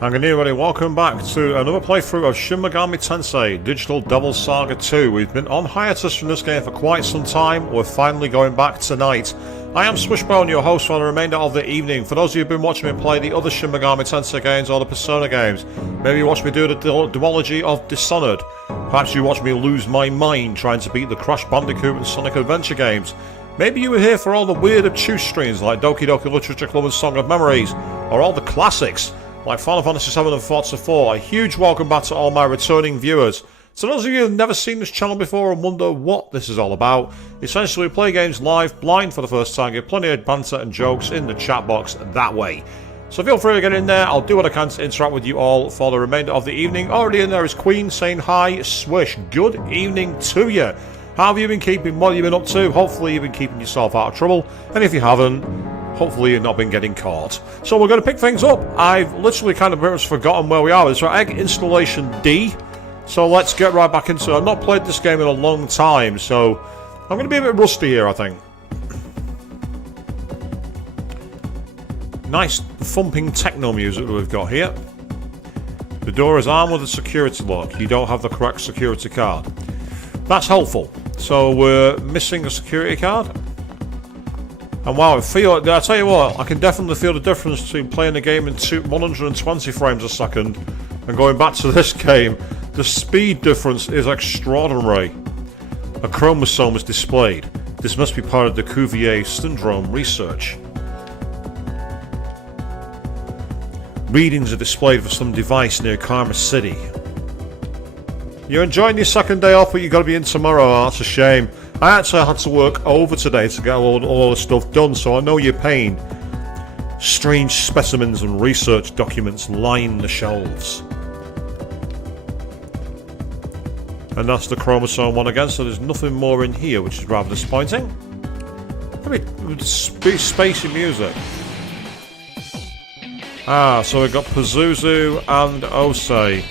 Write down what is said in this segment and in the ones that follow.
And good evening, everybody. Welcome back to another playthrough of Shin Megami Tensei Digital Devil Saga 2. We've been on hiatus from this game for quite some time. We're finally going back tonight. I am Swishbone, your host for the remainder of the evening. For those of you who've been watching me play the other Shin Megami Tensei games or the Persona games, maybe you watch me do the duology of Dishonored. Perhaps you watch me lose my mind trying to beat the Crash Bandicoot and Sonic Adventure games. Maybe you were here for all the weird obtuse streams like Doki Doki Literature Club and Song of Memories, or all the classics like Final Fantasy VII and Forza 4. A huge welcome back to all my returning viewers. To those of you who have never seen this channel before and wonder what this is all about, essentially we play games live, blind for the first time, get plenty of banter and jokes in the chat box that way. So feel free to get in there, I'll do what I can to interact with you all for the remainder of the evening. Already in there is Queen saying hi, Swish, good evening to you. How have you been keeping? What have you been up to? Hopefully you've been keeping yourself out of trouble, and if you haven't, hopefully you've not been getting caught. So we're going to pick things up. I've literally kind of pretty much forgotten where we are. It's our egg installation D. So let's get right back into it. I've not played this game in a long time, so I'm going to be a bit rusty here, I think. Nice thumping techno music that we've got here. The door is armed with a security lock. You don't have the correct security card. That's helpful. So we're missing a security card. And wow, I tell you what, I can definitely feel the difference between playing the game in 120 frames a second and going back to this game. The speed difference is extraordinary. A chromosome is displayed. This must be part of the Cuvier syndrome research. Readings are displayed for some device near Karma City. You're enjoying your second day off, but you've got to be in tomorrow. Oh, that's a shame. I actually had to work over today to get all the stuff done, so I know your pain. Strange specimens and research documents line the shelves. And that's the chromosome one again, so there's nothing more in here, which is rather disappointing. Maybe spacey music. Ah, so we've got Pazuzu and Osei.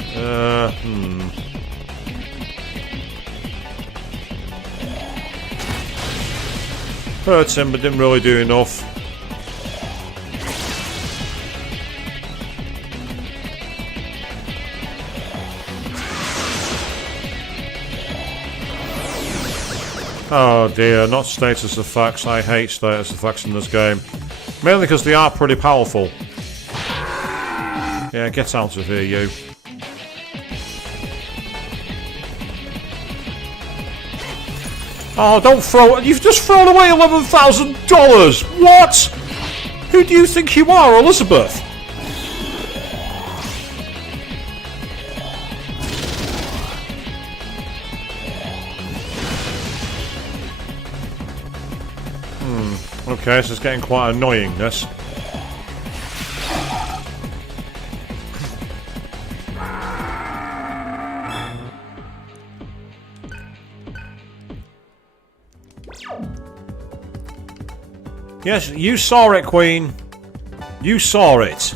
Hurt him, but didn't really do enough. Oh dear, not status effects. I hate status effects in this game. Mainly because they are pretty powerful. Yeah, get out of here, you. Oh, don't throw it. You've just thrown away $11,000! What? Who do you think you are, Elizabeth? Okay, this is getting quite annoying, this. Yes, you saw it, Queen. You saw it.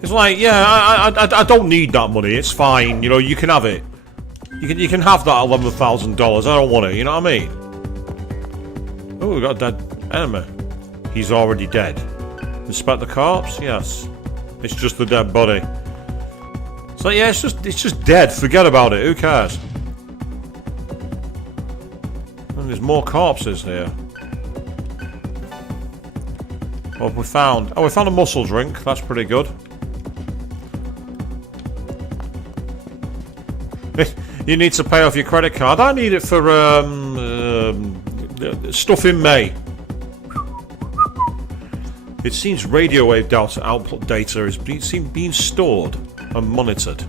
It's like, yeah, I don't need that money. It's fine. You know, you can have it. You can have that $11,000. I don't want it. You know what I mean? Oh, we got a dead enemy. He's already dead. Inspect the corpse. Yes. It's just the dead body. So yeah, it's just dead. Forget about it. Who cares? There's more corpses here. What have we found? Oh, we found a muscle drink. That's pretty good. You need to pay off your credit card. I need it for stuff in May. It seems radio wave output data is being stored and monitored.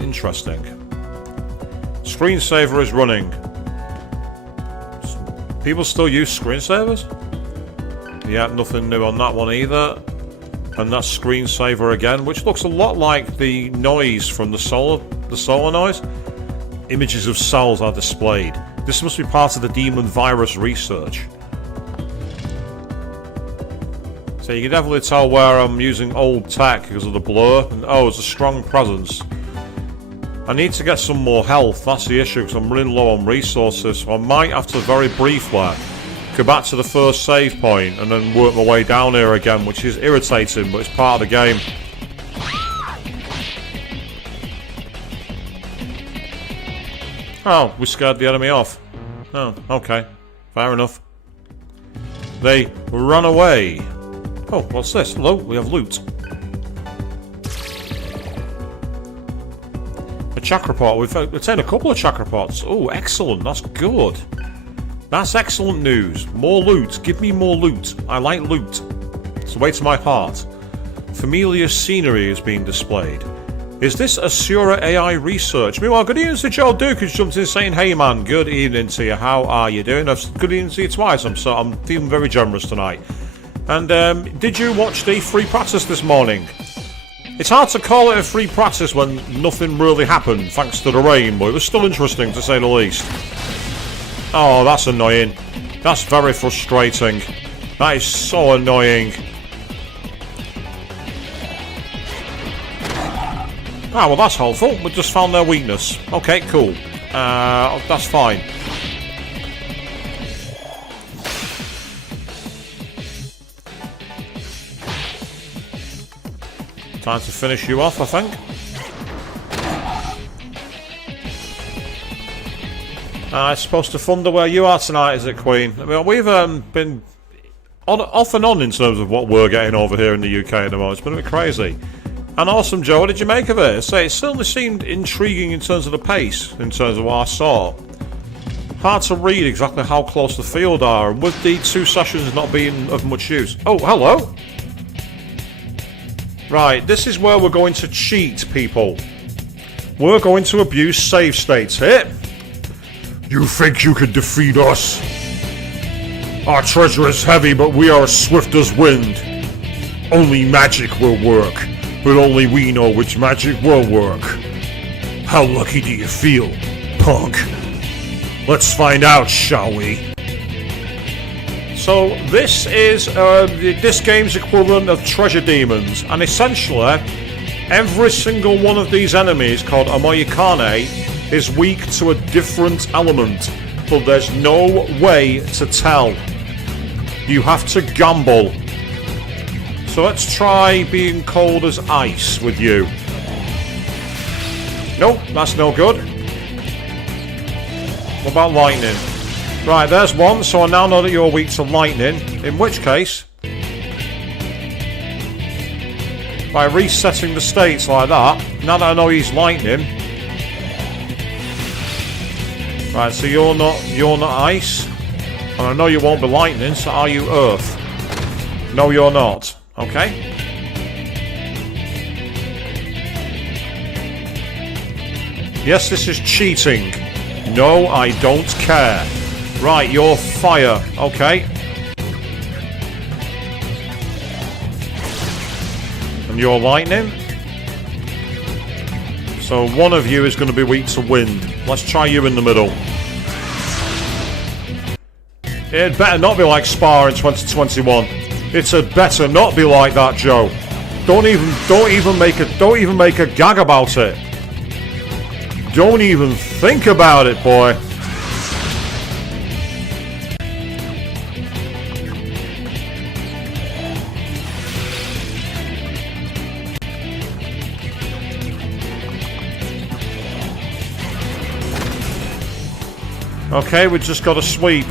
Interesting. Screensaver is running. People still use screensavers? Yeah, nothing new on that one either. And that's screensaver again, which looks a lot like the noise from the solar noise. Images of cells are displayed. This must be part of the demon virus research. So you can definitely tell where I'm using old tech because of the blur. And, oh, it's a strong presence. I need to get some more health, that's the issue, because I'm running low on resources, so I might have to very briefly go back to the first save point and then work my way down here again, which is irritating, but it's part of the game. Oh, we scared the enemy off. Oh, okay. Fair enough. They run away. Oh, what's this? Hello, we have loot. A chakra pot. We've obtained a couple of chakra pots. Oh, excellent. That's good. That's excellent news. More loot. Give me more loot. I like loot. It's the way to my heart. Familiar scenery is being displayed. Is this Asura AI research? Meanwhile, good evening to Joe Duke, who's jumped in saying, "Hey man, good evening to you. How are you doing?" Good evening to you twice. I'm feeling very generous tonight. And did you watch the free practice this morning? It's hard to call it a free practice when nothing really happened, thanks to the rain, but it was still interesting to say the least. Oh, that's annoying. That's very frustrating. That is so annoying. Ah, well that's helpful. We just found their weakness. Okay, cool. That's fine. Time to finish you off, I think. It's supposed to thunder where you are tonight, is it, Queen? I mean, we've been off and on in terms of what we're getting over here in the UK at the moment. It's been a bit crazy. And awesome, Joe. What did you make of it? So it certainly seemed intriguing in terms of the pace, in terms of what I saw. Hard to read exactly how close the field are, and with the 2 sessions not being of much use. Oh, hello! Right, this is where we're going to cheat, people. We're going to abuse save states here. You think you can defeat us? Our treasure is heavy, but we are as swift as wind. Only magic will work. But only we know which magic will work. How lucky do you feel, punk? Let's find out, shall we? So this is this game's equivalent of Treasure Demons, and essentially every single one of these enemies called Amoyikane is weak to a different element, but there's no way to tell. You have to gamble. So let's try being cold as ice with you. Nope, that's no good. What about lightning? Right, there's one, so I now know that you're weak to lightning. In which case, by resetting the states like that, now that I know he's lightning. Right, so you're not ice. And I know you won't be lightning, so are you earth? No, you're not. Okay. Yes, this is cheating. No, I don't care. Right, you're fire. Okay. And you're lightning. So one of you is going to be weak to wind. Let's try you in the middle. It better not be like Spa in 2021. It's a better not be like that, Joe. Don't even make a gag about it. Don't even think about it, boy. Okay, we just got to sweep.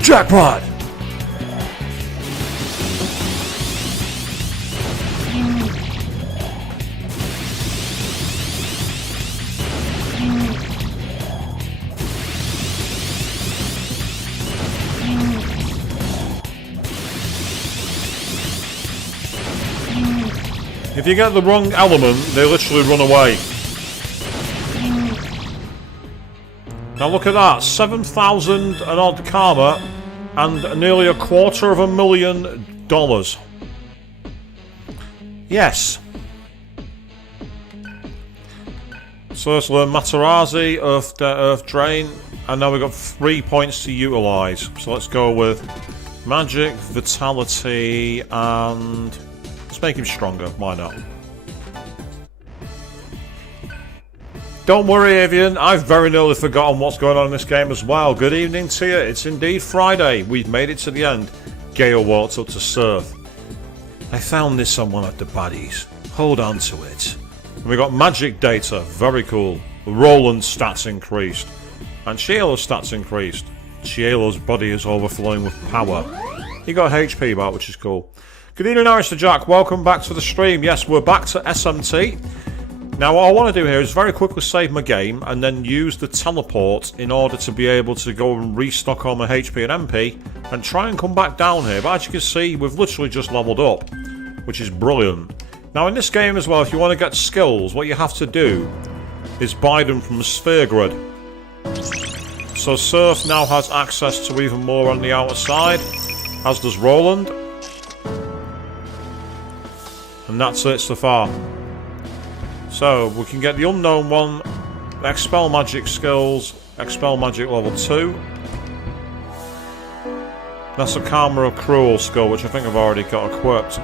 Jackpot! If you get the wrong element, they literally run away. Now look at that, 7,000 and odd karma and nearly $250,000. Yes. So let's learn Materazzi, Earth Drain, and now we've got 3 points to utilise. So let's go with Magic, Vitality, and let's make him stronger, why not? Don't worry, Avian, I've very nearly forgotten what's going on in this game as well. Good evening to you. It's indeed Friday. We've made it to the end. Gale walks up to Surf. I found this on one of the baddies. Hold on to it. And we got magic data. Very cool. Roland's stats increased. And Sheila's stats increased. Sheila's body is overflowing with power. He got HP back, which is cool. Good evening, Mr. Jack. Welcome back to the stream. Yes, we're back to SMT. Now, what I want to do here is very quickly save my game and then use the teleport in order to be able to go and restock all my HP and MP and try and come back down here. But as you can see, we've literally just leveled up, which is brilliant. Now, in this game as well, if you want to get skills, what you have to do is buy them from the sphere grid. So Surf now has access to even more on the outer side, as does Roland. And that's it so far. So, we can get the unknown one, expel magic skills, expel magic level 2. That's a Karma of Cruel skill, which I think I've already got equipped.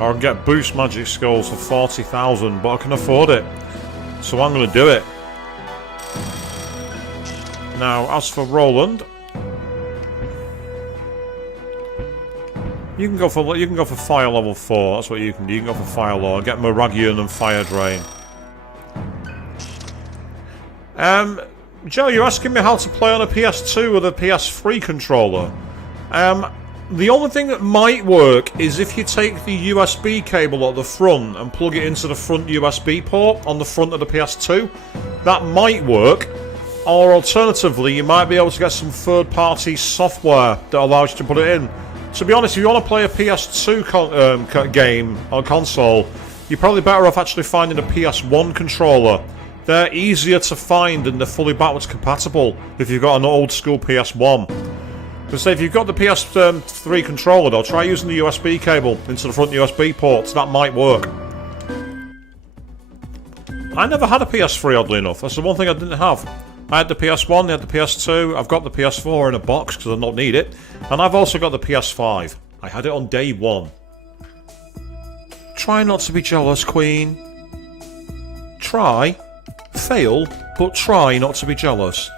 Or I can get boost magic skills for 40,000, but I can afford it. So I'm going to do it. Now, as for Roland, you can go for fire level 4. That's what you can do. You can go for fire law, get Meragion and fire drain. Joe, you're asking me how to play on a PS2 with a PS3 controller. The only thing that might work is if you take the USB cable at the front and plug it into the front USB port on the front of the PS2. That might work. Or alternatively, you might be able to get some third-party software that allows you to put it in. To be honest, if you want to play a PS2 game on console, you're probably better off actually finding a PS1 controller. They're easier to find and they're fully backwards compatible if you've got an old school PS1. But say if you've got the PS3 controller though, try using the USB cable into the front USB ports, that might work. I never had a PS3, oddly enough. That's the one thing I didn't have. I had the PS1, I had the PS2, I've got the PS4 in a box because I don't need it, and I've also got the PS5. I had it on day one. Try not to be jealous, Queen. Try. Fail, but try not to be jealous.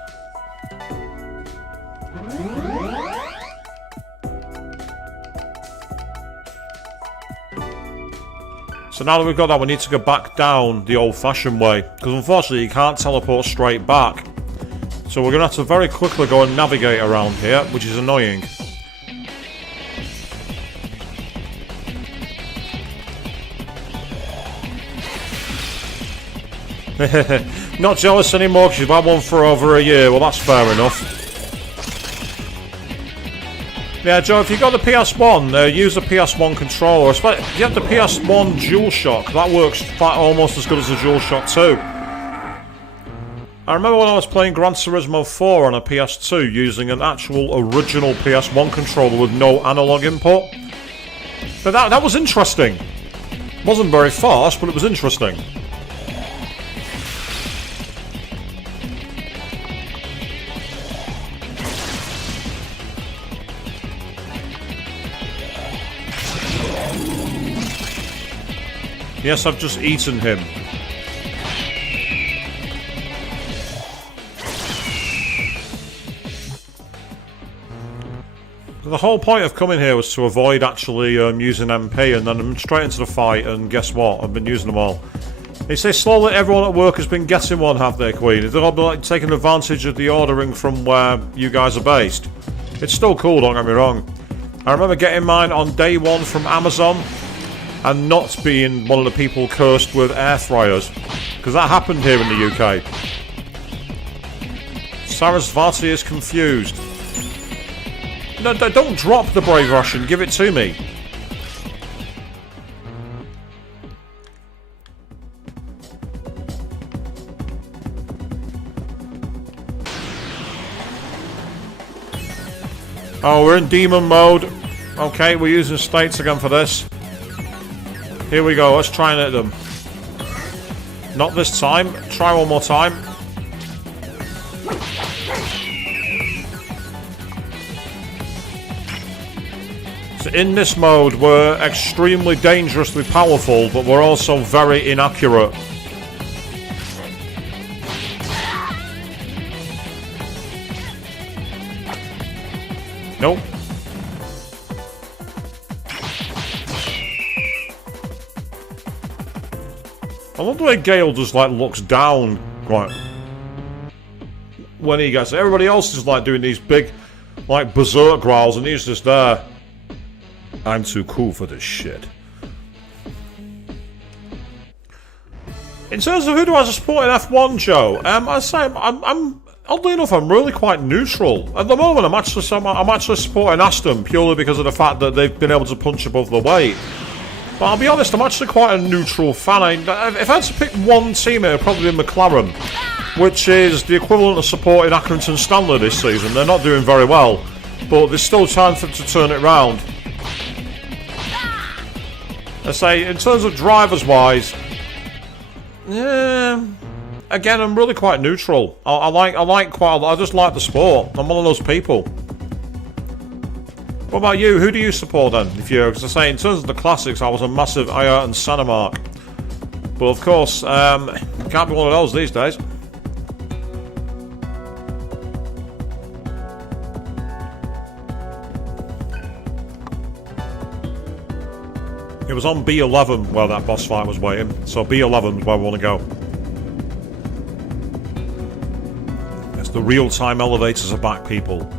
So now that we've got that, we need to go back down the old-fashioned way, because unfortunately you can't teleport straight back. So we're going to have to very quickly go and navigate around here, which is annoying. Not jealous anymore because you've had one for over a year. Well, that's fair enough. Yeah, Joe, if you've got the PS1, use the PS1 controller. If you have the PS1 DualShock, that works almost as good as the DualShock 2. I remember when I was playing Gran Turismo 4 on a PS2 using an actual original PS1 controller with no analog input. But that was interesting. It wasn't very fast, but it was interesting. Yes, I've just eaten him. The whole point of coming here was to avoid actually using MP, and then I'm straight into the fight, and guess what? I've been using them all. They say slowly everyone at work has been getting one, have they, Queen? They've all been like, taking advantage of the ordering from where you guys are based. It's still cool, don't get me wrong. I remember getting mine on day one from Amazon, and not being one of the people cursed with air fryers, because that happened here in the UK. Sarasvati is confused. No, don't drop the Brave Russian, give it to me. Oh, we're in demon mode. Okay, we're using states again for this. Here we go, let's try and hit them. Not this time, try one more time. So in this mode, we're extremely dangerously powerful, but we're also very inaccurate. Nope. I love the way Gale just like looks down, like when he gets. Everybody else is like doing these big, like berserk growls, and he's just there. I'm too cool for this shit. In terms of who do I support in F1, Joe? I say I'm oddly enough I'm really quite neutral at the moment. I'm actually supporting Aston purely because of the fact that they've been able to punch above the weight. But I'll be honest, I'm actually quite a neutral fan. If I had to pick one team, it would probably be McLaren, which is the equivalent of supporting Accrington Stanley this season. They're not doing very well, but there's still time for them to turn it round. I say, in terms of drivers-wise, yeah, again, I'm really quite neutral. I just like the sport. I'm one of those people. What about you? Who do you support then? Because I say, in terms of the classics, I was a massive Ayrton Senna mark. But of course, can't be one of those these days. It was on B11 where that boss fight was waiting, so B11 is where we want to go. Yes, the real-time elevators are back, people.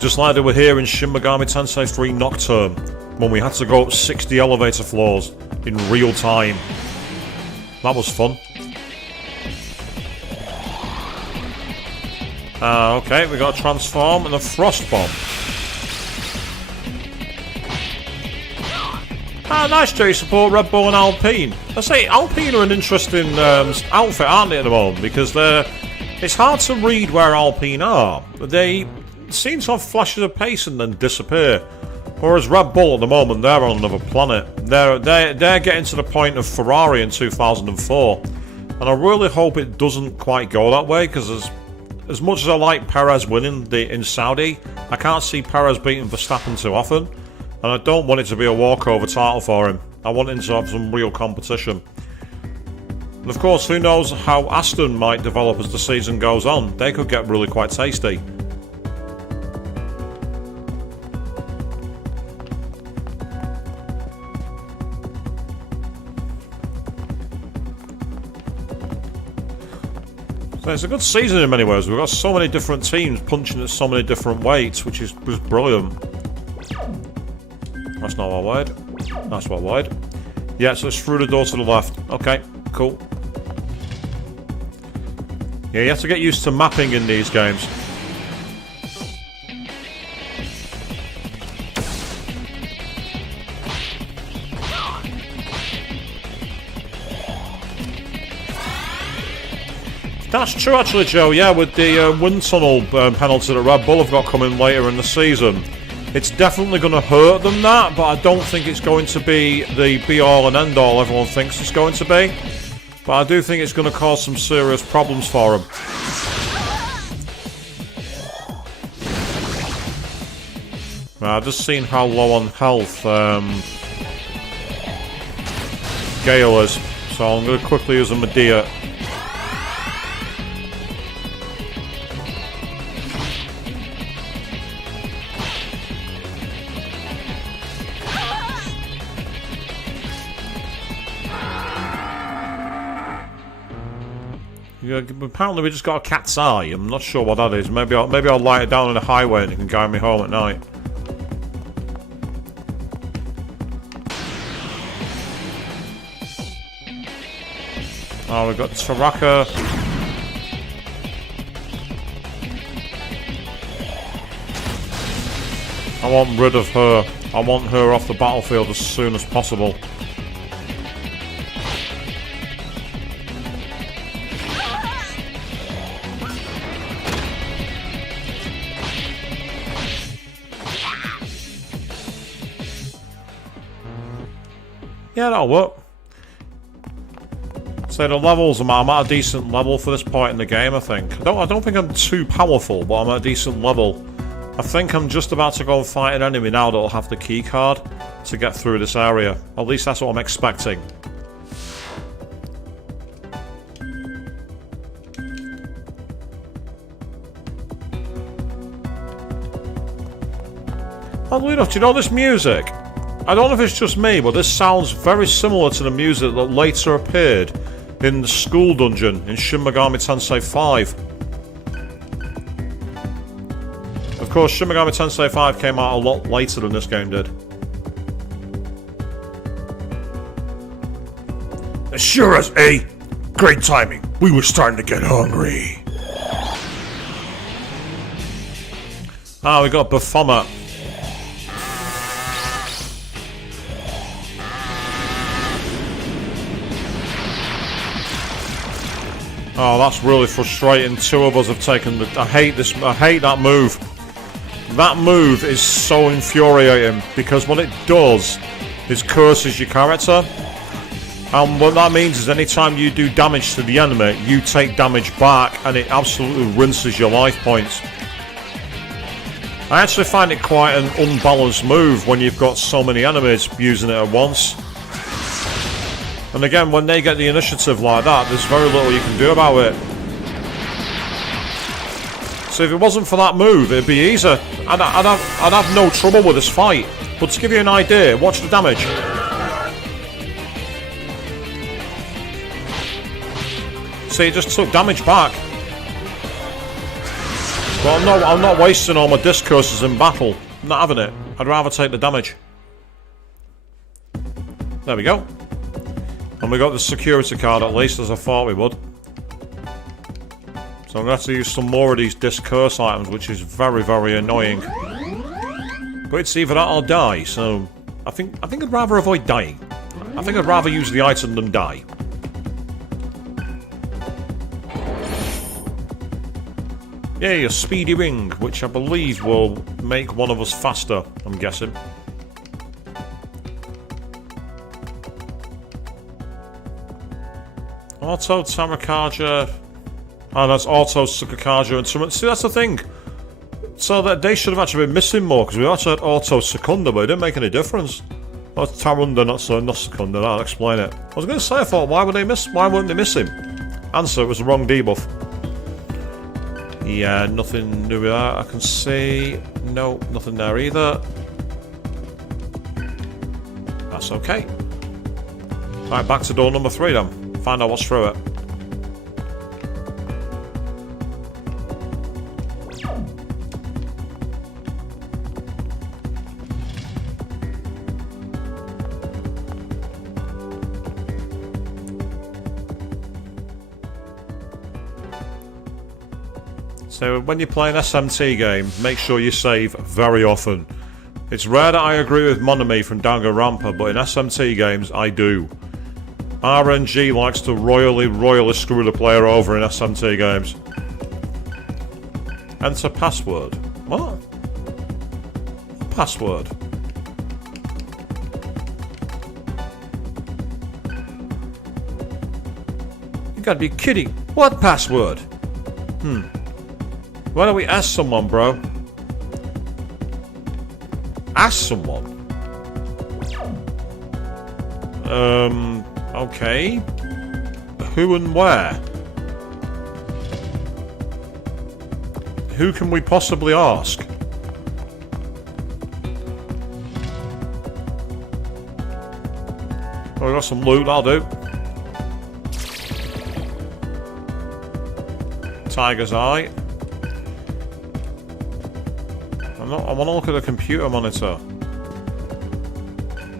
Just like they were here in Shin Megami Tensei 3 Nocturne, when we had to go up 60 elevator floors in real time. That was fun. Okay, we got a transform and a frost bomb. Nice, Jay. Support Red Bull and Alpine. I say Alpine are an interesting outfit, aren't they, at the moment? Because it's hard to read where Alpine are. They seem to have flashes of pace and then disappear. Whereas Red Bull at the moment, they're on another planet. They're getting to the point of Ferrari in 2004, and I really hope it doesn't quite go that way. Because as much as I like Perez winning in Saudi, I can't see Perez beating Verstappen too often. And I don't want it to be a walkover title for him. I want him to have some real competition. And of course, who knows how Aston might develop as the season goes on. They could get really quite tasty. So it's a good season in many ways. We've got so many different teams punching at so many different weights, which is brilliant. That's not what I wanted. That's what I wanted. Yeah, so it's through the door to the left. Okay, cool. Yeah, you have to get used to mapping in these games. That's true actually, Joe, yeah, with the wind tunnel penalty that Red Bull have got coming later in the season. It's definitely going to hurt them, that, but I don't think it's going to be the be-all and end-all everyone thinks it's going to be. But I do think it's going to cause some serious problems for them. I've just seen how low on health Gale is, so I'm going to quickly use a Medea. Apparently we just got a cat's eye. I'm not sure what that is. Maybe I'll lie it down on the highway and it can guide me home at night. Oh, we've got Taraka. I want rid of her. I want her off the battlefield as soon as possible. Yeah, that'll work. So the levels, I'm at a decent level for this point in the game, I think. I don't think I'm too powerful, but I'm at a decent level. I think I'm just about to go and fight an enemy now that'll have the key card to get through this area. At least that's what I'm expecting. Oddly enough, do you know this music? I don't know if it's just me, but this sounds very similar to the music that later appeared in the school dungeon in Shin Megami Tensei 5. Of course, Shin Megami Tensei 5 came out a lot later than this game did. Sure as A. Great timing. We were starting to get hungry. Ah, we got Baphomet. Oh, that's really frustrating. Two of us have taken the... I hate this. I hate that move. That move is so infuriating because what it does is curses your character. And what that means is anytime you do damage to the enemy, you take damage back and it absolutely rinses your life points. I actually find it quite an unbalanced move when you've got so many enemies using it at once. And again, when they get the initiative like that, there's very little you can do about it. So if it wasn't for that move, it'd be easier. I'd have no trouble with this fight. But to give you an idea, watch the damage. See, it just took damage back. But I'm not wasting all my disc curses in battle. I'm not having it. I'd rather take the damage. There we go. And we got the security card at least, as I thought we would. So I'm going to have to use some more of these disc curse items, which is very, very annoying. But it's either that or die, so I think I'd rather avoid dying. I think I'd rather use the item than die. Yay, a speedy ring, which I believe will make one of us faster, I'm guessing. Auto Tamakaja. Oh, that's Auto Sukakaja and Summon. See, that's the thing. So that they should have actually been missing more because we actually had Auto Secunda, but it didn't make any difference. Oh, Tarunda, not Secunda. I'll explain it. I was going to say, I thought, why weren't they miss him? Answer: it was the wrong debuff. Yeah, nothing new with that. I can see. No, nothing there either. That's okay. Right, back to door number 3 then. Find out what's through it. So when you play an SMT game, make sure you save very often. It's rare that I agree with Monami from Danganronpa, but in SMT games I do. RNG likes to royally screw the player over in SMT games. Enter password. What? Password? You gotta be kidding. What password? Why don't we ask someone, bro? Ask someone? Okay. Who and where? Who can we possibly ask? Oh, we got some loot, that'll do. Tiger's Eye. I want to look at the computer monitor.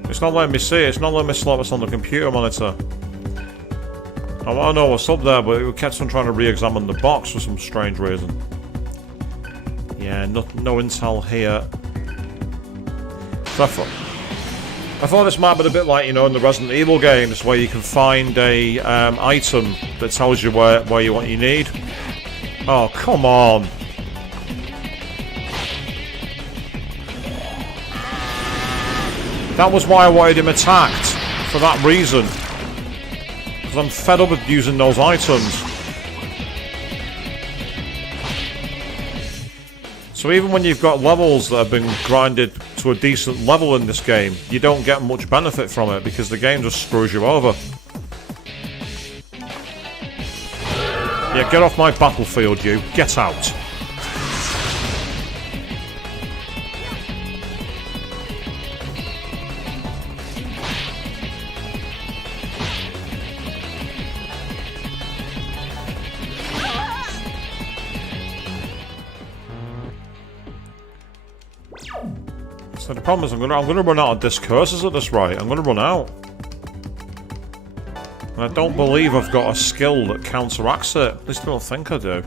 It's not letting me see it. It's not letting me select what's on the computer monitor. I want to know what's up there, but it kept on trying to re-examine the box for some strange reason. Yeah, no intel here. So I thought this might be a bit like, you know, in the Resident Evil games, where you can find a item that tells you where you what you need. Oh, come on. That was why I wanted him attacked, for that reason. Because I'm fed up with using those items. So even when you've got levels that have been grinded to a decent level in this game, you don't get much benefit from it because the game just screws you over. Yeah, get off my battlefield, you. Get out. So the problem is I'm gonna run out of disc curses at this rate. I'm gonna run out. And I don't believe I've got a skill that counteracts it. At least I don't think I do.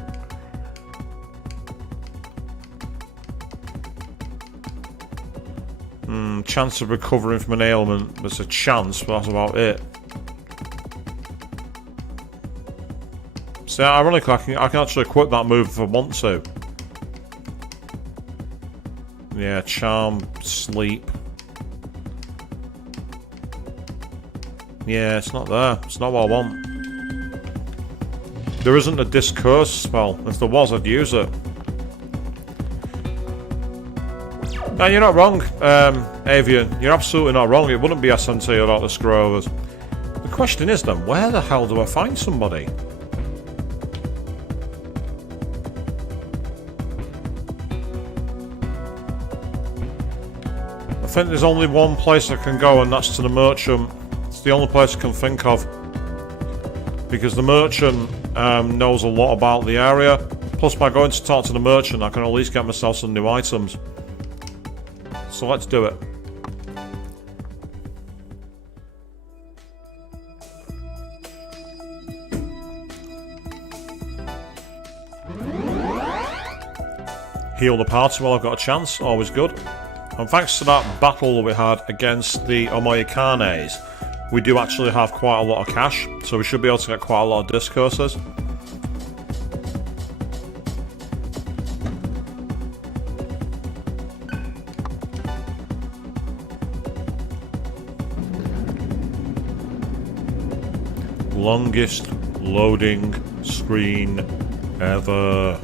Chance of recovering from an ailment. There's a chance, but that's about it. So ironically, I can actually quit that move if I want to. Yeah, charm, sleep. Yeah, it's not there. It's not what I want. There isn't a discurse spell. If there was, I'd use it. No, you're not wrong, Avian. You're absolutely not wrong. It wouldn't be SMT without the screwovers. The question is then, where the hell do I find somebody? I think there's only one place I can go, and that's to the merchant. It's the only place I can think of. Because the merchant knows a lot about the area. Plus, by going to talk to the merchant, I can at least get myself some new items. So let's do it. Heal the party while I've got a chance, always good. And thanks to that battle that we had against the Omoikanes, we do actually have quite a lot of cash, so we should be able to get quite a lot of discourses. Longest loading screen ever.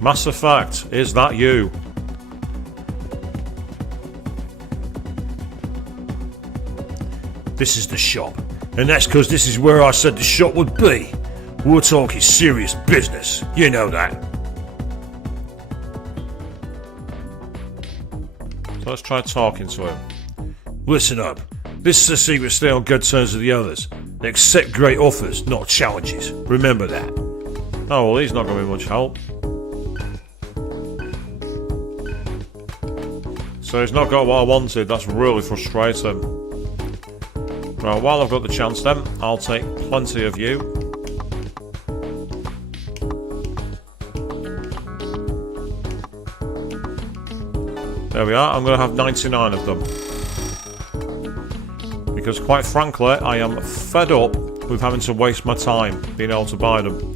Mass Effect, is that you? This is the shop, and that's because this is where I said the shop would be. We're talking serious business, you know that. So let's try talking to him. Listen up, this is a secret stay on good terms with the others. They accept great offers, not challenges. Remember that. Oh, well, he's not going to be much help. So he's not got what I wanted, that's really frustrating. Right, while I've got the chance then, I'll take plenty of you. There we are, I'm going to have 99 of them. Because quite frankly, I am fed up with having to waste my time being able to buy them.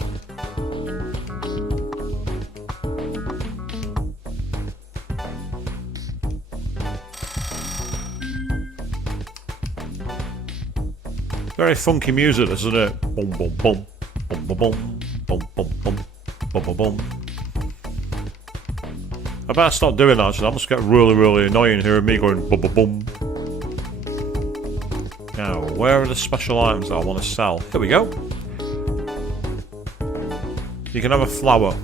Very funky music, isn't it? Boom, boom, boom, boom, boom, boom, boom, boom, boom, boom, boom, boom. I better stop doing that, actually. That must get really, really annoying hearing me going boom, boom, boom. Now, where are the special items that I want to sell? Here we go. You can have a flower.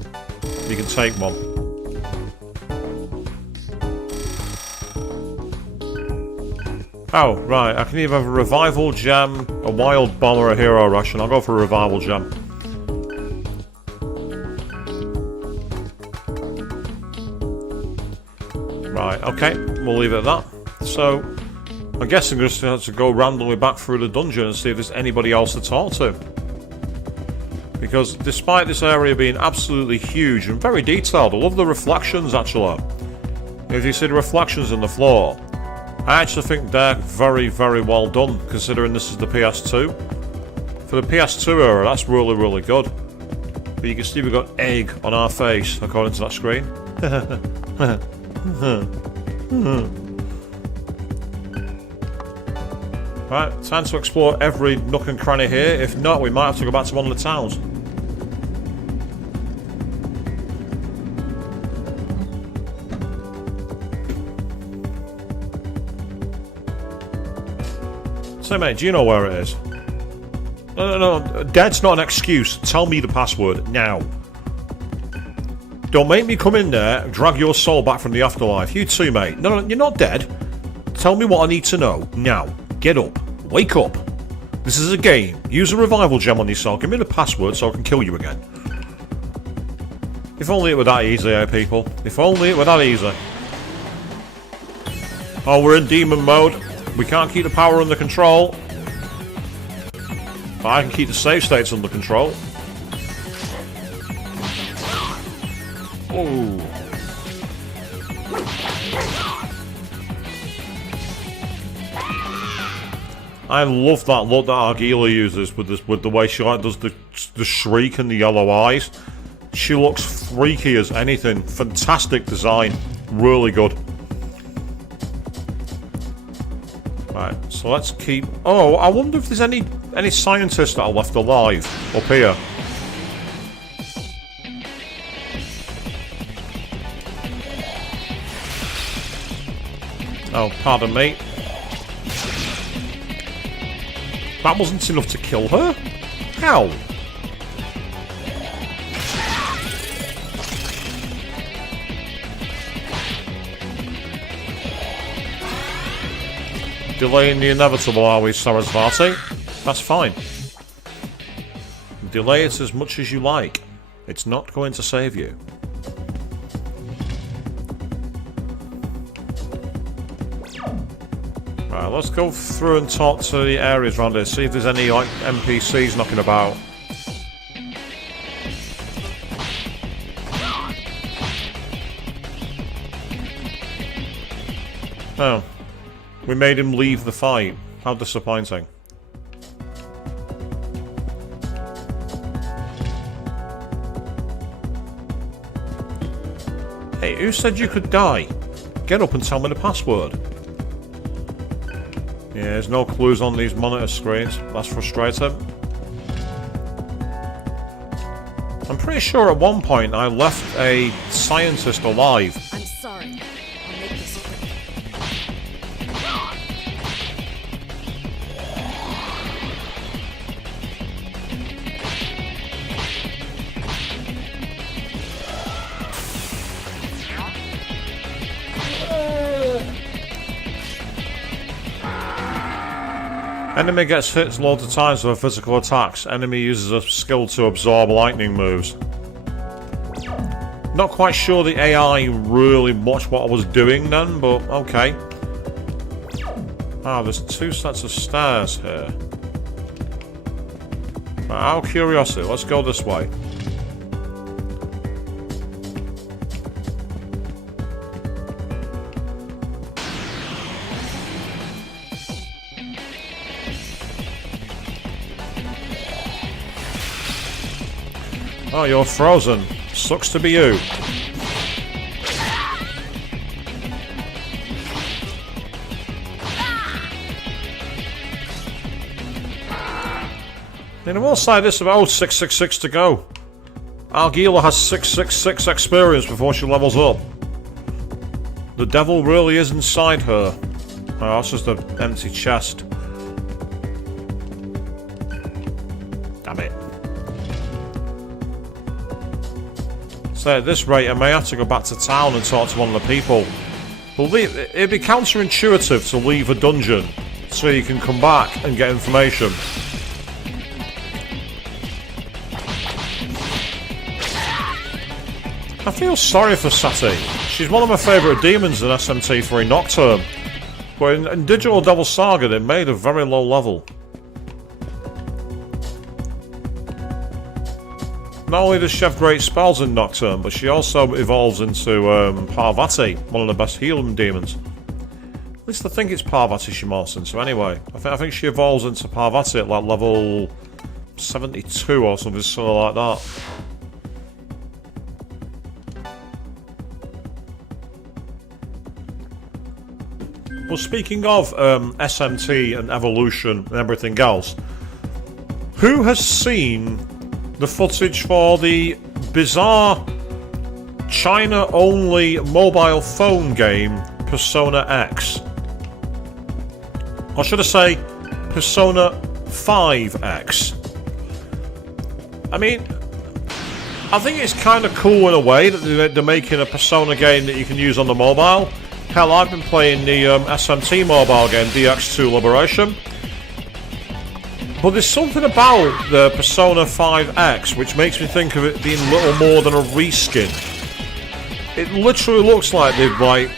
You can take one. Oh, right. I can either have a revival gem, a wild bomb, or a hero rush, and I'll go for a revival gem. Right, okay. We'll leave it at that. So, I'm guessing I'm just going to have to go randomly back through the dungeon and see if there's anybody else to talk to. Because despite this area being absolutely huge and very detailed, I love the reflections, actually. If you see the reflections in the floor, I actually think they're very, very well done, considering this is the PS2. For the PS2 era, that's really, really good. But you can see we've got egg on our face, according to that screen. Right, time to explore every nook and cranny here. If not, we might have to go back to one of the towns. So, mate, do you know where it is? No. Dead's not an excuse. Tell me the password now. Don't make me come in there and drag your soul back from the afterlife. You too, mate. No, you're not dead. Tell me what I need to know now. Get up. Wake up. This is a game. Use a revival gem on yourself. Give me the password so I can kill you again. If only it were that easy, eh, people? If only it were that easy. Oh, we're in demon mode. We can't keep the power under control. But I can keep the save states under control. Oh. I love that look that Argila uses with the way she does the shriek and the yellow eyes. She looks freaky as anything. Fantastic design. Really good. Right, so let's keep... Oh, I wonder if there's any scientists that are left alive up here. Oh, pardon me. That wasn't enough to kill her? How? Delaying the inevitable, are we, Sarasvati? That's fine. Delay it as much as you like. It's not going to save you. Right, let's go through and talk to the areas around here, see if there's any, like, NPCs knocking about. Oh. We made him leave the fight. How disappointing. Hey, who said you could die? Get up and tell me the password. Yeah, there's no clues on these monitor screens. That's frustrating. I'm pretty sure at one point I left a scientist alive. I'm sorry. I'll make this quick. Enemy gets hit loads of times with physical attacks. Enemy uses a skill to absorb lightning moves. Not quite sure the AI really watched what I was doing then, but okay. Ah, there's two sets of stairs here. Out of curiosity, let's go this way. Oh, you're frozen. Sucks to be you. And I will say this about 666 to go. Argila has 666 experience before she levels up. The devil really is inside her. Oh, that's just an empty chest. Damn it. So at this rate, I may have to go back to town and talk to one of the people. But it'd be counterintuitive to leave a dungeon so you can come back and get information. I feel sorry for Sati. She's one of my favourite demons in SMT3 Nocturne. But in Digital Devil Saga, they made a very low level. Not only does she have great spells in Nocturne, but she also evolves into Parvati, one of the best healing demons. At least I think it's Parvati she morphs into anyway. I think she evolves into Parvati at like level 72 or something silly like that. Well, speaking of SMT and evolution and everything else, who has seen the footage for the bizarre China-only mobile phone game Persona X? Or should I say, Persona 5X. I mean, I think it's kind of cool in a way that they're making a Persona game that you can use on the mobile. Hell, I've been playing the SMT mobile game, DX2 Liberation. But there's something about the Persona 5X which makes me think of it being little more than a reskin. It literally looks like they've, like,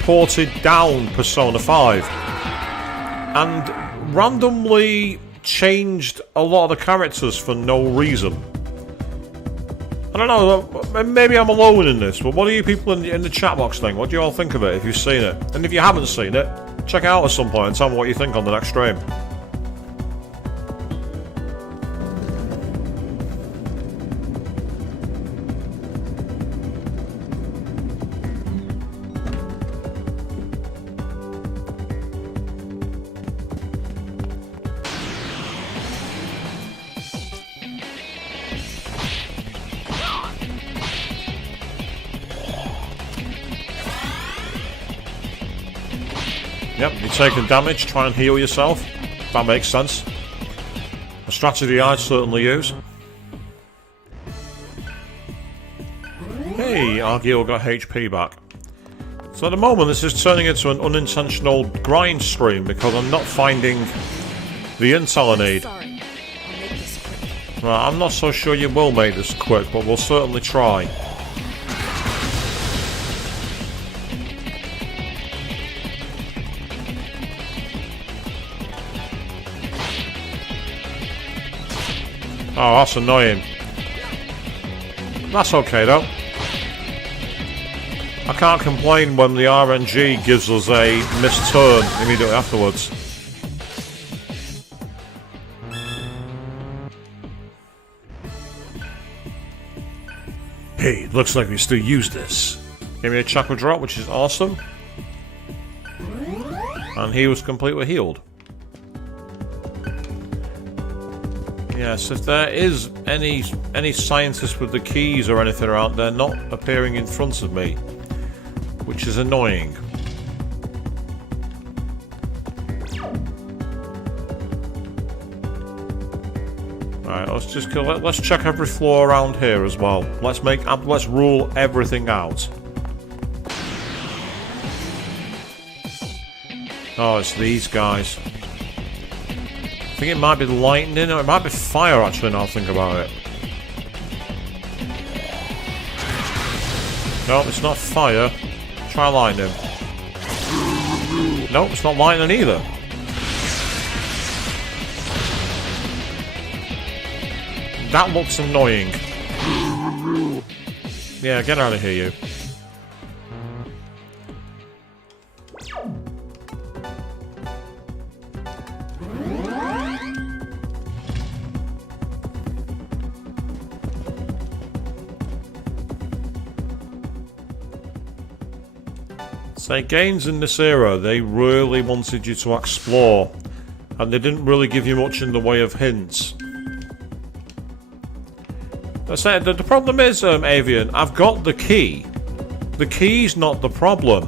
ported down Persona 5 and randomly changed a lot of the characters for no reason. I don't know, maybe I'm alone in this, but what do you people in the chat box think? What do you all think of it if you've seen it? And if you haven't seen it, check it out at some point and tell me what you think on the next stream. Yep, you're taking damage, try and heal yourself. That makes sense. A strategy I'd certainly use. Hey, Argyle got HP back. So at the moment this is turning into an unintentional grind stream because I'm not finding the intel I need. Sorry. I'll make this quick. Right, I'm not so sure you will make this quick, but we'll certainly try. Oh, that's annoying. That's okay though. I can't complain when the RNG gives us a missed turn immediately afterwards. Hey, looks like we still use this. Gave me a chakra drop, which is awesome. And he was completely healed. Yes, if there is any scientist with the keys or anything around, they're not appearing in front of me, which is annoying. Alright, let's check every floor around here as well. Let's rule everything out. Oh, it's these guys. I think it might be lightning, or it might be fire actually now I think about it. No, it's not fire. Try lightning. No, it's not lightning either. That looks annoying. Yeah, get out of here, you. Say, games in this era, they really wanted you to explore, and they didn't really give you much in the way of hints. I said, the problem is, Avian, I've got the key. The key's not the problem.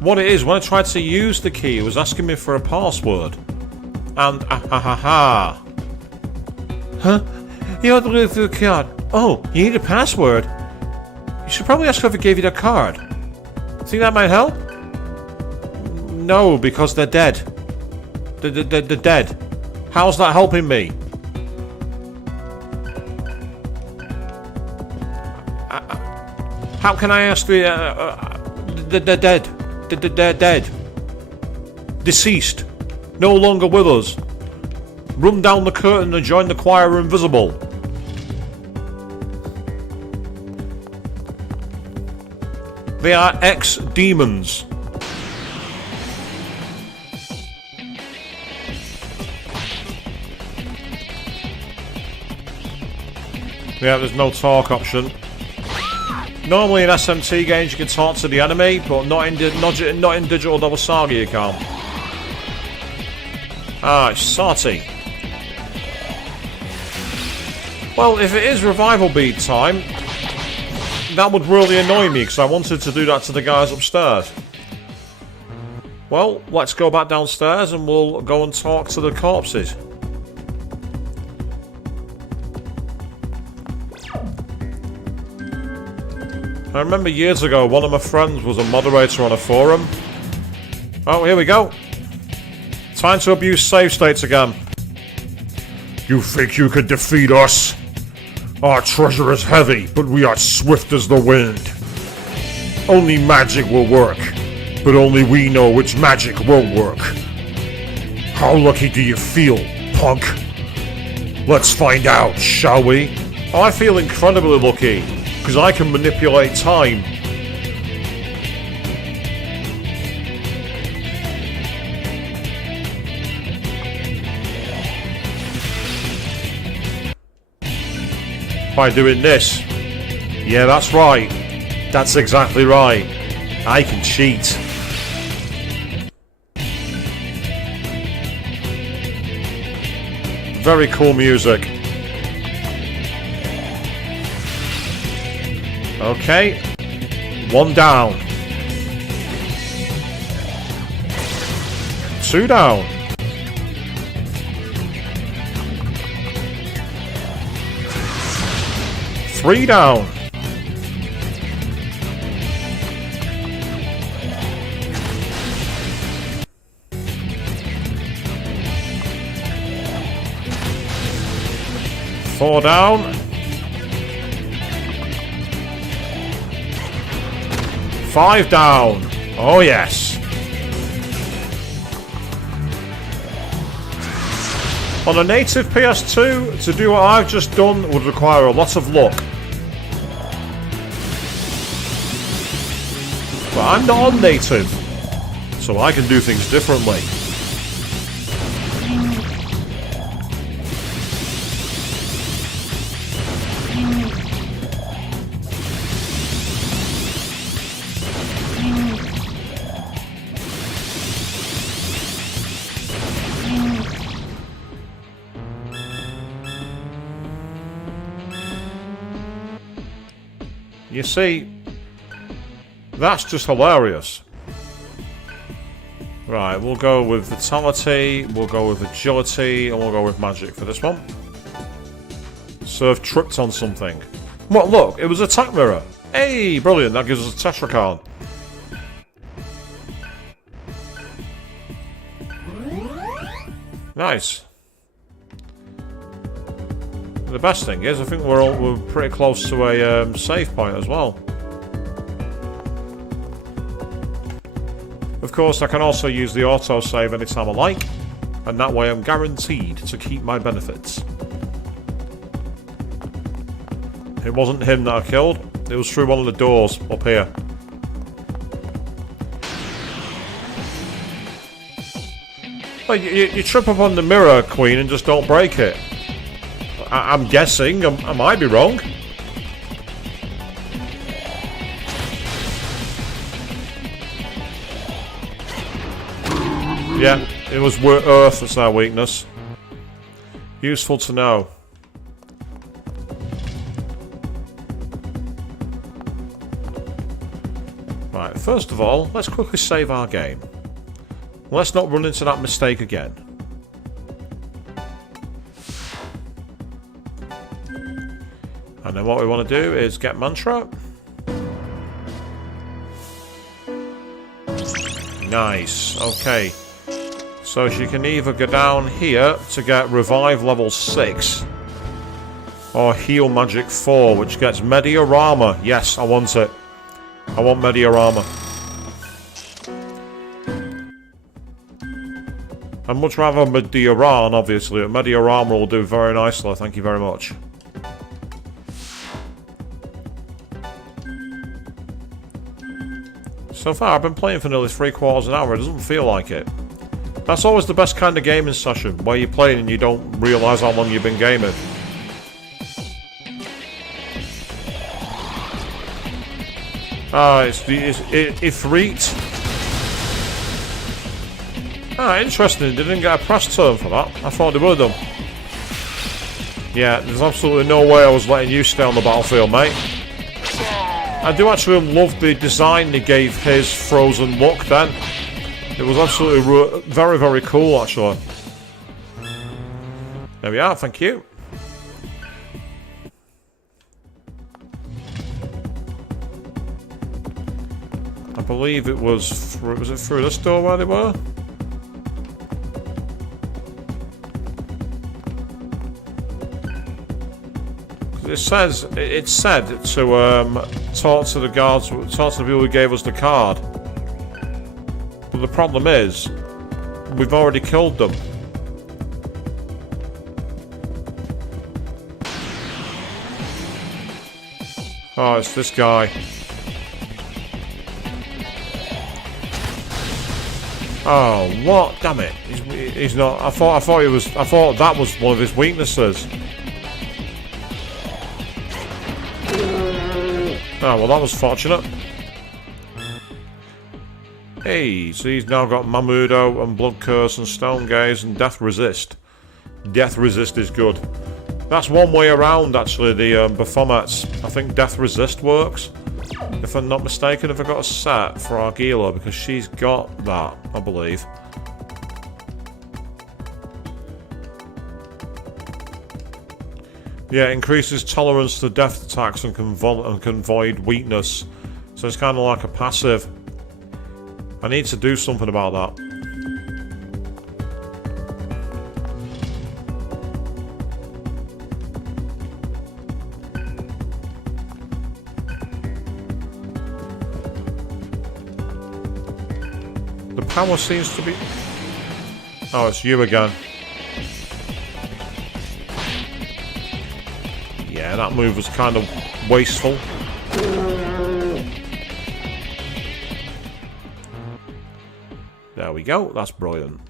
What it is, when I tried to use the key, it was asking me for a password. And, Huh? You have to go through the card. Oh, you need a password? You should probably ask whoever gave you the card. Think that might help? No, because they're dead. They're dead. How's that helping me? How can I ask the... they're dead. They're dead. Deceased. No longer with us. Run down the curtain and join the choir invisible. They are ex-demons. Yeah, there's no talk option. Normally in SMT games you can talk to the enemy, but not in Digital Double Saga you can't. Ah, it's Sati. Well, if it is revival bead time, that would really annoy me because I wanted to do that to the guys upstairs. Well, let's go back downstairs and we'll go and talk to the corpses. I remember years ago, one of my friends was a moderator on a forum. Oh, here we go. Time to abuse save states again. You think you could defeat us? Our treasure is heavy, but we are swift as the wind. Only magic will work, but only we know which magic will work. How lucky do you feel, punk? Let's find out, shall we? I feel incredibly lucky, because I can manipulate time. By doing this. Yeah, that's right. That's exactly right. I can cheat. Very cool music. Okay. One down. Two down. Three down. Four down. Five down. Oh yes. On a native PS2, to do what I've just done would require a lot of luck. But I'm not on native, so I can do things differently. You see, that's just hilarious. Right, we'll go with vitality, we'll go with agility, and we'll go with magic for this one. So I've tripped on something. What, look, it was a attack mirror. Hey, brilliant, that gives us a tetracard. Nice. The best thing is, I think we're pretty close to a save point as well. Of course, I can also use the autosave anytime I like, and that way I'm guaranteed to keep my benefits. It wasn't him that I killed, it was through one of the doors up here. Well, you trip up on the mirror, Queen, and just don't break it. I'm guessing, I might be wrong. Yeah, it was Earth that's our weakness. Useful to know. Right, first of all, let's quickly save our game. Let's not run into that mistake again. And then what we want to do is get mantra. Nice, okay. So she can either go down here to get revive level 6 or heal magic 4, which gets Mediorama. Yes, I want it. I want Mediorama. I'd much rather Medioran, obviously, but Mediorama will do very nicely, thank you very much. So far, I've been playing for nearly 3/4 of an hour, it doesn't feel like it. That's always the best kind of gaming session, where you're playing and you don't realise how long you've been gaming. Ah, it's Ifrit. Ah, interesting, they didn't get a press turn for that. I thought they would have done. Yeah, there's absolutely no way I was letting you stay on the battlefield, mate. I do actually love the design they gave his frozen look then. It was absolutely very, very cool, actually. There we are, thank you. I believe it was it through this door where they were? It said to talk to the guards, talk to the people who gave us the card. But the problem is, we've already killed them. Oh, it's this guy. Oh, what? Damn it! He's not. I thought he was. I thought that was one of his weaknesses. Oh, well, that was fortunate. Hey, so he's now got Mamudo and Blood Curse and Stone Gaze and Death Resist. Death Resist is good. That's one way around, actually, the Baphomets. I think Death Resist works. If I'm not mistaken, if I got a set for Argila, because she's got that, I believe. Yeah, it increases tolerance to death attacks and can void weakness. So it's kind of like a passive. I need to do something about that. The power seems to be... Oh, it's you again. Yeah, that move was kind of wasteful. There we go, that's brilliant.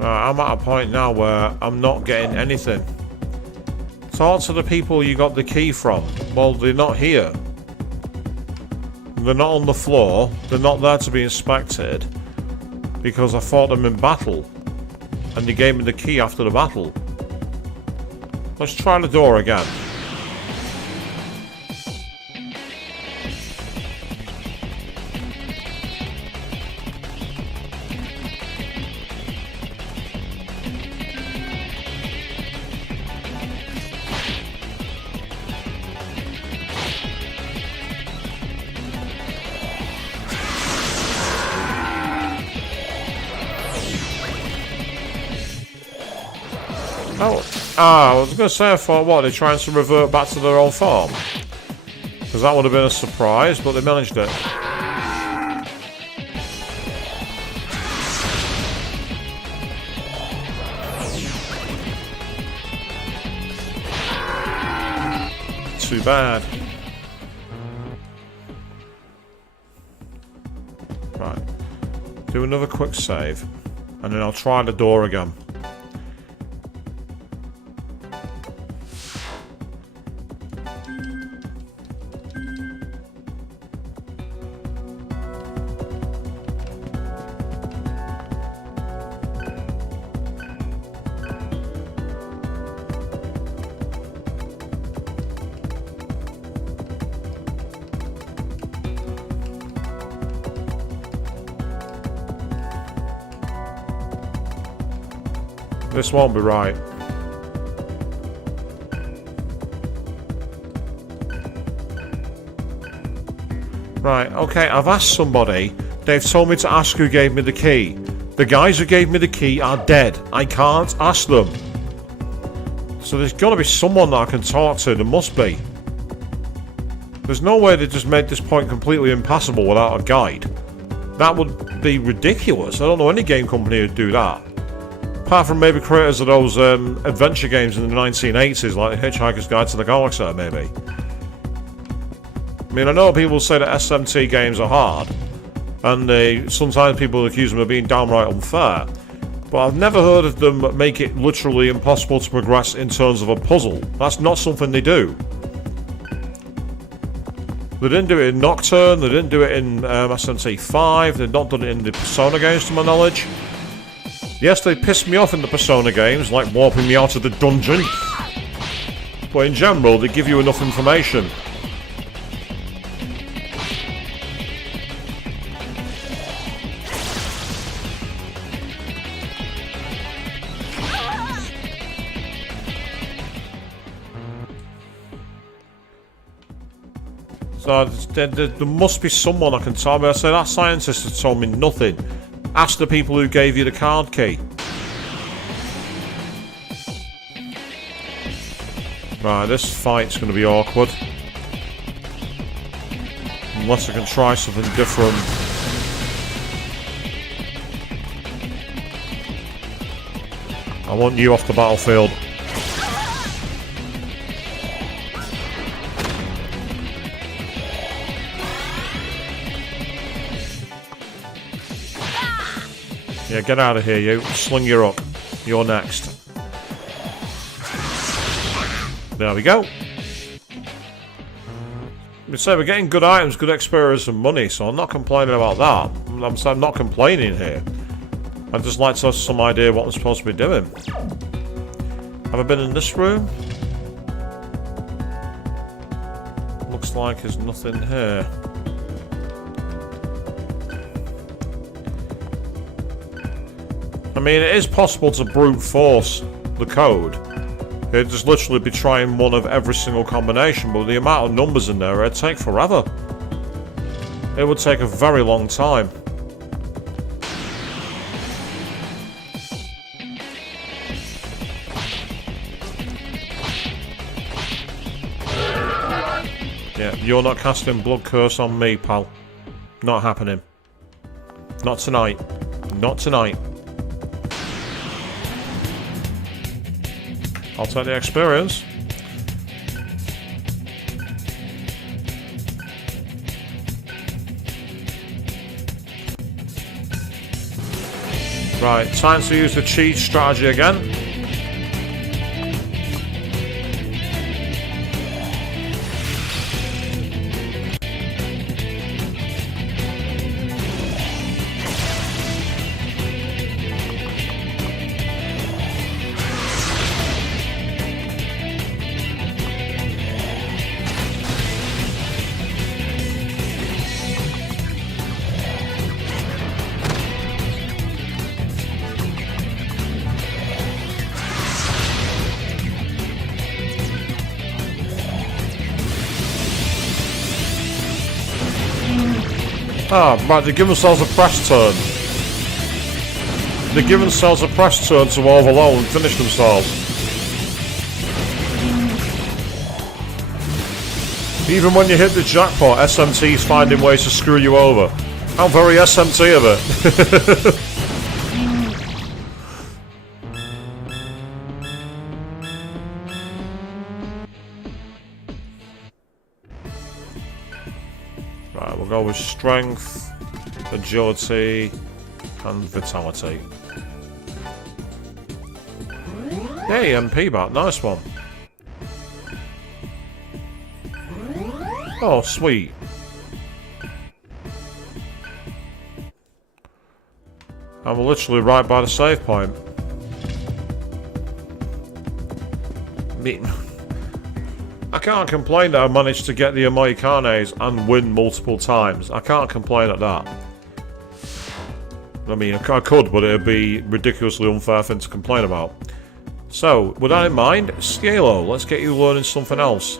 I'm at a point now where I'm not getting anything. Talk to the people you got the key from. Well, they're not here. They're not on the floor. They're not there to be inspected. Because I fought them in battle. And they gave me the key after the battle. Let's try the door again. I was going to say, I thought, what, they're trying to revert back to their old form? Because that would have been a surprise, but they managed it. Too bad. Right. Do another quick save, and then I'll try the door again. This won't be right. Right, okay, I've asked somebody. They've told me to ask who gave me the key. The guys who gave me the key are dead. I can't ask them. So there's got to be someone that I can talk to. There must be. There's no way they just made this point completely impassable without a guide. That would be ridiculous. I don't know any game company who'd do that. Apart from maybe creators of those adventure games in the 1980s, like Hitchhiker's Guide to the Galaxy, maybe. I mean, I know people say that SMT games are hard, and sometimes people accuse them of being downright unfair, but I've never heard of them make it literally impossible to progress in terms of a puzzle. That's not something they do. They didn't do it in Nocturne, they didn't do it in SMT 5, they've not done it in the Persona games to my knowledge. Yes, they piss me off in the Persona games, like warping me out of the dungeon. But in general, they give you enough information. So there must be someone I can tell me. I say that scientist has told me nothing. Ask the people who gave you the card key. Right, this fight's going to be awkward. Unless I can try something different. I want you off the battlefield. Yeah, get out of here, you. Sling your up. You're next. There we go. So we're getting good items, good experience and money, so I'm not complaining about that. I'm not complaining here. I'd just like to have some idea what I'm supposed to be doing. Have I been in this room? Looks like there's nothing here. I mean, it is possible to brute force the code. It'd just literally be trying one of every single combination, but the amount of numbers in there, it'd take forever. It would take a very long time. Yeah, you're not casting blood curse on me, pal. Not happening. Not tonight. Not tonight. I'll take the experience. Right, time to use the cheat strategy again. Ah, right, they give themselves a press turn. They give themselves a press turn to overload and finish themselves. Even when you hit the jackpot, SMT's finding ways to screw you over. How very SMT of it. Right, we'll go with strength, agility, and vitality. Hey, MP back, nice one. Oh, sweet. And we're literally right by the save point. I can't complain that I managed to get the Amoikanes and win multiple times. I can't complain at that. I mean, I could, but it would be ridiculously unfair thing to complain about. So, with that in mind, Scalo, let's get you learning something else.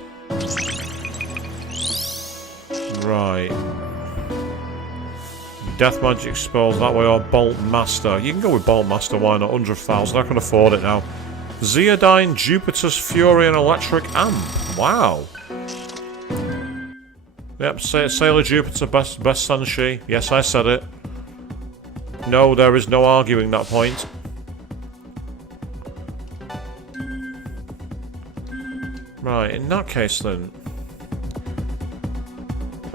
Right. Death Magic spells that way, or Bolt Master. You can go with Bolt Master, why not? 100,000, I can afford it now. Zeodyne, Jupiter's Fury, and Electric Amp. Wow. Yep, Sailor Jupiter, best Senshi. Yes, I said it. No, there is no arguing that point. Right, in that case then.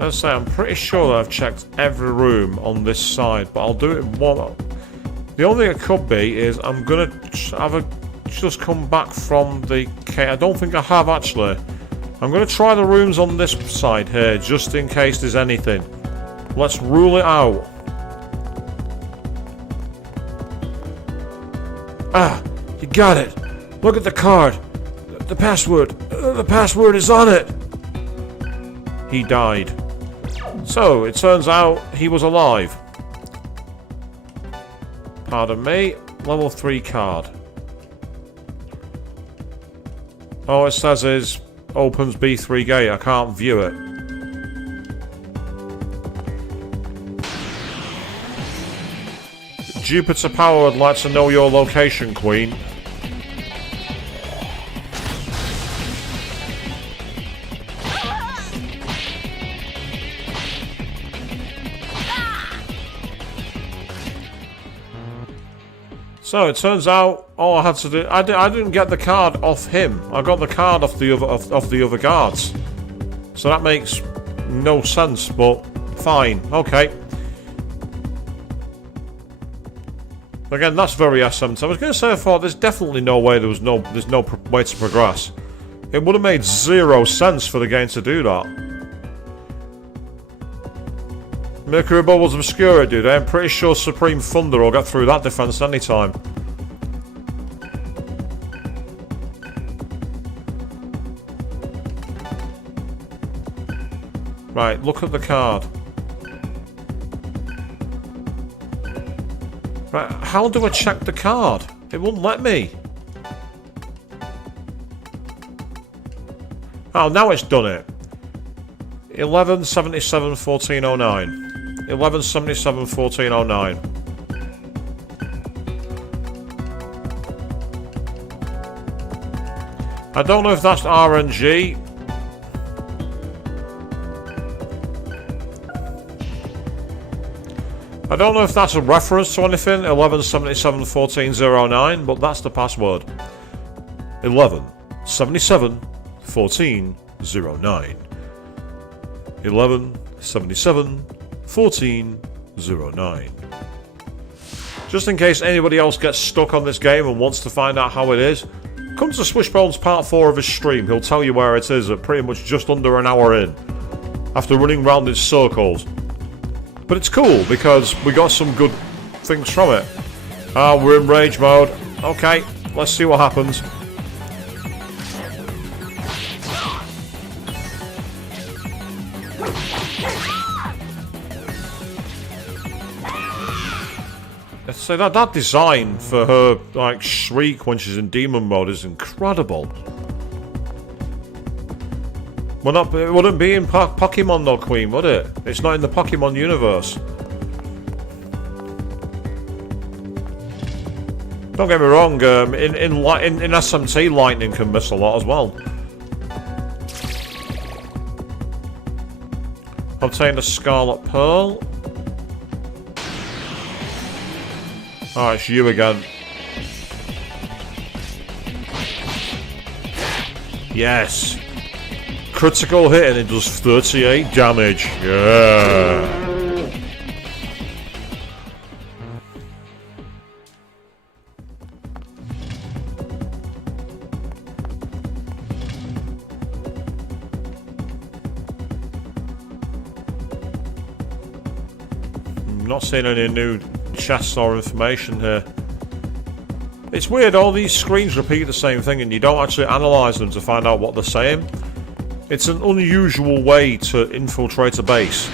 As I say, I'm pretty sure that I've checked every room on this side, but I'll do it one. The only thing it could be is I'm gonna just come back from the cave. I don't think I have actually. I'm gonna try the rooms on this side here, just in case there's anything. Let's rule it out. Ah, you got it. Look at the card. The password. The password is on it. He died. So, it turns out he was alive. Pardon me. Level 3 card. All it says is opens B3 gate. I can't view it. Jupiter Power would like to know your location, Queen. So it turns out all I had to do, I didn't get the card off him. I got the card off the other guards. So that makes no sense, but fine, okay. Again, that's very SMT. I was going to say I thought there's definitely no way there's no way to progress. It would have made 0 sense for the game to do that. Mercury Bubbles Obscura, dude. I'm pretty sure Supreme Thunder will get through that defense anytime. Right, look at the card. Right, how do I check the card? It wouldn't let me. Oh, now it's done it. 1177-1409. 1177-1409. I don't know if that's RNG. I don't know if that's a reference to anything, 1177-1409, but that's the password. 1177-1409. 1177-1409. Just in case anybody else gets stuck on this game and wants to find out how it is, come to Swishbone's part 4 of his stream. He'll tell you where it is at pretty much just under an hour in, after running round in circles. But it's cool because we got some good things from it. Ah, we're in rage mode. Okay, let's see what happens. So that design for her, like, shriek when she's in demon mode is incredible. Well, it wouldn't be in Pokemon though, Queen, would it? It's not in the Pokemon universe. Don't get me wrong, in SMT, lightning can miss a lot as well. Obtain a Scarlet Pearl. Oh, it's you again. Yes. Critical hit and it does 38 damage. Yeah. I'm not seeing any new chests or information here. It's weird, all these screens repeat the same thing and you don't actually analyse them to find out what they're saying. It's an unusual way to infiltrate a base.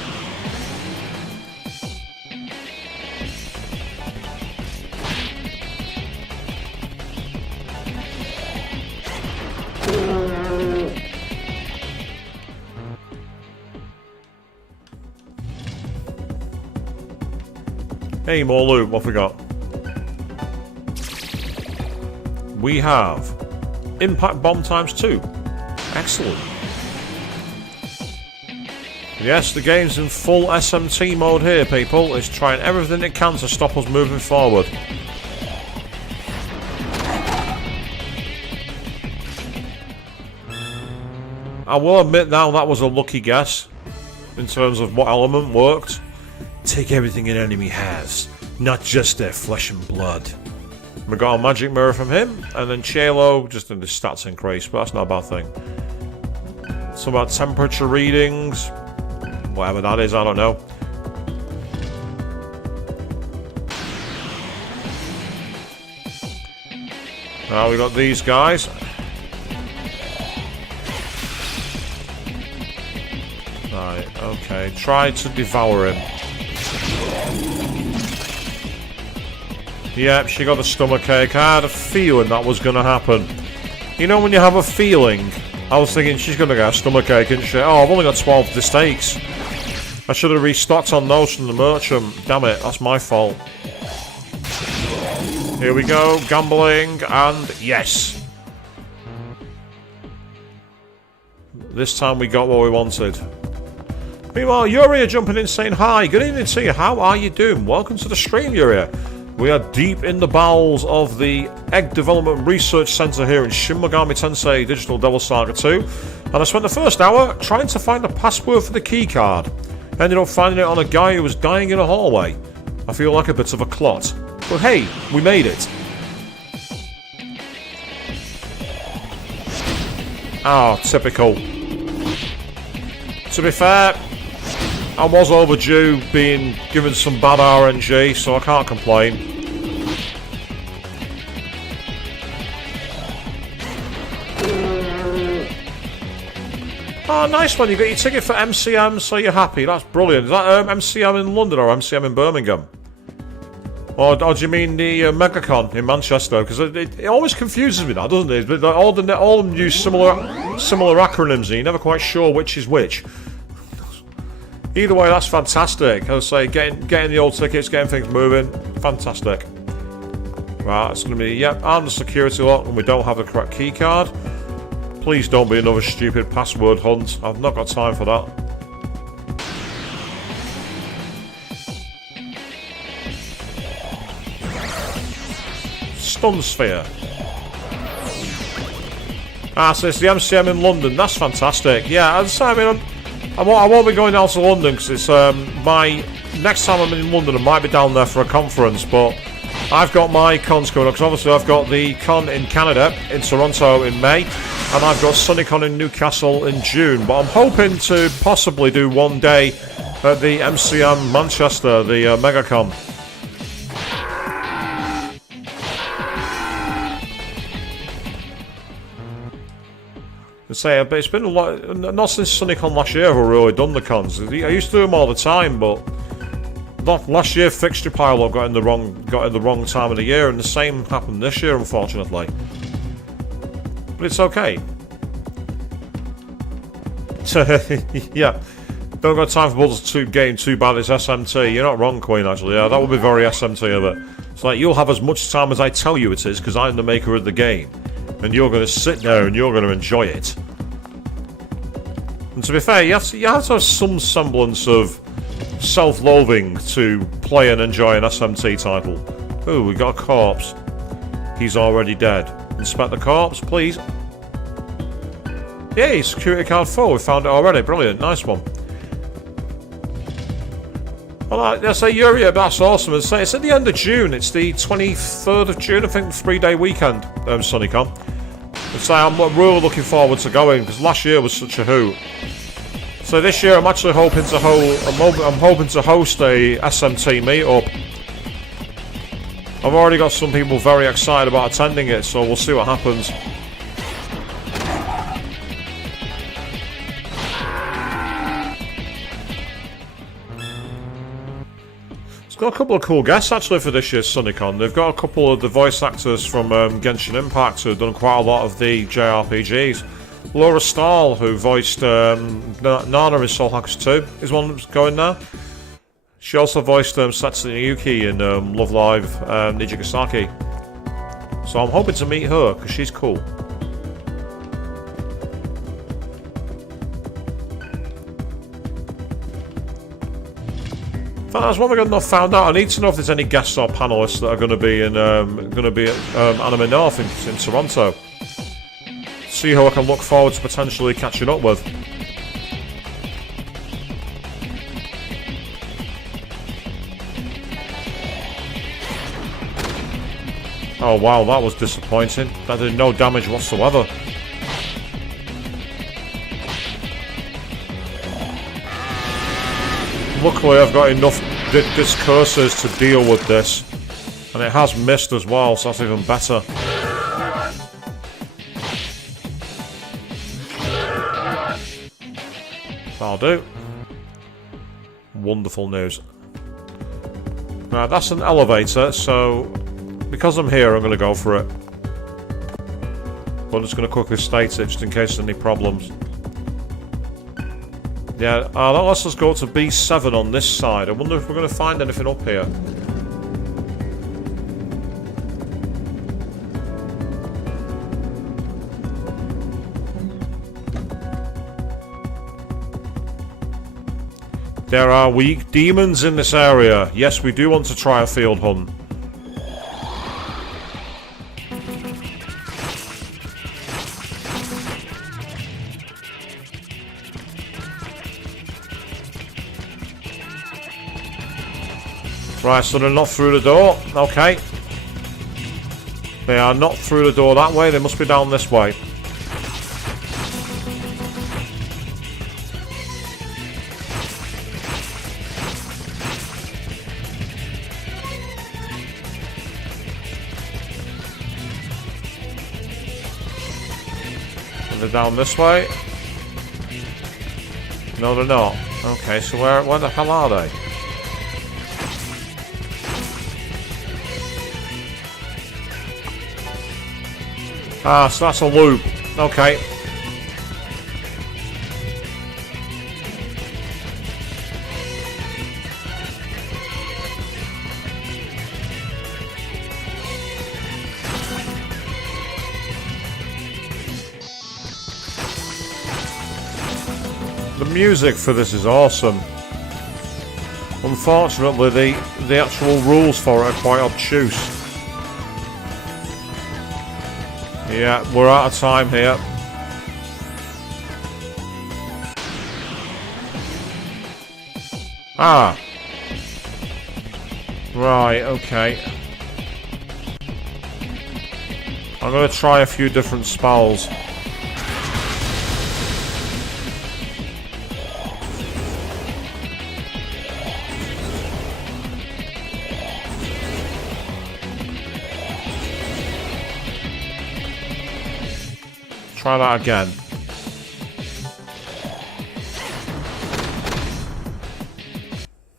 Hey, more loot, what have we got? We have Impact Bomb ×2. Excellent. Yes, the game's in full SMT mode here, people. It's trying everything it can to stop us moving forward. I will admit now that was a lucky guess in terms of what element worked. Take everything an enemy has, not just their flesh and blood. We got a magic mirror from him, and then Chelo just in the stats increase, but that's not a bad thing. Some about temperature readings, whatever that is, I don't know. Now we got these guys. Right, okay. Try to devour him. Yep, she got a stomachache. I had a feeling that was going to happen. You know when you have a feeling? I was thinking she's going to get a stomachache and shit. Oh, I've only got 12 steaks. I should have restocked on those from the merchant. Damn it, that's my fault. Here we go, gambling, and yes. This time we got what we wanted. Meanwhile, Yuri jumping in saying hi. Good evening to you. How are you doing? Welcome to the stream, Yuri. We are deep in the bowels of the Egg Development Research Center here in Shin Megami Tensei Digital Devil Saga 2. And I spent the first hour trying to find the password for the keycard. Ended up finding it on a guy who was dying in a hallway. I feel like a bit of a clot. But hey, we made it. Ah, typical. To be fair, I was overdue being given some bad RNG, so I can't complain. Oh, nice one. You got your ticket for MCM, so you're happy. That's brilliant. Is that MCM in London or MCM in Birmingham? Or do you mean the Megacon in Manchester? Because it always confuses me, that, doesn't it? But all of them use similar acronyms, and you're never quite sure which is which. Either way, that's fantastic. I would say getting the old tickets, getting things moving, fantastic. Right, it's going to be, yep, and the security lock, and we don't have the correct key card. Please don't be another stupid password hunt. I've not got time for that. Stun Sphere. Ah, so it's the MCM in London. That's fantastic. Yeah, I'd say, I mean, I won't be going down to London because it's my next time I'm in London. I might be down there for a conference, but I've got my cons coming up because obviously I've got the con in Canada, in Toronto in May, and I've got SunnyCon in Newcastle in June. But I'm hoping to possibly do one day at the MCM Manchester, the Megacon. Say, but it's been a lot. Not since SunnyCon last year have I really done the cons. I used to do them all the time, but last year fixture pile up got in the wrong time of the year, and the same happened this year, unfortunately. But it's okay. Yeah, don't got time for Bubbles to getting too bad. It's SMT. You're not wrong, Queen. Actually, yeah, that would be very SMT of it. It's like you'll have as much time as I tell you it is, because I'm the maker of the game. And you're going to sit there and you're going to enjoy it. And to be fair, you have to have some semblance of self-loathing to play and enjoy an SMT title. Ooh, we got a corpse. He's already dead. Inspect the corpse, please. Yay, security card 4. We found it already. Brilliant. Nice one. Well, I say Yuri, that's awesome. It's at the end of June. It's the 23rd of June, I think, 3-day weekend, SunnyCon. So I'm really looking forward to going because last year was such a hoot. So this year I'm actually hoping to host a SMT meetup. I've already got some people very excited about attending it, so we'll see what happens. Got a couple of cool guests actually for this year's SunnyCon. They've got a couple of the voice actors from Genshin Impact who've done quite a lot of the JRPGs. Laura Stahl, who voiced Nana in Soul Hackers 2, is one that's going there. She also voiced Satsune Yuki in Love Live Nijigasaki. So I'm hoping to meet her because she's cool. That's what we're going to find out. I need to know if there's any guests or panelists that are going to be at Anime North in Toronto. See who I can look forward to potentially catching up with. Oh wow, that was disappointing. That did no damage whatsoever. Luckily I've got enough discurses to deal with this. And it has missed as well, so that's even better. That'll do. Wonderful news. Right, that's an elevator, so because I'm here, I'm going to go for it. But I'm just going to quickly state it just in case there's any problems. Yeah, that lets us go to B7 on this side. I wonder if we're going to find anything up here. There are weak demons in this area. Yes, we do want to try a field hunt. Right, so they're not through the door. Okay. They are not through the door that way. They must be down this way. They're down this way. No, they're not. Okay, so where the hell are they? Ah, so that's a loop. Okay. The music for this is awesome. Unfortunately, the actual rules for it are quite obtuse. Yeah, we're out of time here. Ah. Right, okay. I'm going to try a few different spells. Try that again.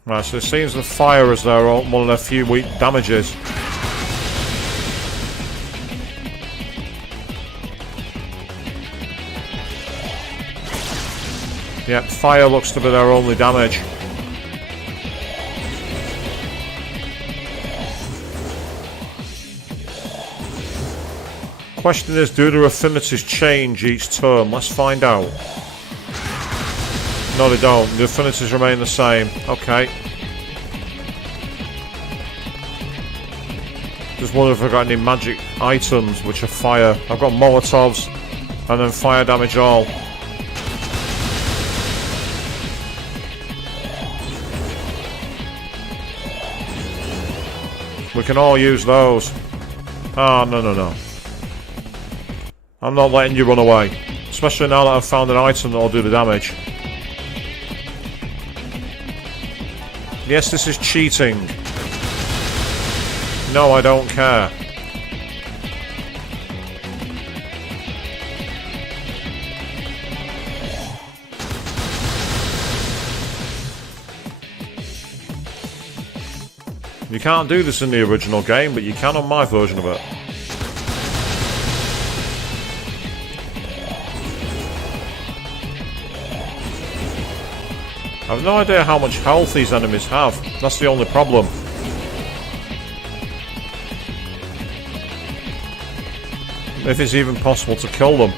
Right, so it seems the fire is there one of their few weak damages. Yep, fire looks to be their only damage. Question is, do their affinities change each turn? Let's find out. No, they don't. The affinities remain the same. Okay. Just wonder if I've got any magic items which are fire. I've got Molotovs and then fire damage all. We can all use those. Ah, no, no, no. I'm not letting you run away. Especially now that I've found an item that'll do the damage. Yes, this is cheating. No, I don't care. You can't do this in the original game, but you can on my version of it. I have no idea how much health these enemies have. That's the only problem. If it's even possible to kill them.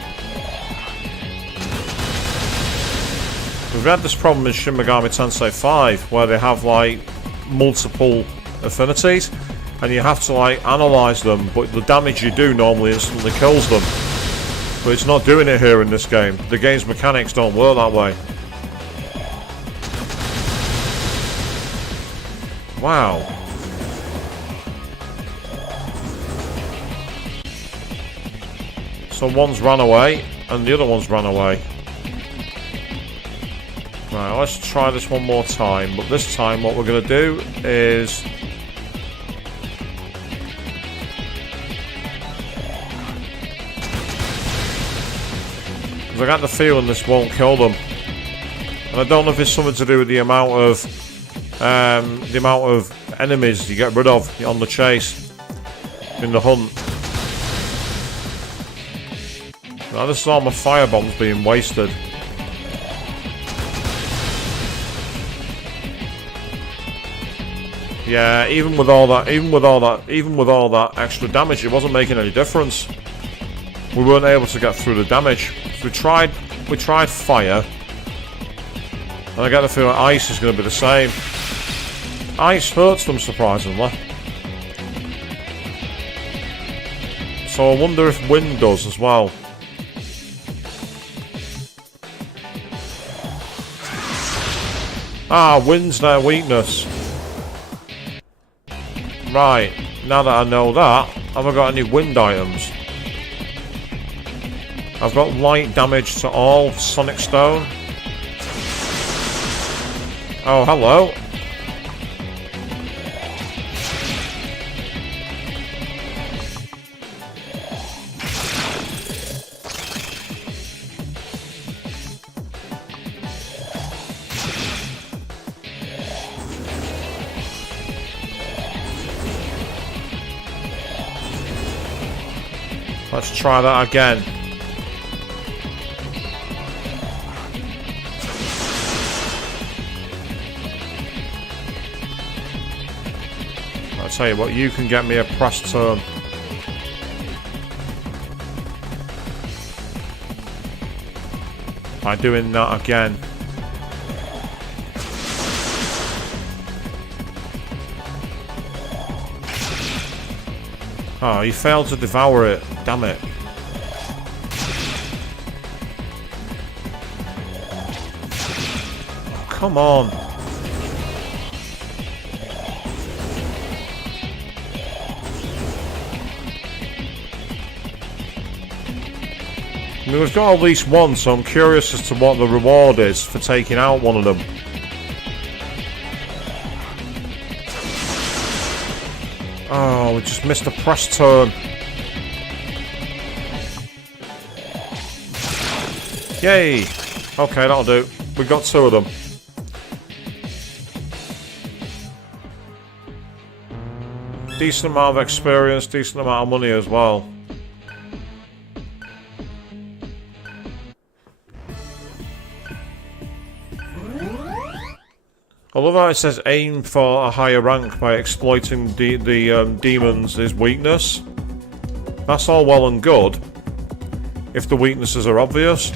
We've had this problem in Shin Megami Tensei 5, where they have like multiple affinities, and you have to like analyse them, but the damage you do normally instantly kills them. But it's not doing it here in this game. The game's mechanics don't work that way. Wow. So one's ran away, and the other one's ran away. Right, let's try this one more time, but this time what we're going to do is... I got the feeling this won't kill them. And I don't know if it's something to do with the amount of enemies you get rid of on the chase in the hunt. Now this is all my fire bombs being wasted. Yeah, even with all that extra damage, it wasn't making any difference. We weren't able to get through the damage. So we tried fire. And I get the feeling ice is going to be the same. Ice hurts them, surprisingly. So I wonder if wind does as well. Ah, wind's their weakness. Right, now that I know that, have I got any wind items? I've got light damage to all Sonic Stone. Oh, hello. Let's try that again. I'll tell you what, you can get me a press turn. By doing that again. Oh, he failed to devour it. Damn it. Oh, come on. I mean, we've got at least one, so I'm curious as to what the reward is for taking out one of them. Oh, we just missed a press turn. Yay! Okay, that'll do. We got two of them. Decent amount of experience, decent amount of money as well. I love how it says aim for a higher rank by exploiting the demon's weakness. That's all well and good if the weaknesses are obvious.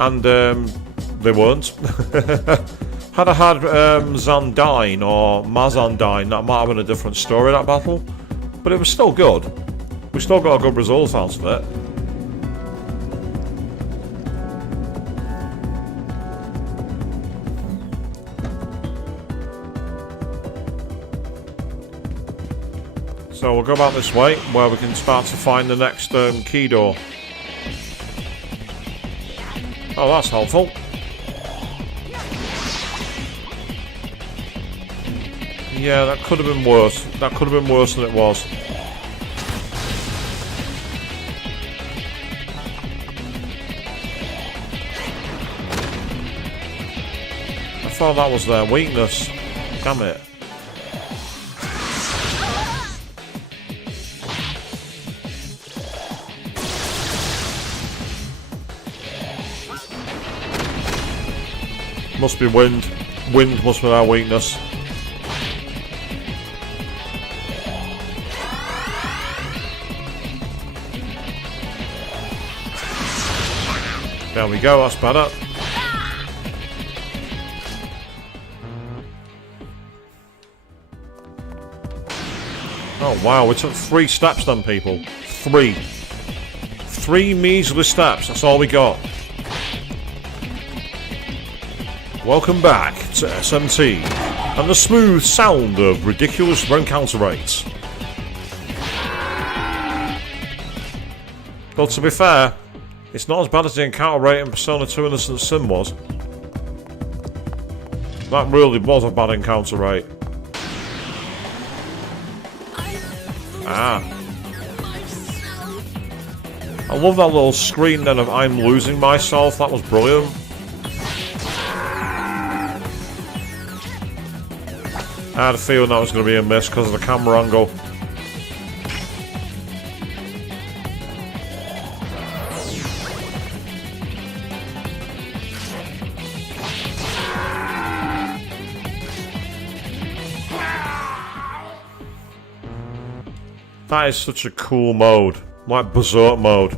And they weren't. Had I had Zandine or Mazandine, that might have been a different story, that battle. But it was still good. We still got a good result out of it. So we'll go back this way, where we can start to find the next key door. Oh, that's helpful. Yeah, that could have been worse. That could have been worse than it was. I thought that was their weakness. Damn it. Must be wind. Wind must be our weakness. There we go, that's better. Oh wow, we took 3 steps then, people. 3. 3 measly steps, that's all we got. Welcome back to SMT and the smooth sound of ridiculous encounter rates. Well, to be fair, it's not as bad as the encounter rate in Persona 2 Innocent Sin was. That really was a bad encounter rate. Ah. I love that little screen then of I'm losing myself, that was brilliant. I had a feeling that was going to be a miss because of the camera angle. That is such a cool mode, like Berserk mode.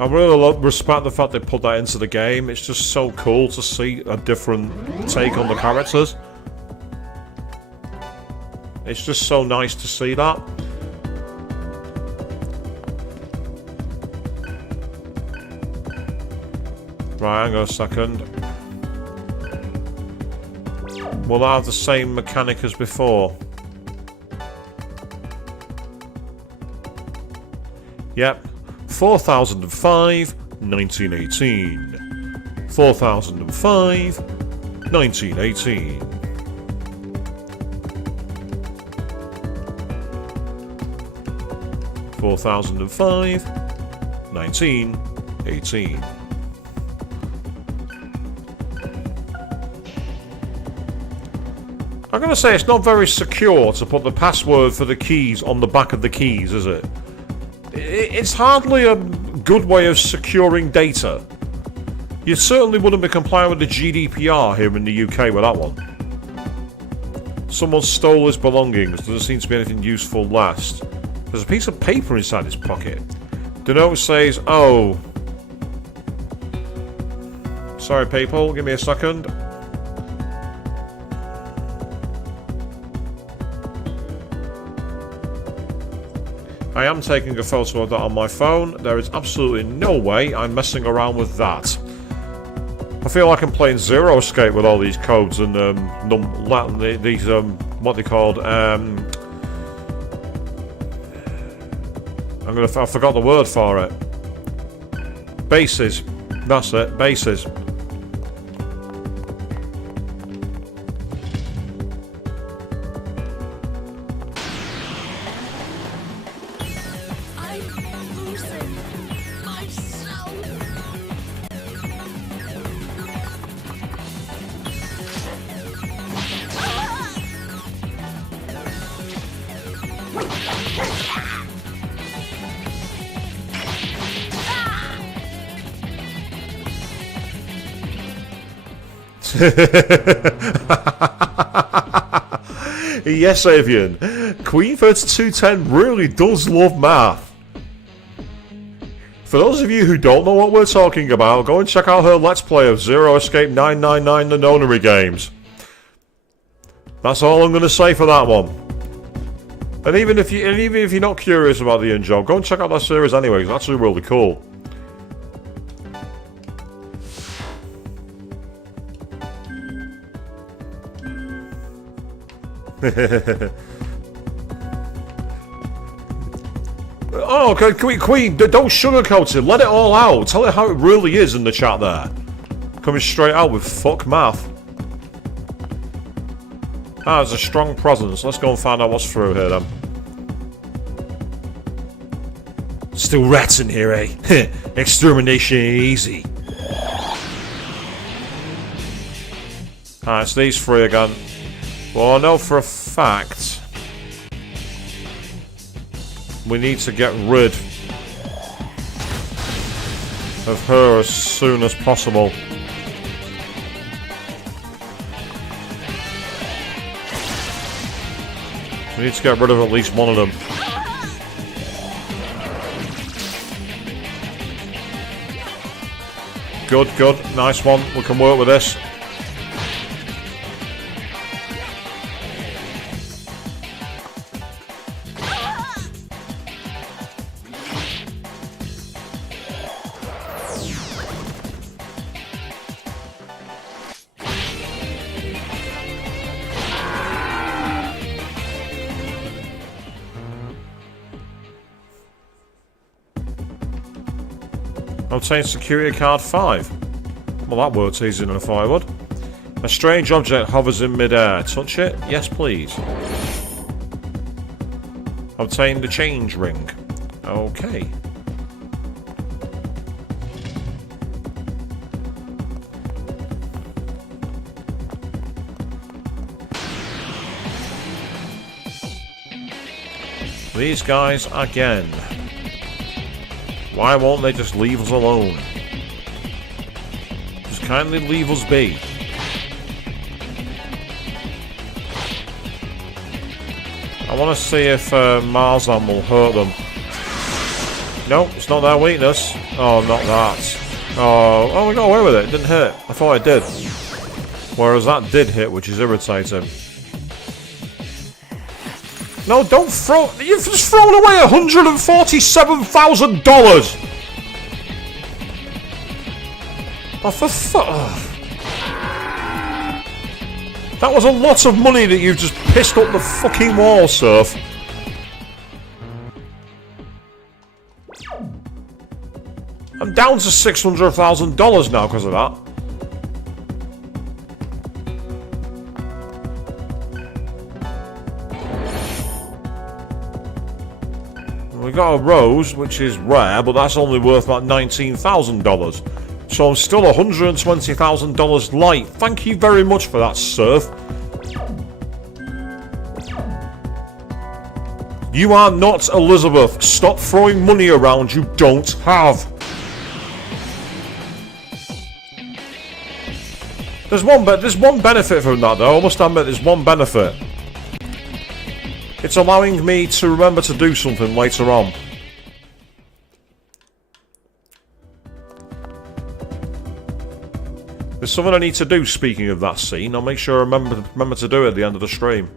I really respect the fact they put that into the game. It's just so cool to see a different take on the characters. It's just so nice to see that. Right, hang on a second. Will that have the same mechanic as before? Yep. 4005, 1918. 4005, 1918. Four 2005, 1918. I'm gonna say it's not very secure to put the password for the keys on the back of the keys, is it? It's hardly a good way of securing data. You certainly wouldn't be complying with the GDPR here in the UK with that one. Someone stole his belongings. Doesn't seem to be anything useful last. There's a piece of paper inside his pocket. The note says, oh. Sorry people, give me a second. I am taking a photo of that on my phone. There is absolutely no way I'm messing around with that. I feel like I'm playing Zero Escape with all these codes and these what they called. I forgot the word for it. Bases. That's it. Bases. Yes, Avian. Queen3210 really does love math. For those of you who don't know what we're talking about, go and check out her Let's Play of Zero Escape 999 The Nonary Games. That's all I'm going to say for that one. And even if you're not curious about the in-job, go and check out that series anyway, it's actually really cool. Oh, Queen, don't sugarcoat it. Let it all out. Tell it how it really is in the chat there. Coming straight out with fuck math. Ah, there's a strong presence. Let's go and find out what's through here then. Still rats in here, eh? Extermination ain't easy. Alright, it's these three again. Well, I know for a fact we need to get rid of her as soon as possible. We need to get rid of at least one of them. Good, good. Nice one. We can work with this. Obtain security card 5. Well, that works easier than I thought it would. A strange object hovers in mid-air. Touch it? Yes, please. Obtain the change ring. Okay. These guys again. Why won't they just leave us alone? Just kindly leave us be. I want to see if Marzan will hurt them. No, it's not their weakness. Oh, not that. Oh, we got away with it. It didn't hit. I thought it did. Whereas that did hit, which is irritating. No, don't throw... You've just thrown away $147,000! Oh, for that was a lot of money that you've just pissed up the fucking wall, Surf. I'm down to $600,000 now because of that. We got a rose, which is rare, but that's only worth about $19,000. So I'm still $120,000 light. Thank you very much for that, Surf. You are not Elizabeth. Stop throwing money around you don't have. There's one benefit from that, though. I must admit, there's one benefit. It's allowing me to remember to do something later on. There's something I need to do, speaking of that scene. I'll make sure I remember to do it at the end of the stream.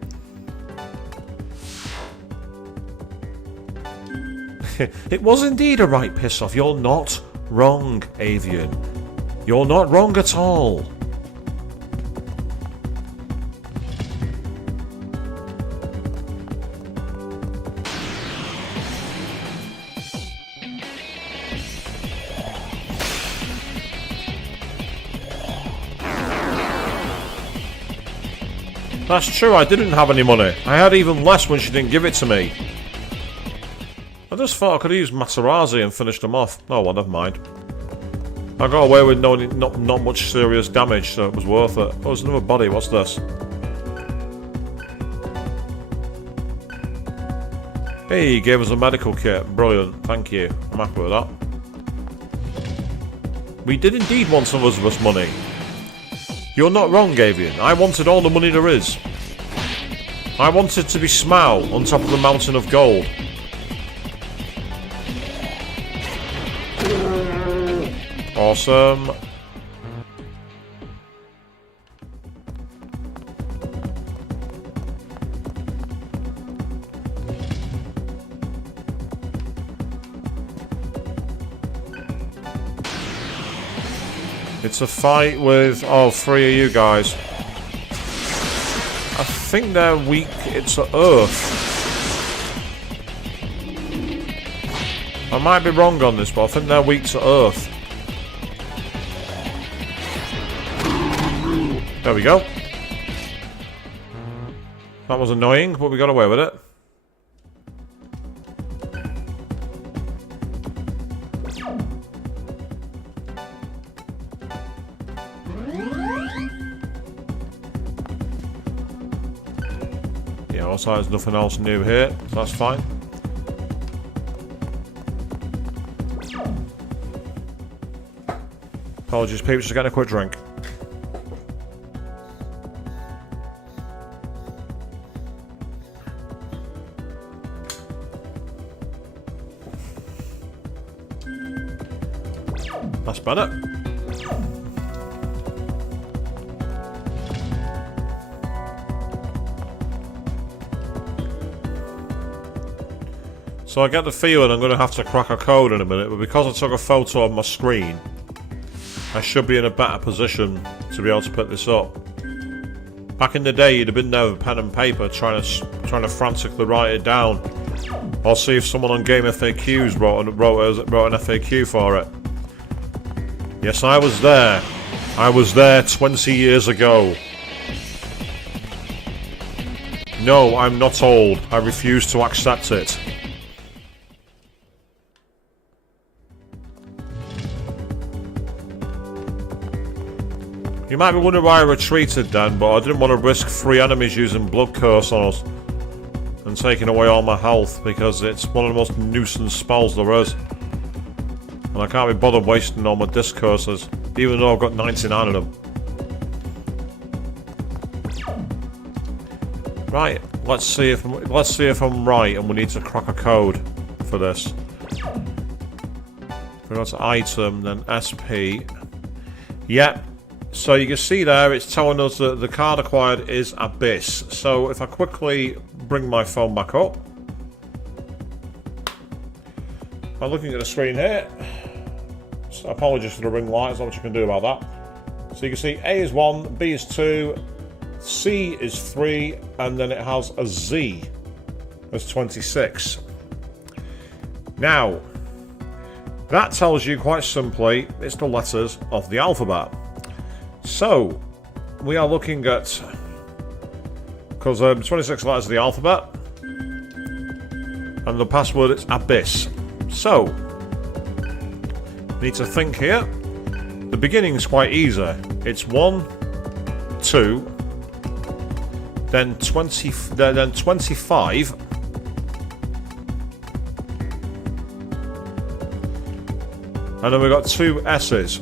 It was indeed a right piss-off. You're not wrong, Avian. You're not wrong at all. That's true, I didn't have any money. I had even less when she didn't give it to me. I just thought I could have used Materazzi and finished them off. Oh well, never mind. I got away with not much serious damage, so it was worth it. Oh, there's another body, what's this? Hey, he gave us a medical kit. Brilliant, thank you. I'm happy with that. We did indeed want some Elizabeth's money. You're not wrong, Gavian. I wanted all the money there is. I wanted to be Smaug on top of the mountain of gold. Awesome. It's a fight with, oh, 3 of you guys. I think they're weak to Earth. I might be wrong on this, but I think they're weak to Earth. There we go. That was annoying, but we got away with it. Yeah, also there's nothing else new here, so that's fine. Apologies, peeps, just getting a quick drink. That's better. So I get the feeling I'm going to have to crack a code in a minute, but because I took a photo of my screen, I should be in a better position to be able to put this up. Back in the day, you'd have been there with pen and paper trying to frantically write it down. I'll see if someone on Game FAQs wrote an FAQ for it. Yes, I was there. I was there 20 years ago. No, I'm not old. I refuse to accept it. You might be wondering why I retreated then, but I didn't want to risk 3 enemies using blood curse on us. And and taking away all my health because it's one of the most nuisance spells there is. And I can't be bothered wasting all my disc curses, even though I've got 99 of them. Right, let's see if I'm right, and we need to crack a code for this. If we go to item, then SP. Yep. So you can see there, it's telling us that the card acquired is Abyss. So if I quickly bring my phone back up, I'm looking at the screen here. So apologies for the ring light, there's not much you can do about that. So you can see A is 1, B is 2, C is 3, and then it has a Z as 26. Now, that tells you quite simply it's the letters of the alphabet. So, we are looking at, because 26 letters of the alphabet, and the password is Abyss. So, need to think here. The beginning is quite easy. It's 1, 2, then 20, then 25, and then we've got 2 S's.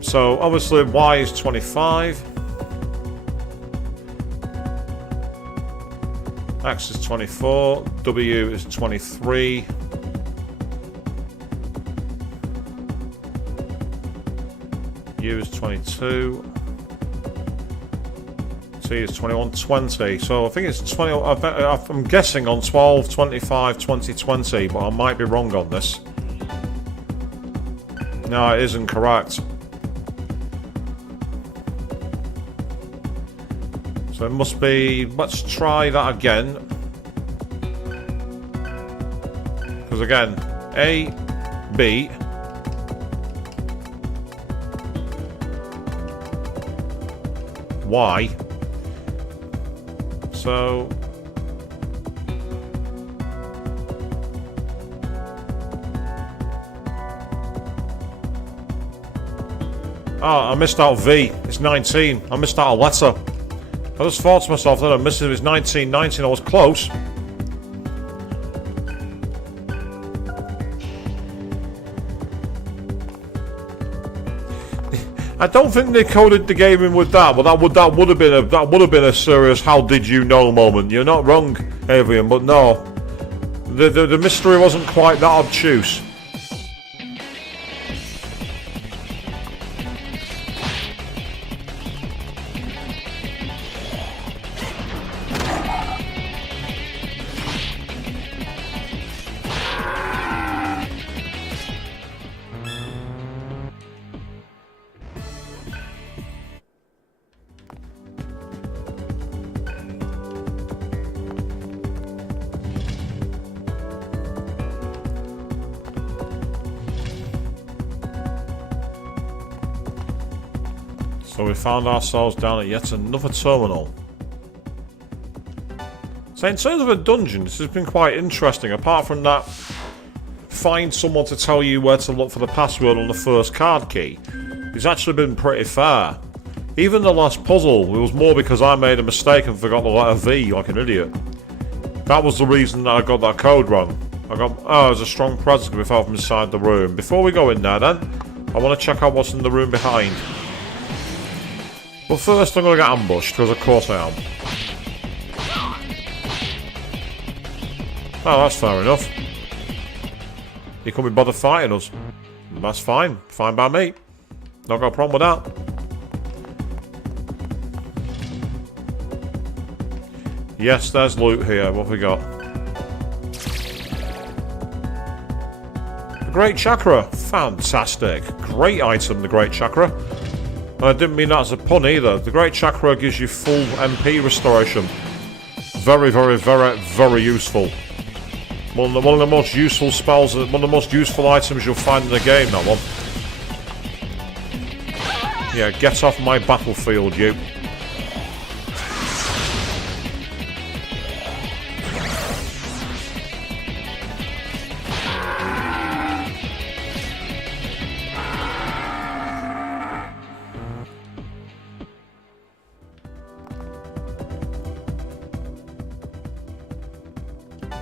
So obviously Y is 25, X is 24, W is 23, U is 22, T is 21, 20. So I think it's 20, I'm guessing on 12, 25, 20, 20, but I might be wrong on this. No, it isn't correct. So it must be, let's try that again. Because again, A, B, Y. So I missed out V. It's 19. I missed out a letter. I just thought to myself that I missed it. It was 19. 19. I was close. I don't think they coded the game in with that, but that would have been a serious "how did you know" moment. You're not wrong, Avian, but no, the mystery wasn't quite that obtuse. So we found ourselves down at yet another terminal. So in terms of a dungeon, this has been quite interesting. Apart from that, find someone to tell you where to look for the password on the first card key. It's actually been pretty fair. Even the last puzzle, it was more because I made a mistake and forgot the letter V like an idiot. That was the reason that I got that code wrong. There's a strong presence coming from inside the room. Before we go in there then, I want to check out what's in the room behind. But first I'm going to get ambushed, because of course I am. Oh, that's fair enough. You couldn't be bothered fighting us. That's fine. Fine by me. Not got a problem with that. Yes, there's loot here. What have we got? The Great Chakra. Fantastic. Great item, the Great Chakra. And I didn't mean that as a pun either. The Great Chakra gives you full MP restoration. Very, very, very, very useful. One of the most useful spells, one of the most useful items you'll find in the game, that one. Yeah, get off my battlefield, you.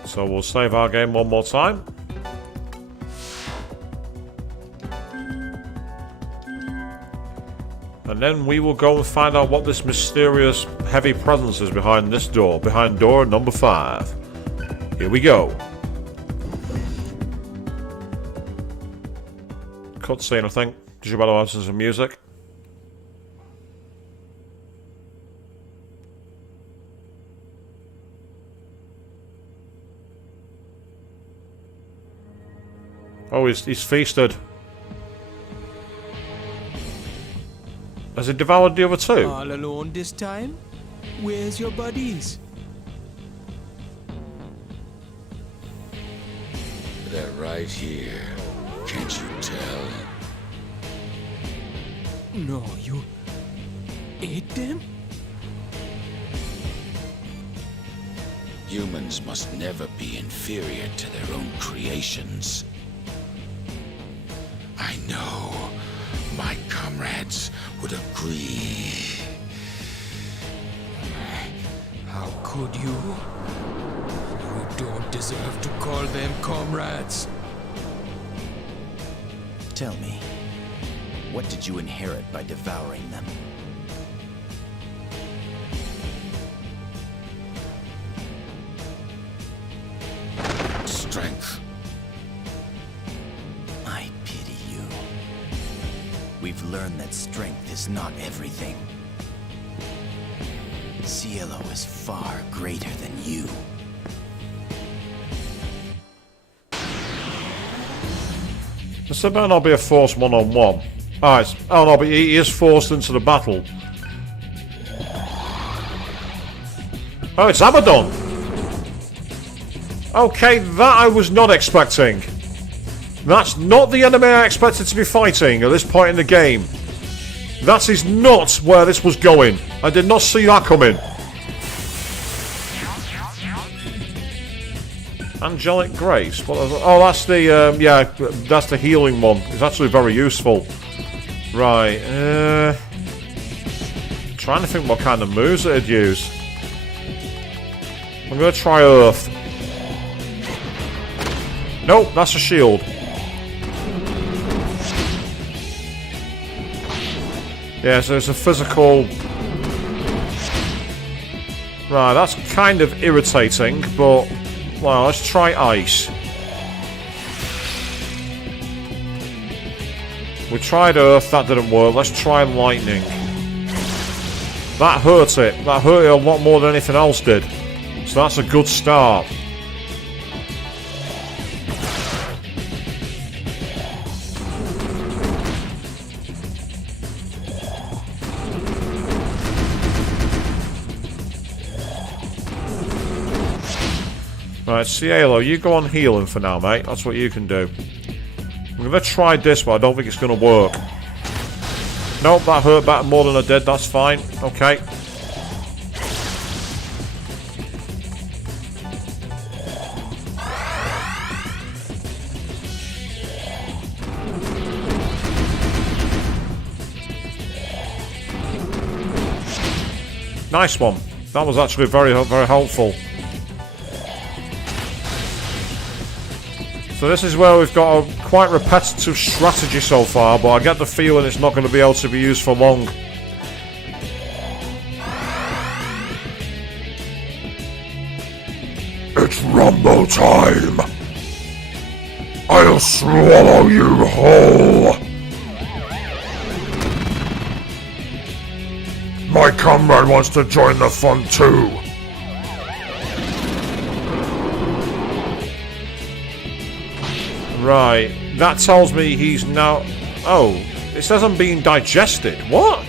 So we'll save our game one more time. And then we will go and find out what this mysterious heavy presence is behind this door. Behind door number 5. Here we go. Cutscene, I think. Did you better listen to some music? Oh, he's feasted. Has he devoured the other two? All alone this time? Where's your buddies? They're right here. Can't you tell? No, you ate them? Humans must never be inferior to their own creations. I know. My comrades would agree. How could you? You don't deserve to call them comrades. Tell me, what did you inherit by devouring them? Strength. I pity you. We've learned that strength is not everything. Cielo is far greater than you. This better not be a forced one-on-one. Alright, oh no, but he is forced into the battle. Oh, it's Abaddon! Okay, that I was not expecting. That's not the enemy I expected to be fighting at this point in the game. That is not where this was going. I did not see that coming. Angelic Grace. Oh, that's the yeah, that's the healing one. It's actually very useful. Right. Trying to think what kind of moves it'd use. I'm gonna try Earth. Nope, that's a shield. Yeah, so it's a physical. Right, that's kind of irritating, but. Well, let's try ice. We tried earth, that didn't work. Let's try lightning. That hurt it. That hurt it a lot more than anything else did. So that's a good start. Right, Cielo, you go on healing for now, mate. That's what you can do. I'm going to try this, but I don't think it's going to work. Nope, that hurt back more than I did. That's fine. Okay. Nice one. That was actually very, very helpful. So this is where we've got a quite repetitive strategy so far, but I get the feeling it's not going to be able to be used for long. It's rumble time! I'll swallow you whole! My comrade wants to join the fun too! Right, that tells me he's now... Oh, it says I'm being digested. What?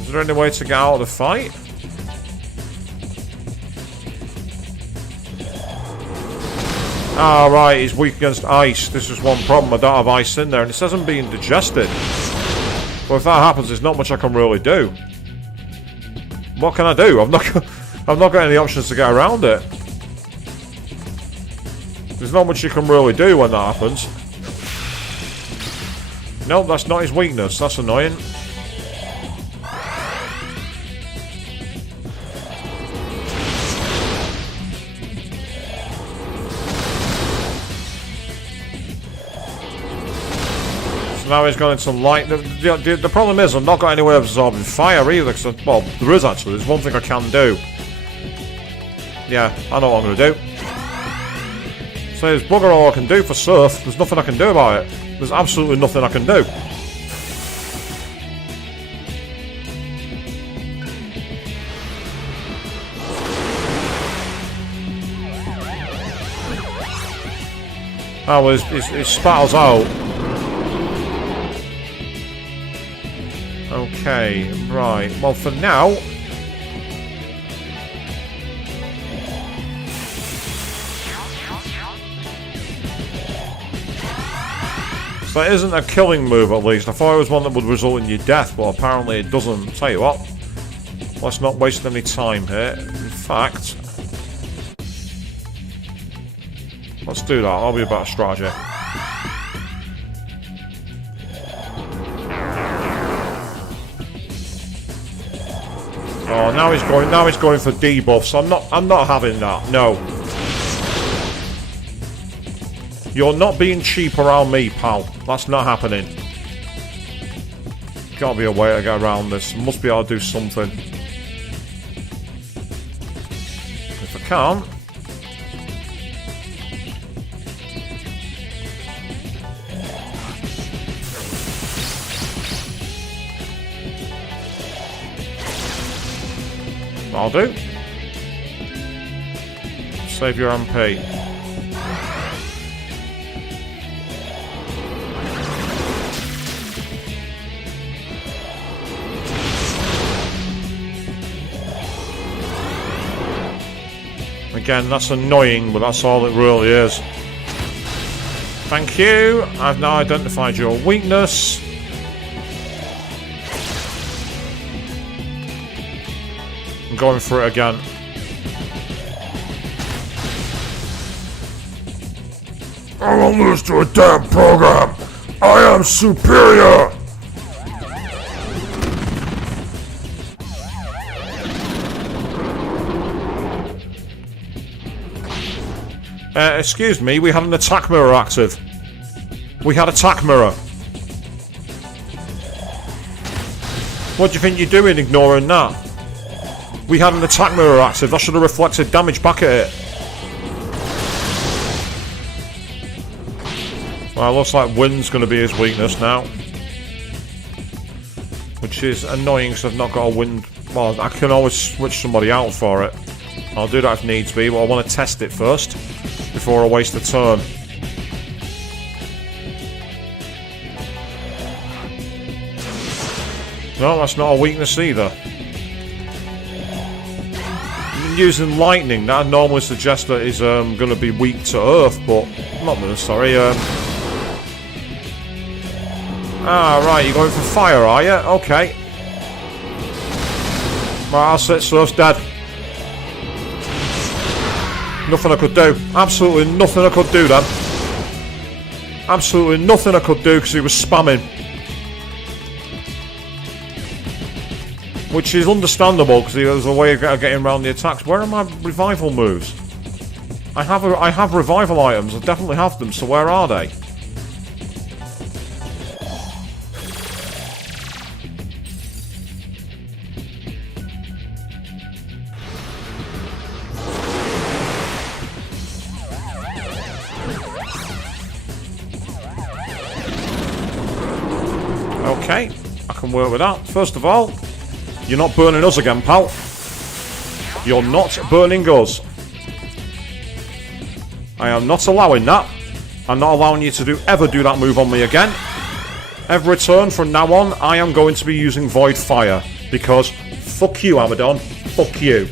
Is there any way to get out of the fight? Ah, right, he's weak against ice. This is one problem, I don't have ice in there, and it says I'm being digested. Well, if that happens, there's not much I can really do. What can I do? I've not got any options to get around it. There's not much you can really do when that happens. Nope, that's not his weakness. That's annoying. now he's going into light. The problem is I've not got any way of absorbing fire either. Cause well, there is actually. There's one thing I can do. Yeah, I know what I'm going to do. So there's bugger all I can do for surf. There's nothing I can do about it. There's absolutely nothing I can do. Oh, well, it spattles out. Okay, right. Well, for now... So it isn't a killing move, at least. I thought it was one that would result in your death, but apparently it doesn't. Tell you what, let's not waste any time here. In fact... let's do that. That'll be a better strategy. Oh, now he's going for debuffs. I'm not having that. No. You're not being cheap around me, pal. That's not happening. Gotta be a way to get around this. Must be able to do something. If I can't... I'll do. Save your MP. Again, that's annoying, but that's all it really is. Thank you. I've now identified your weakness. I'm going for it again. I won't lose to a damn program. I am superior. Excuse me, we had an attack mirror active. We had attack mirror. What do you think you're doing ignoring that? We had an attack mirror active. That should have reflected damage back at it. Well, it looks like wind's going to be his weakness now. Which is annoying because I've not got a wind... Well, I can always switch somebody out for it. I'll do that if needs be, but I want to test it first before I waste a turn. No, that's not a weakness either. Using lightning, that normally suggests that he's going to be weak to earth, but not necessarily. Right, you're going for fire, are you? Okay. Right, I'll sit, Surf's dead. Nothing I could do. Absolutely nothing I could do then. Absolutely nothing I could do because he was spamming. Which is understandable because there's a way of getting around the attacks. Where are my revival moves? I have revival items. I definitely have them. So where are they? Okay, I can work with that. First of all, you're not burning us again, pal. You're not burning us. I am not allowing that. I'm not allowing you to ever do that move on me again. Every turn from now on, I am going to be using Void Fire. Because, fuck you, Abaddon. Fuck you.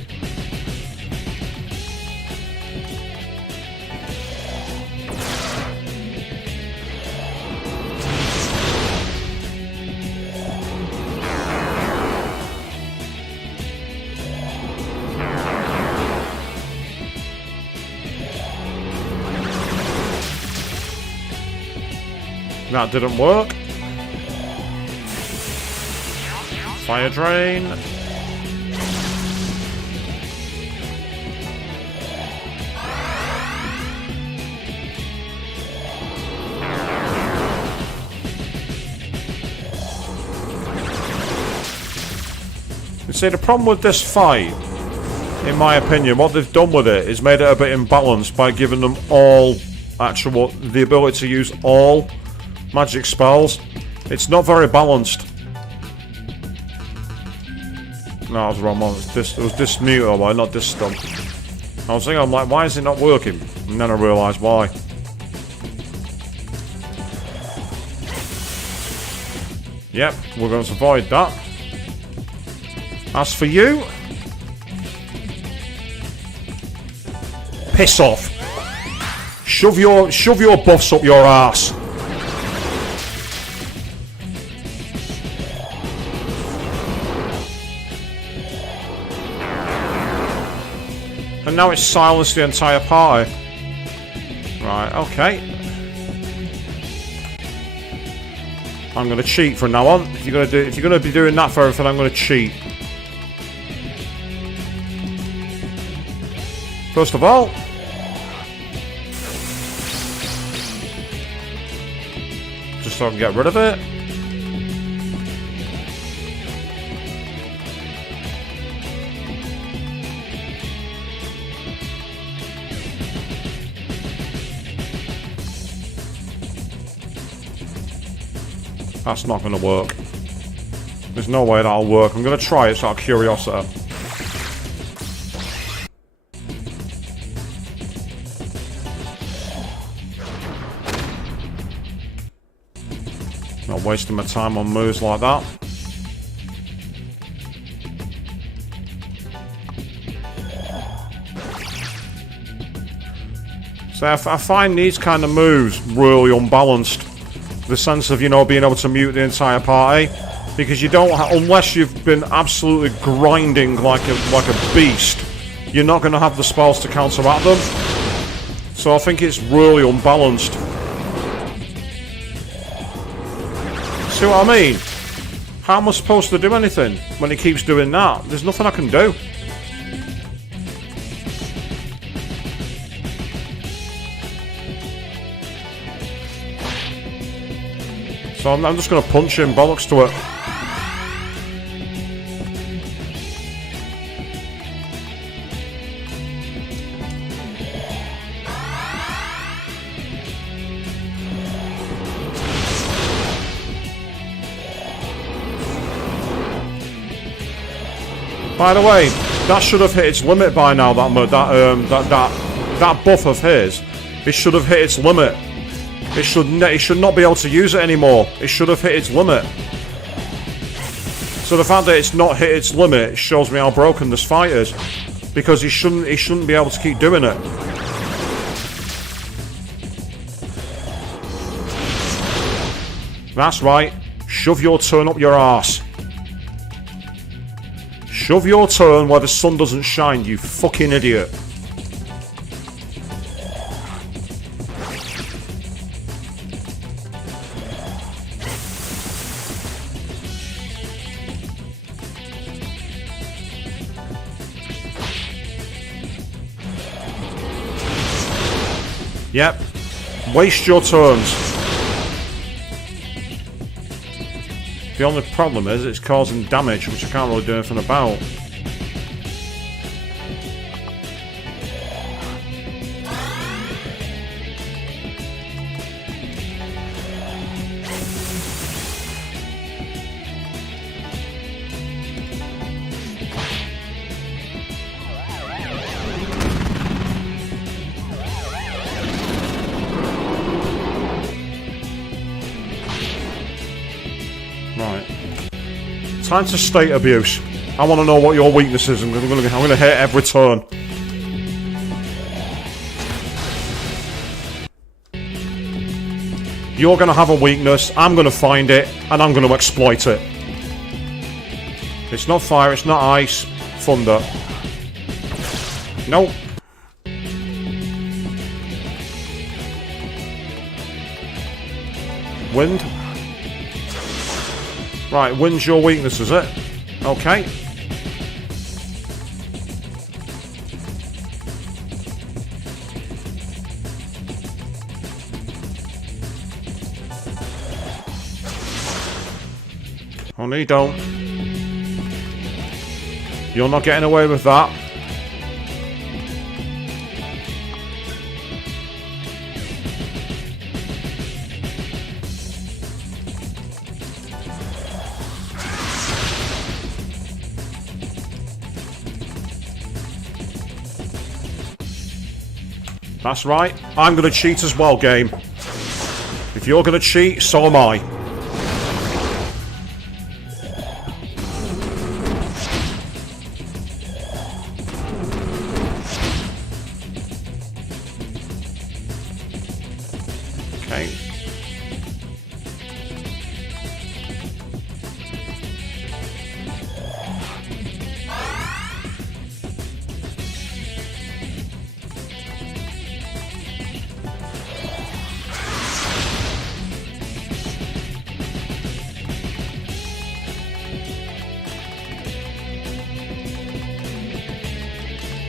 That didn't work. Fire drain. See, the problem with this fight, in my opinion, what they've done with it is made it a bit imbalanced by giving them all the ability to use all magic spells. It's not very balanced. No, I was wrong one. It was this mute, or not this stump. I was thinking, I'm like, why is it not working? And then I realised why. Yep, we're going to avoid that. As for you, piss off. Shove your buffs up your ass. And now it's silenced the entire party. Right, okay. I'm gonna cheat from now on. If you're gonna be doing that for everything, I'm gonna cheat. First of all, just so I can get rid of it. That's not going to work. There's no way that'll work. I'm going to try it just out of curiosity. Not wasting my time on moves like that. So I find these kind of moves really unbalanced. The sense of, you know, being able to mute the entire party, because you don't, unless you've been absolutely grinding like a beast, you're not going to have the spells to counteract them. So I think it's really unbalanced. See what I mean? How am I supposed to do anything when he keeps doing that? There's nothing I can do. So I'm just going to punch him, bollocks to it. By the way, that should have hit its limit by now. That buff of his, it should have hit its limit. It should not be able to use it anymore. It should have hit its limit. So the fact that it's not hit its limit shows me how broken this fight is, because he shouldn't be able to keep doing it. That's right. Shove your turn up your arse. Shove your turn where the sun doesn't shine, you fucking idiot. Yep. Waste your turns. The only problem is it's causing damage, which I can't really do anything about. Right. Time to state abuse. I want to know what your weakness is. I'm going to hit every turn. You're going to have a weakness. I'm going to find it, and I'm going to exploit it. It's not fire. It's not ice. Thunder. Nope. Wind. Right, wind's your weakness, is it? Okay. Oh, no, you don't. You're not getting away with that. That's right. I'm going to cheat as well, game. If you're going to cheat, so am I. Okay.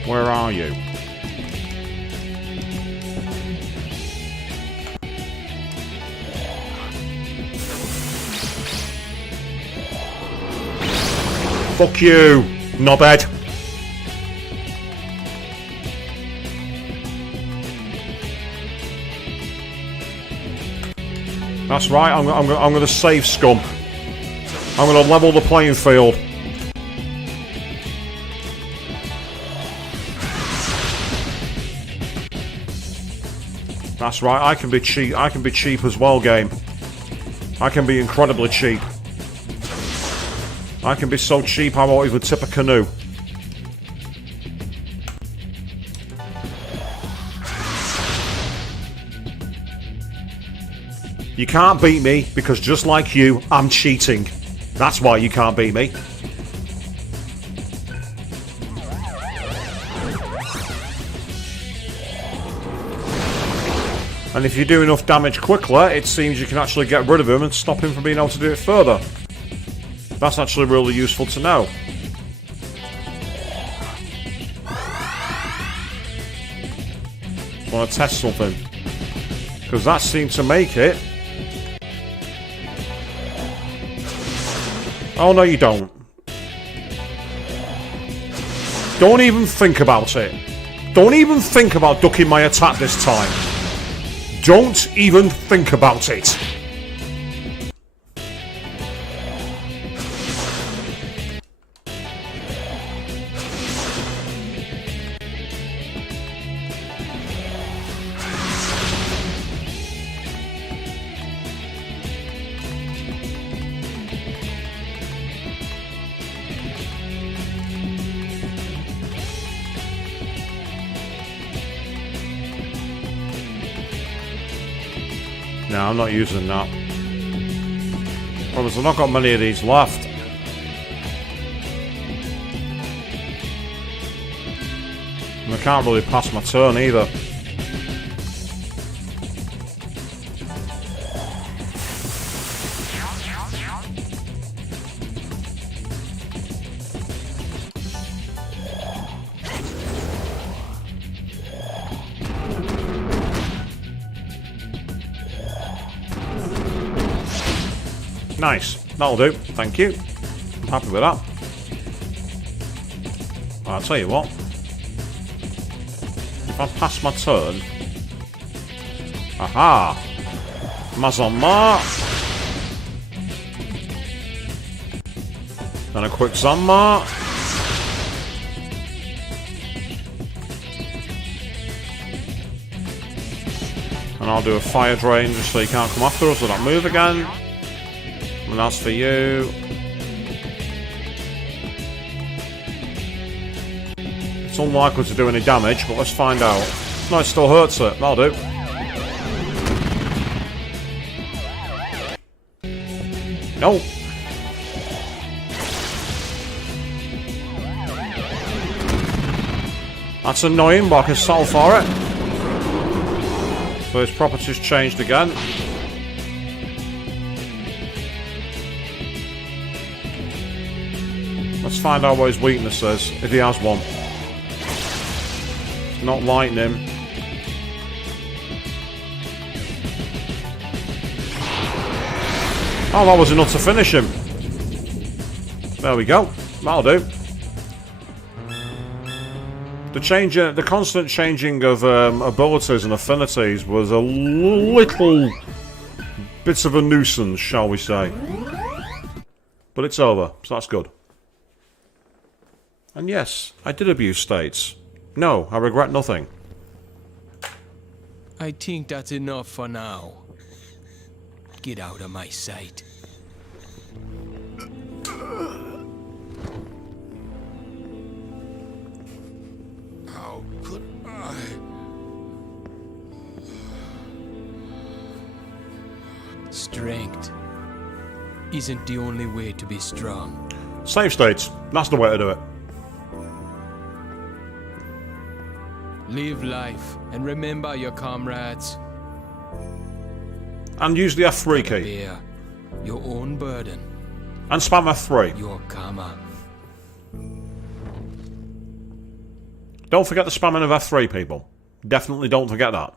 Where are you? Fuck you, knobhead. That's right, I'm going to save scum. I'm going to level the playing field. That's right, I can be cheap. I can be cheap as well, game. I can be incredibly cheap. I can be so cheap I won't even tip a canoe. You can't beat me because just like you, I'm cheating. That's why you can't beat me. And if you do enough damage quickly, it seems you can actually get rid of him and stop him from being able to do it further. That's actually really useful to know. I want to test something. Because that seemed to make it. Oh, no, you don't. Don't even think about it. Don't even think about ducking my attack this time. Don't even think about it. No, I'm not using that. Well, I've not got many of these left. And I can't really pass my turn either. Nice. That'll do. Thank you. I'm happy with that. I'll tell you what. If I pass my turn... Aha! Mazama! Then a quick Zanma. And I'll do a fire drain just so you can't come after us or not move again. And that's for you. It's unlikely to do any damage, but let's find out. No, it still hurts it. That'll do. No. That's annoying, but I can settle for it. So his properties changed again. Let's find out what his weakness is, if he has one. It's not lightning. Oh, that was enough to finish him. There we go. That'll do. The constant changing of abilities and affinities was a little bit of a nuisance, shall we say. But it's over, so that's good. And yes, I did abuse states. No, I regret nothing. I think that's enough for now. Get out of my sight. How could I? Strength isn't the only way to be strong. Save states, that's the way to do it. Live life and remember your comrades. And use the F3 key. Bear your own burden. And spam F3. Your karma. Don't forget the spamming of F3, people. Definitely don't forget that.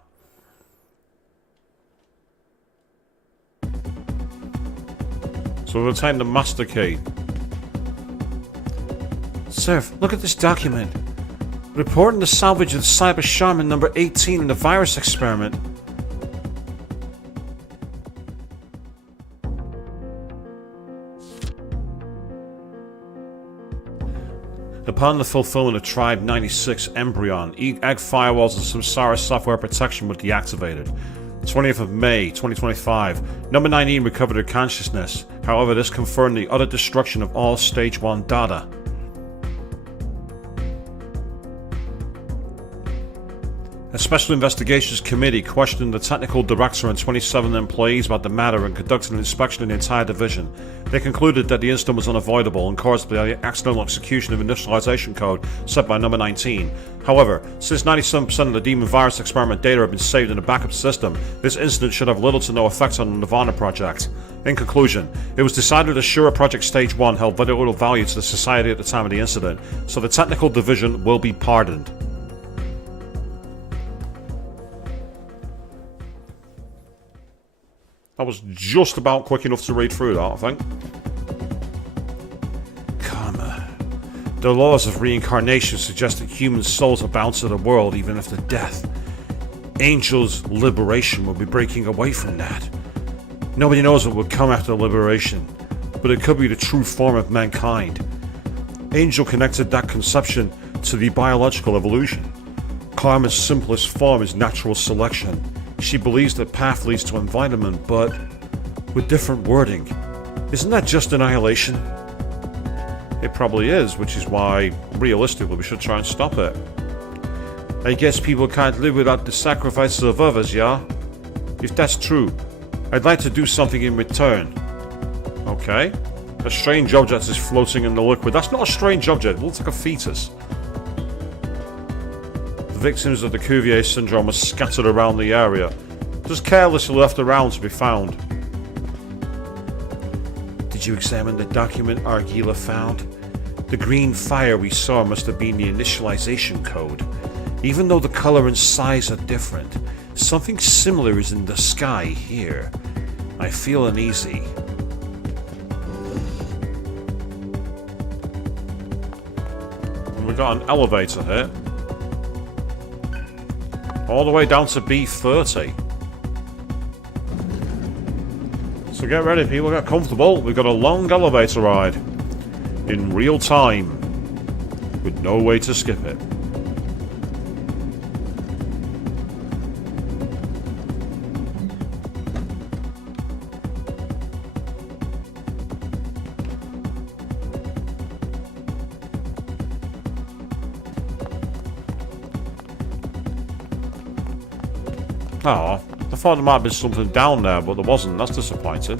So we've obtained the master key. Sir, look at this document. Reporting the salvage of the Cyber Shaman number 18 in the virus experiment. Upon the fulfillment of Tribe 96 Embryon, egg firewalls and Samsara software protection were deactivated. 20th of May 2025, number 19 recovered her consciousness. However, this confirmed the utter destruction of all Stage 1 data. A Special Investigations Committee questioned the technical director and 27 employees about the matter and conducted an inspection of the entire division. They concluded that the incident was unavoidable and caused by the accidental execution of initialization code set by number 19. However, since 97% of the Demon virus experiment data have been saved in a backup system, this incident should have little to no effect on the Nirvana project. In conclusion, it was decided that Shura Project Stage 1 held very little value to the society at the time of the incident, so the technical division will be pardoned. I was just about quick enough to read through that, I think. Karma. The laws of reincarnation suggest that human souls are bound to the world even after death. Angels' liberation will be breaking away from that. Nobody knows what will come after liberation, but it could be the true form of mankind. Angel connected that conception to the biological evolution. Karma's simplest form is natural selection. She believes that path leads to environment, but with different wording. Isn't that just annihilation? It probably is, which is why, realistically, we should try and stop it. I guess people can't live without the sacrifices of others, yeah? If that's true, I'd like to do something in return. Okay. A strange object is floating in the liquid. That's not a strange object, it looks like a fetus. The victims of the Cuvier syndrome are scattered around the area, just carelessly left around to be found. Did you examine the document Argila found? The green fire we saw must have been the initialization code. Even though the color and size are different, something similar is in the sky here. I feel uneasy. And we got an elevator here. All the way down to B30. So get ready, people, get comfortable. We've got a long elevator ride. In real time. With no way to skip it. Oh, I thought there might be something down there, but there wasn't. That's disappointing.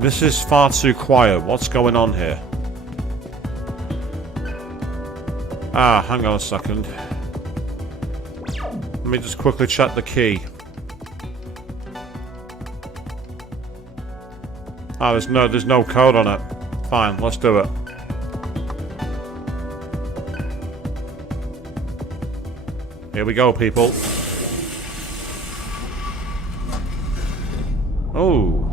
This is far too quiet. What's going on here? Ah, hang on a second. Let me just quickly check the key. Ah, there's no code on it. Fine, let's do it. Here we go, people. Oh.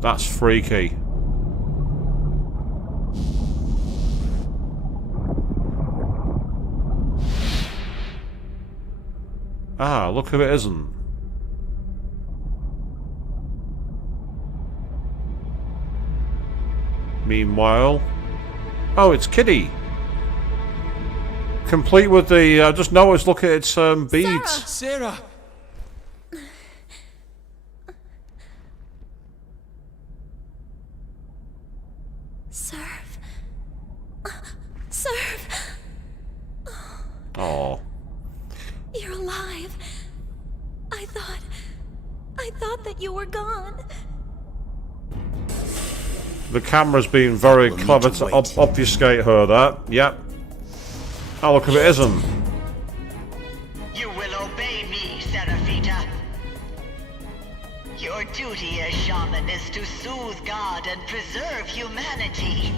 That's freaky. Ah, look who it isn't. Meanwhile... Oh, it's Kitty. Complete with the... I just noticed, look at its beads. Sarah! Serve. Serve. Oh. You're alive. I thought that you were gone. The camera's being very We'll need clever to to wait. obfuscate her, that. Yep. Oh, look if it isn't. You will obey me, Seraphita. Your duty as shaman is to soothe God and preserve humanity.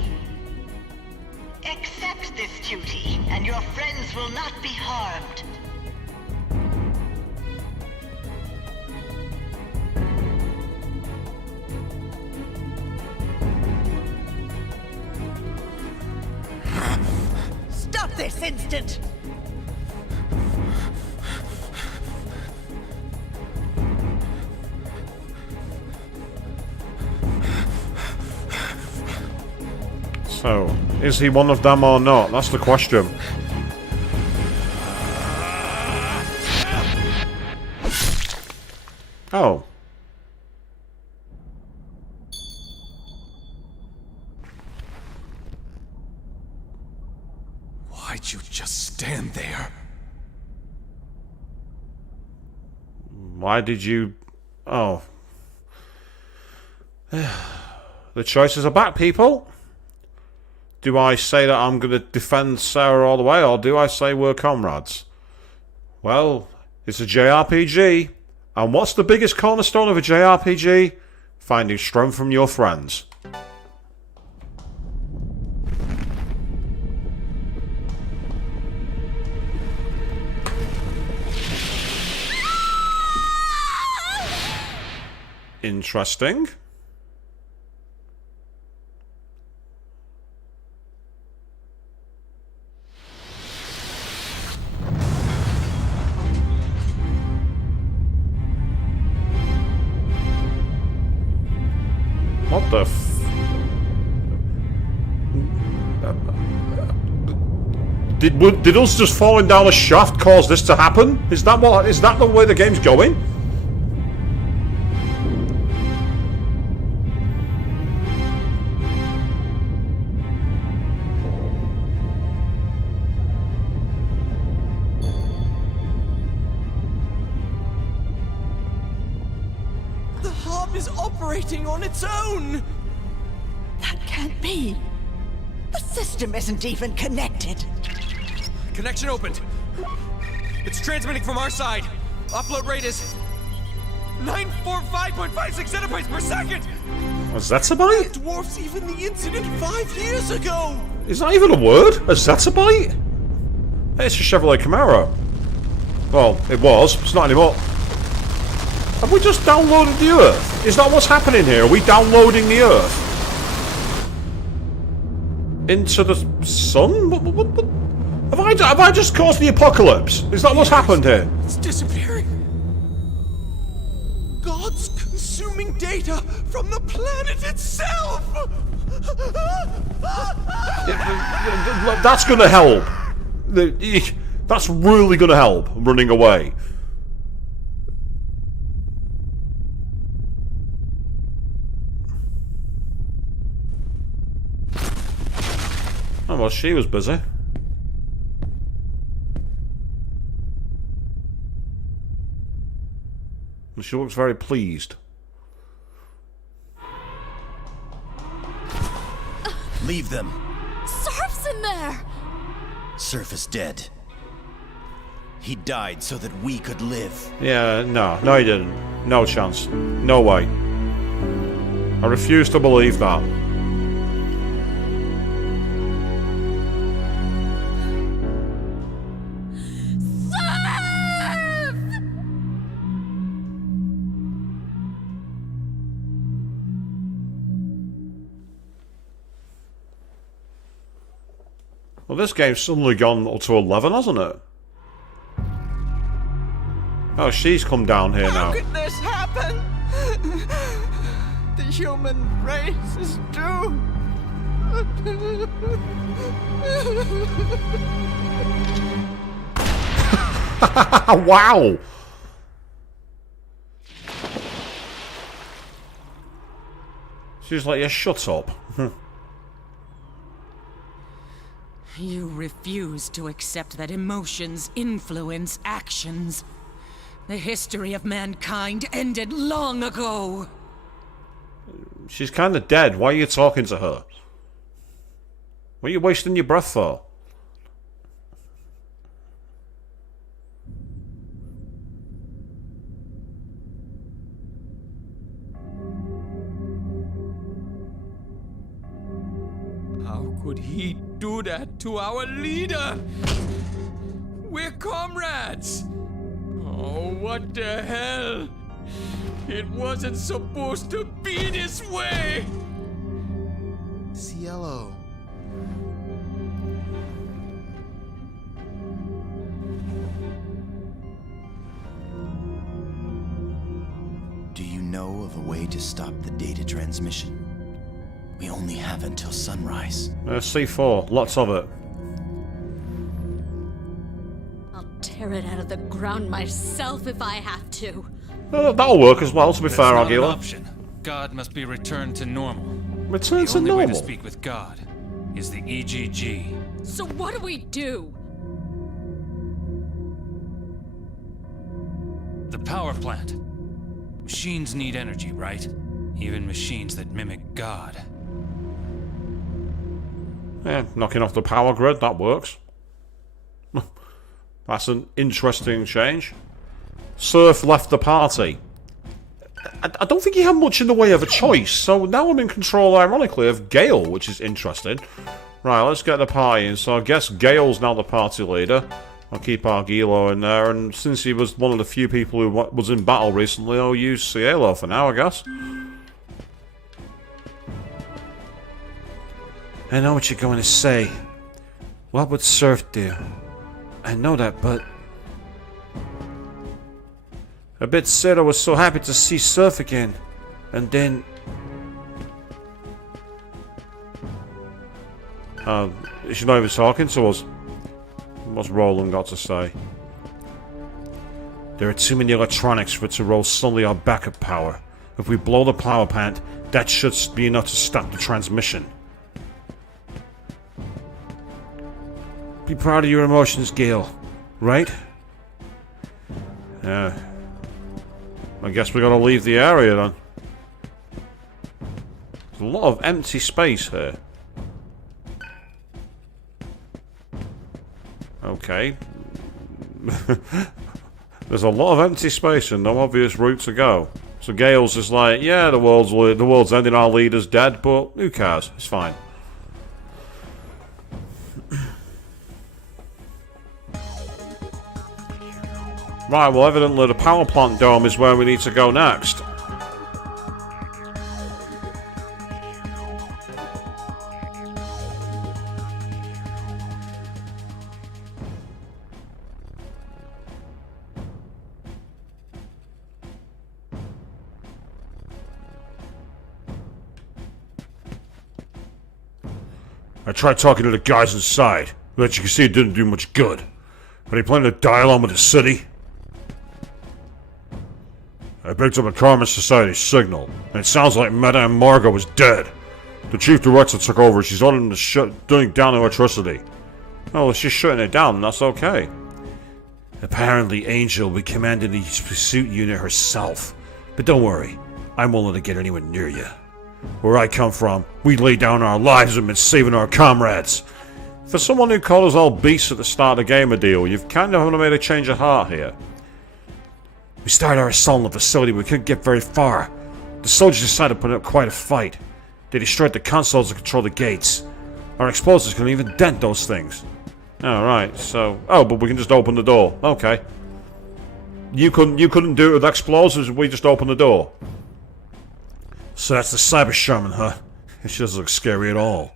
Accept this duty, and your friends will not be harmed. Stop this instant! So, is he one of them or not? That's the question. Oh. Why'd you just stand there? Why did you... Oh. The choices are back, people. Do I say that I'm going to defend Sarah all the way, or do I say we're comrades? Well, it's a JRPG. And what's the biggest cornerstone of a JRPG? Finding strength from your friends. Interesting. What the Did us just falling down a shaft cause this to happen? Is that the way the game's going? The hub is operating on its own! That can't be. The system isn't even connected. Connection opened. It's transmitting from our side. Upload rate is 945.56 zettabytes per second! A zettabyte? Dwarfs even the incident 5 years ago! Is that even a word? A zettabyte? It's a Chevrolet Camaro. Well, it was. It's not anymore. Have we just downloaded the Earth? Is that what's happening here? Are we downloading the Earth? Into the sun? What? Have I just caused the apocalypse? Is that what's happened here? It's disappearing. God's consuming data from the planet itself! That's gonna help. That's really gonna help, running away. Oh, well, she was busy. And she looks very pleased. Leave them. Surf's in there! Surf is dead. He died so that we could live. Yeah, no he didn't. No chance. No way. I refuse to believe that. Well, this game's suddenly gone up to 11, hasn't it? Oh, she's come down here How now. could this happen? The human race is doomed. Wow! She's like, yeah, shut up. You refuse to accept that emotions influence actions. The history of mankind ended long ago. She's kind of dead. Why are you talking to her? What are you wasting your breath for? How could he do that to our leader? We're comrades! Oh, what the hell? It wasn't supposed to be this way! Cielo. Do you know of a way to stop the data transmission? We only have until sunrise. C4, lots of it. I'll tear it out of the ground myself if I have to. That'll work as well, to be That's fair, not an Argula. option. God must be returned to normal. Return The to only way to normal. speak with God is the EGG. So what do we do? The power plant. Machines need energy, right? Even machines that mimic God. Yeah, knocking off the power grid, that works. That's an interesting change. Surf left the party. I don't think he had much in the way of a choice, so now I'm in control, ironically, of Gale, which is interesting. Right, let's get the party in. So I guess Gale's now the party leader. I'll keep Argulo in there, and since he was one of the few people who was in battle recently, I'll use Cielo for now, I guess. I know what you're going to say. What would Surf do? I know that, but... A bit said I was so happy to see Surf again. And then... she's not even talking to us. What's Roland got to say? There are too many electronics for it to roll solely our backup power. If we blow the power plant, that should be enough to stop the transmission. Be proud of your emotions, Gale. Right? Yeah. I guess we gotta leave the area then. There's a lot of empty space here. Okay. There's a lot of empty space and no obvious route to go. So Gale's just like, yeah, the world's ending, our leader's dead, but who cares? It's fine. Right, well, evidently the power plant dome is where we need to go next. I tried talking to the guys inside, but as you can see it didn't do much good. Are they planning to dial on with the city? I picked up a Carmen Society signal, and it sounds like Madame Margot is dead. The chief director took over, she's ordering to shutting down electricity. Oh, well, she's shutting it down, that's okay. Apparently Angel will be commanding the pursuit unit herself. But don't worry, I won't let her get anywhere near you. Where I come from, we lay down our lives and been saving our comrades. For someone who called us all beasts at the start of the game, deal, you've kind of made a change of heart here. We started our assault on the facility, but we couldn't get very far. The soldiers decided to put up quite a fight. They destroyed the consoles to control the gates. Our explosives couldn't even dent those things. Oh, right, so... Oh, but we can just open the door. Okay. You couldn't do it with explosives, we just open the door. So that's the Cyber Shaman, huh? She doesn't look scary at all.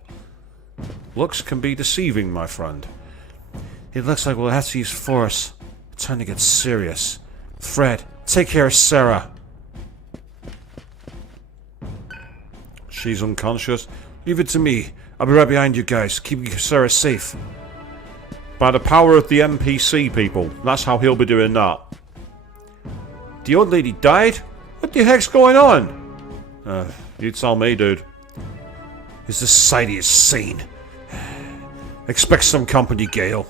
Looks can be deceiving, my friend. It looks like we'll have to use force. It's time to get serious. Fred, take care of Sarah. She's unconscious. Leave it to me. I'll be right behind you guys, keeping Sarah safe. By the power of the NPC, people. That's how he'll be doing that. The old lady died? What the heck's going on? You tell me, dude. This society is sane. Expect some company, Gale.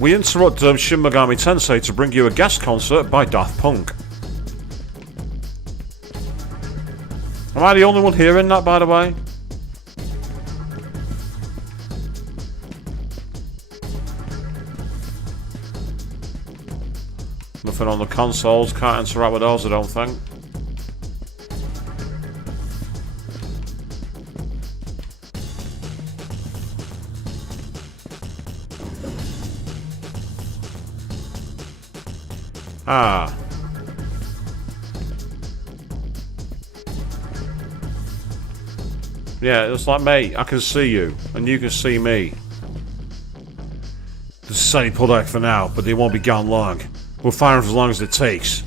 We interrupt Shin Megami Tensei to bring you a guest concert by Daft Punk. Am I the only one hearing that, by the way? Nothing on the consoles, can't interact with those, I don't think. Ah. Yeah, it's like, mate, I can see you, and you can see me. The society pulled out for now, but they won't be gone long. We'll fire them for as long as it takes.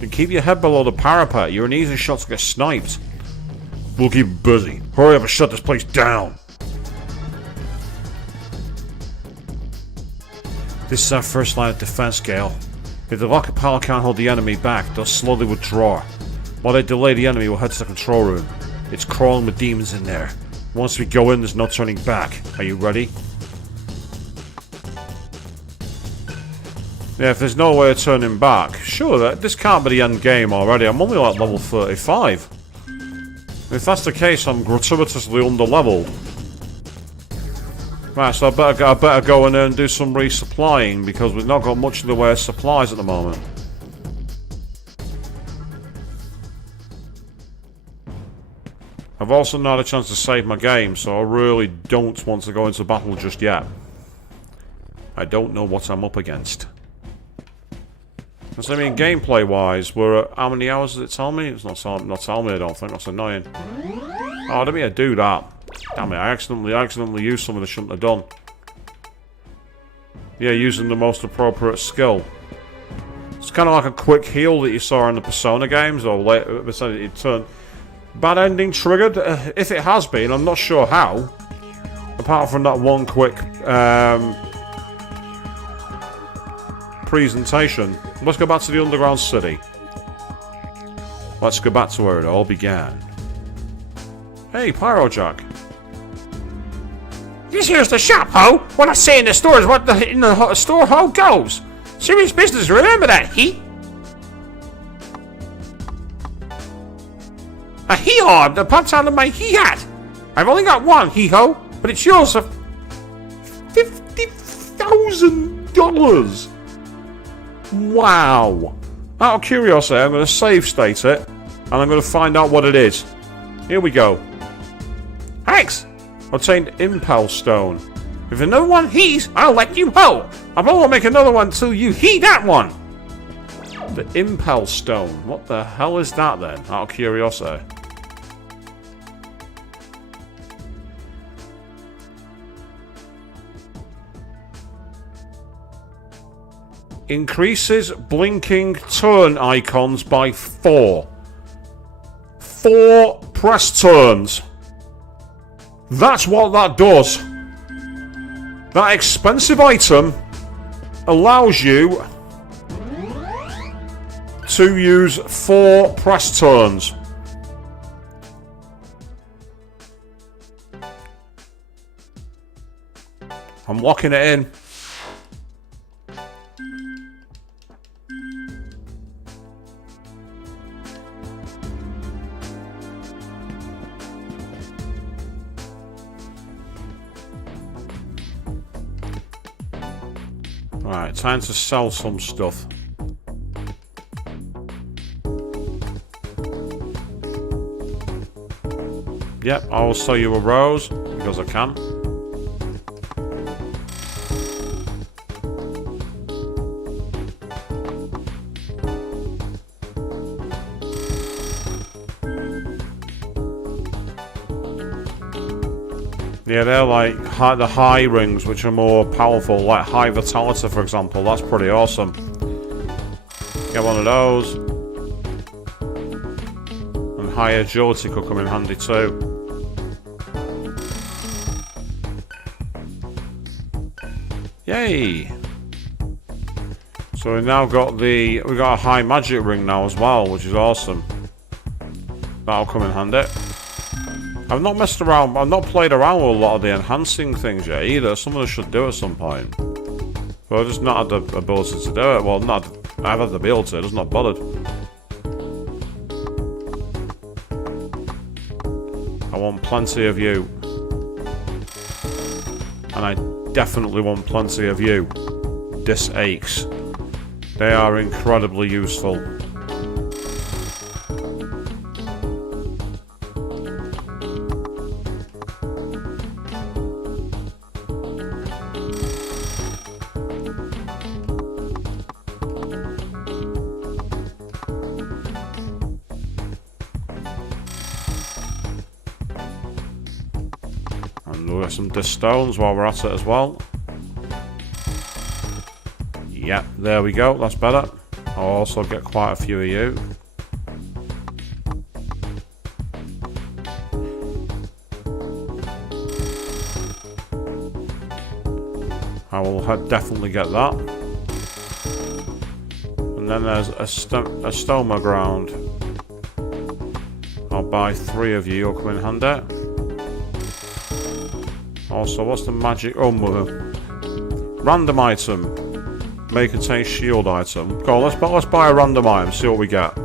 And keep your head below the parapet, you're an easy shot to get sniped. We'll keep it busy. Hurry up and shut this place down. This is our first line of defense, Gale. If the rocket power can't hold the enemy back, they'll slowly withdraw. While they delay, the enemy will head to the control room. It's crawling with demons in there. Once we go in, there's no turning back. Are you ready? Yeah, if there's no way of turning back, sure, this can't be the end game already. I'm only like level 35. If that's the case, I'm gratuitously underleveled. Right, so I better go in there and do some resupplying, because we've not got much in the way of supplies at the moment. I've also not had a chance to save my game, so I really don't want to go into battle just yet. I don't know what I'm up against. Because, I mean, gameplay-wise, we're at... How many hours does it tell me? It's not telling me, I don't think. That's annoying. Oh, I didn't mean to do that. Damn it, I accidentally used something I shouldn't have done. Yeah, using the most appropriate skill. It's kind of like a quick heal that you saw in the Persona games, or later, it turned... Bad ending triggered? If it has been, I'm not sure how. Apart from that one quick presentation. Let's go back to the underground city. Let's go back to where it all began. Hey, Pyrojack. This here's the shop, ho! What I say in the store is what in the store, ho, goes! Serious business, remember that, he? A hee-haw that pops out of my hee-hat! I've only got one, hee-ho, but it's yours for $50,000! Wow! Out of curiosity, I'm going to save state it, and I'm going to find out what it is. Here we go. Thanks! Obtained Impel Stone. If another one hees, I'll let you ho! I won't make another one till you hee that one! The Impel Stone. What the hell is that then? Out of curiosity. Increases blinking turn icons by 4. 4 press turns. That's what that does. That expensive item allows you to use 4 press turns. I'm locking it in. Right, time to sell some stuff. Yep, I will sell you a rose. because I can. Yeah, they're like the high rings, which are more powerful, like high vitality, for example. That's pretty awesome. Get one of those. And high agility could come in handy too. Yay! So we've now got we got a high magic ring now as well, which is awesome. That'll come in handy. I've not messed around, I've not played around with a lot of the enhancing things yet either. Some of us should do at some point. But I've just not had the ability to do it. Well, I've had the ability, just not bothered. I want plenty of you. And I definitely want plenty of you. This aches. They are incredibly useful. Some disc stones while we're at it as well. Yeah, there we go, that's better. I'll also get quite a few of you. I will definitely get that. And then there's a stoma ground. I'll buy 3 of you, you'll come in handy. Also, what's the magic? Oh, random item. May contain shield item. Go on, let's buy a random item. See what we get.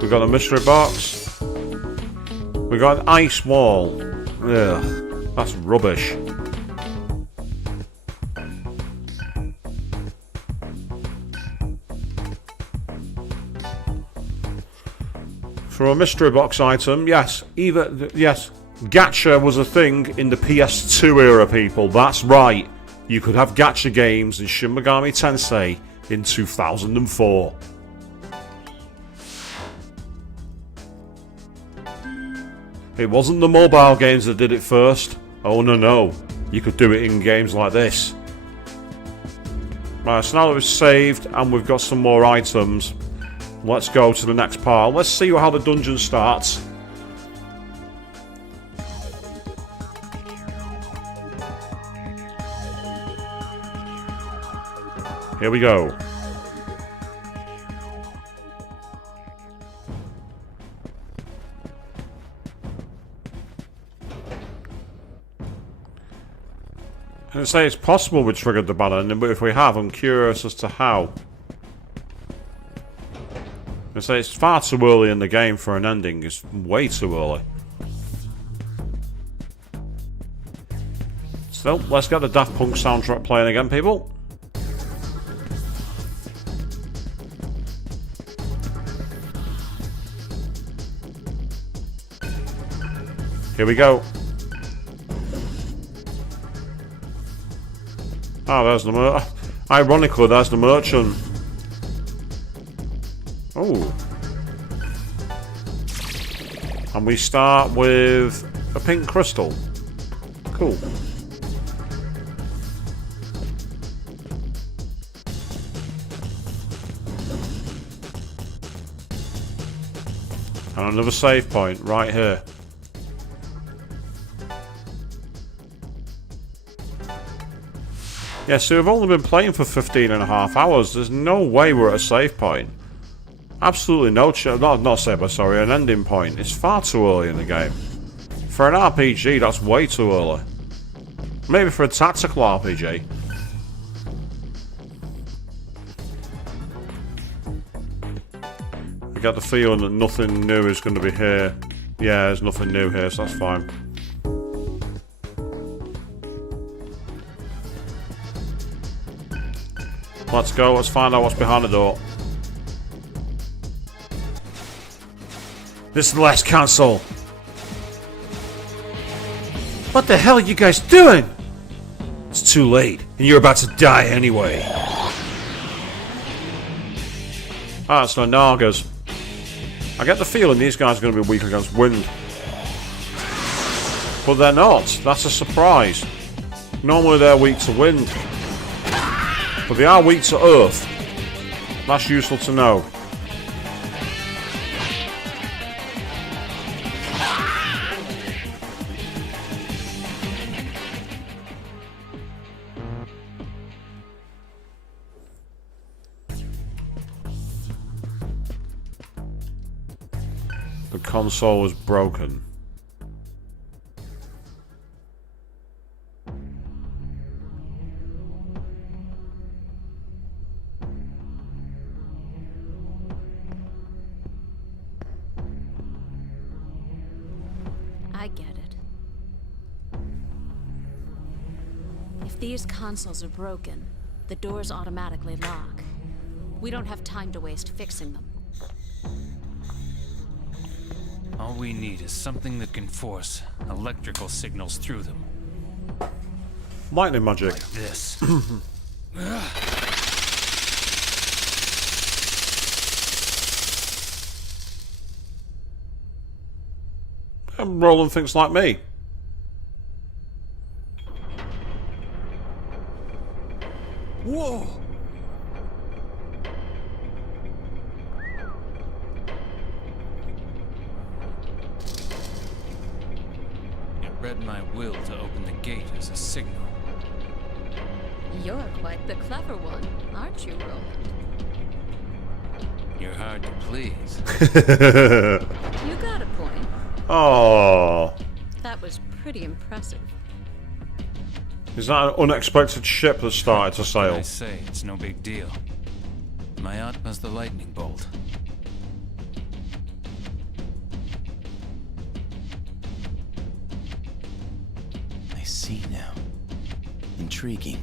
We got a mystery box. We got an ice wall. Ugh, that's rubbish. For a mystery box item, yes, yes. Gacha was a thing in the PS2 era, people. That's right. You could have gacha games in Shin Megami Tensei in 2004. It wasn't the mobile games that did it first. Oh no. You could do it in games like this. Right, so now that we've saved and we've got some more items, let's go to the next part. Let's see how the dungeon starts. Here we go. And it say it's possible we triggered the bad ending, but if we have, I'm curious as to how. I say it's far too early in the game for an ending. It's way too early. Still, let's get the Daft Punk soundtrack playing again, people. Here we go. Oh, there's the ironically, there's the merchant. Oh. And we start with a pink crystal. Cool. And another save point right here. Yeah, so we've only been playing for 15.5 hours. There's no way we're at a save point. Absolutely no chance. Not save, but sorry, an ending point. It's far too early in the game. For an RPG, that's way too early. Maybe for a tactical RPG. I get the feeling that nothing new is going to be here. Yeah, there's nothing new here, so that's fine. Let's go, let's find out what's behind the door. This is the last console. What the hell are you guys doing? It's too late, and you're about to die anyway. Ah, it's the Nagas. I get the feeling these guys are going to be weak against wind. But they're not. That's a surprise. Normally they're weak to wind. But they are weak to earth. That's useful to know. The console was broken. I get it. If these consoles are broken, the doors automatically lock. We don't have time to waste fixing them. All we need is something that can force electrical signals through them. Lightning magic. Like this. I'm rolling things like me. Whoa! It read my will to open the gate as a signal. You're quite the clever one, aren't you, Roland? You're hard to please. You got a point. Oh, That was pretty impressive. is that an unexpected ship that started to I sail? say it's no big deal. My Atma's the lightning bolt. I see now. Intriguing.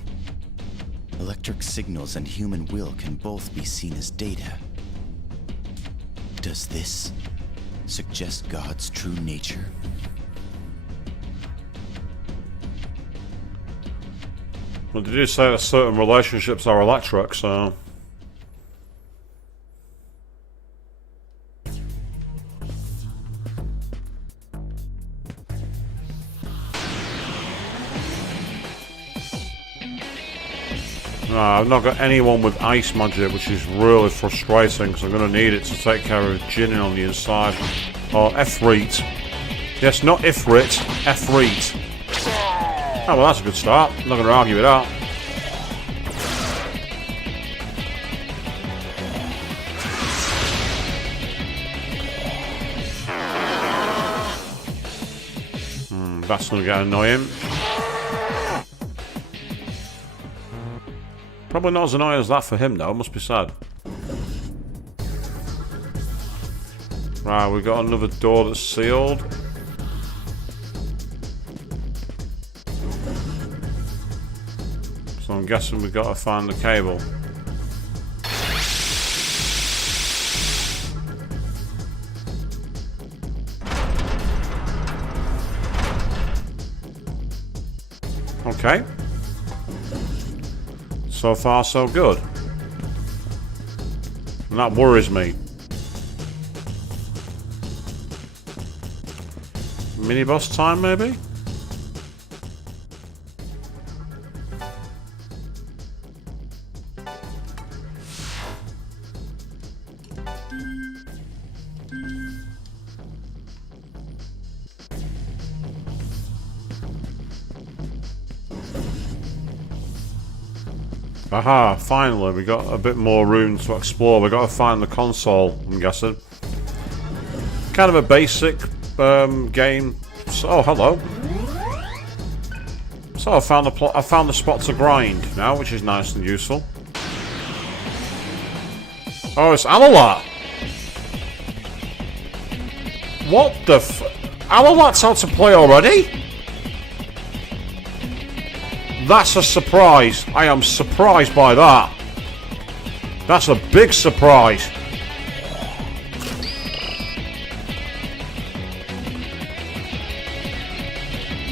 Electric signals and human will can both be seen as data. Does this suggest God's true nature? Well, did you say that certain relationships are electric, so... No, I've not got anyone with ice magic, which is really frustrating, because I'm going to need it to take care of Jinnin on the inside. Or Efreet. Yes, not Ifrit, Efreet. Oh, well, that's a good start. I'm not going to argue with that. That's going to get annoying. Probably not as annoying as that for him, though. Must be sad. Right, we've got another door that's sealed. So I'm guessing we've got to find the cable. Okay. So far, so good. And that worries me. Mini boss time, maybe? Aha, finally, we got a bit more room to explore. We got to find the console, I'm guessing. Kind of a basic game. So, oh, hello. So I found the spot to grind now, which is nice and useful. Oh, it's Alalat. What the Alalat's out to play already? That's a surprise. I am surprised by that. That's a big surprise.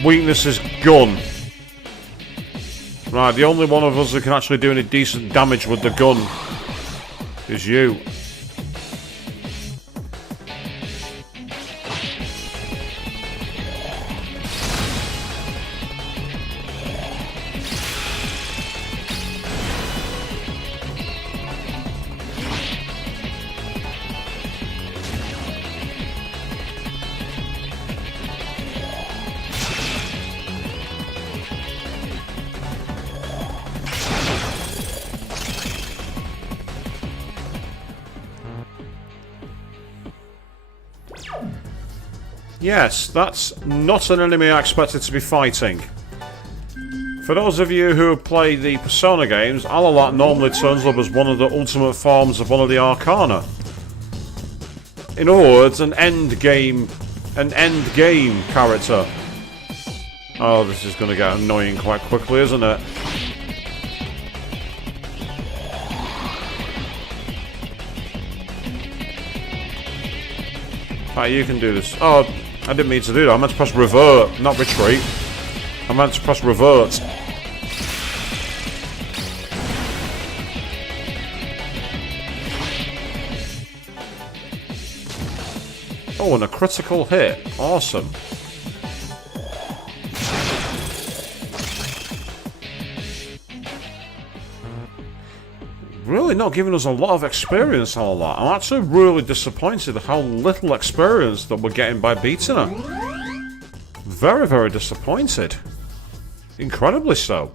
weakness is gun. Right, the only one of us who can actually do any decent damage with the gun is you. Yes, that's not an enemy I expected to be fighting. For those of you who have played the Persona games, Alalat normally turns up as one of the ultimate forms of one of the Arcana. In other words, an end game character. Oh, this is going to get annoying quite quickly, isn't it? Right, you can do this. Oh, I didn't mean to do that. I meant to press revert, not retreat. I meant to press revert. Oh, and a critical hit. Awesome. Really not giving us a lot of experience on all that. I'm actually really disappointed at how little experience that we're getting by beating her. Very, very disappointed. Incredibly so.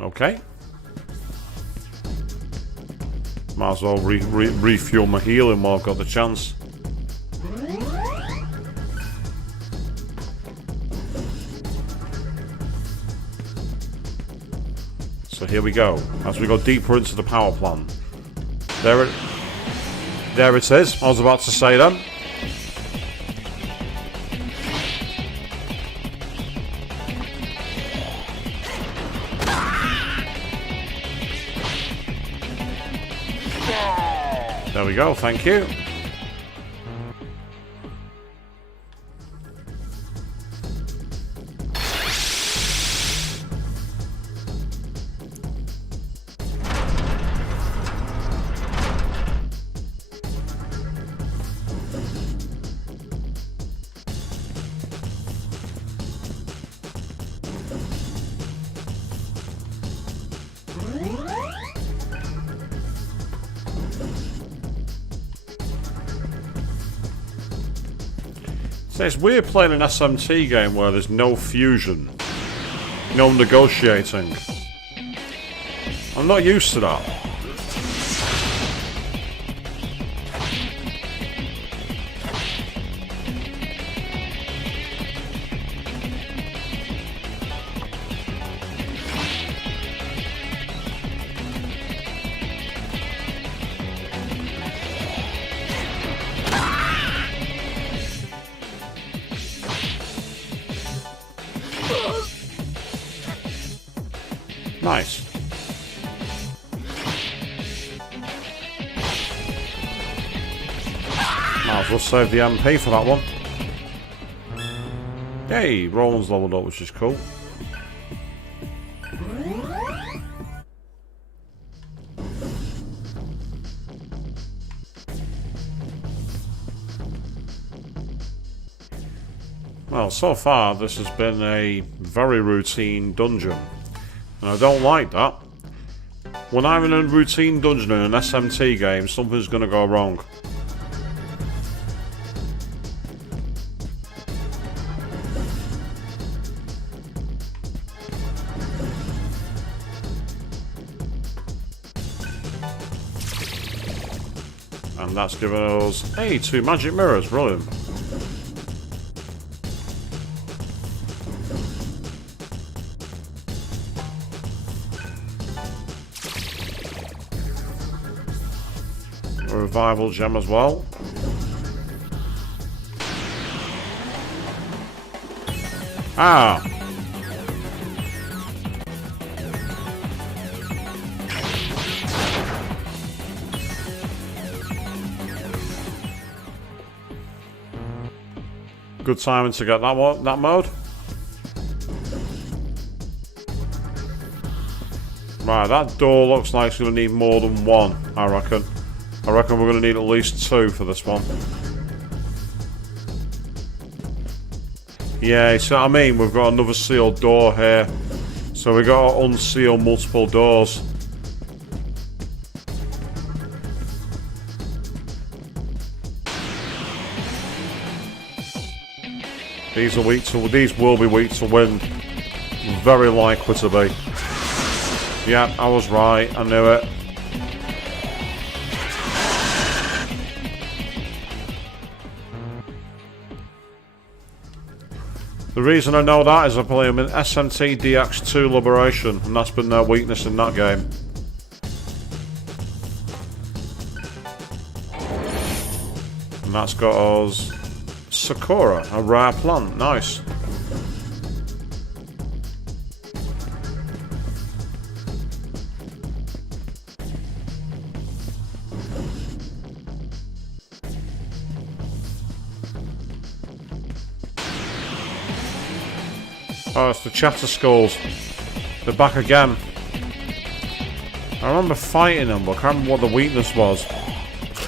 Okay. Might as well refuel my healing while I've got the chance. So here we go, as we go deeper into the power plant. There it is. I was about to say then. There we go, thank you. So it's weird playing an SMT game where there's no fusion, no negotiating. I'm not used to that. Nice. Might as well save the MP for that one. Yay, Roland's leveled up, which is cool. Well, so far this has been a very routine dungeon. And I don't like that. When I'm in a routine dungeon in an SMT game, something's going to go wrong. And that's given us, hey, 2 magic mirrors, brilliant. revival gem as well. Ah! Good timing to get that mode. Right, that door looks like it's going to need more than one, I reckon. I reckon we're going to need at least two for this one. Yeah, you see what I mean? We've got another sealed door here. So we got to unseal multiple doors. These will be weak to wind. Very likely to be. Yeah, I was right. I knew it. The reason I know that is I play them in SMT DX2 Liberation, and that's been their weakness in that game. And that's got us Sakura, a rare plant. Nice. Oh, it's the Chatter Skulls. They're back again. I remember fighting them, but I can't remember what the weakness was.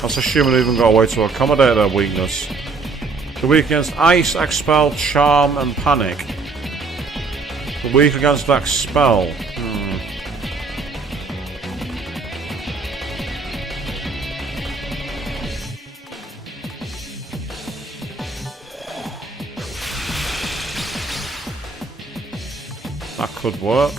That's assuming they even got a way to accommodate their weakness. The weak against Ice, Expel, Charm, and Panic. The weak against Expel. That could work.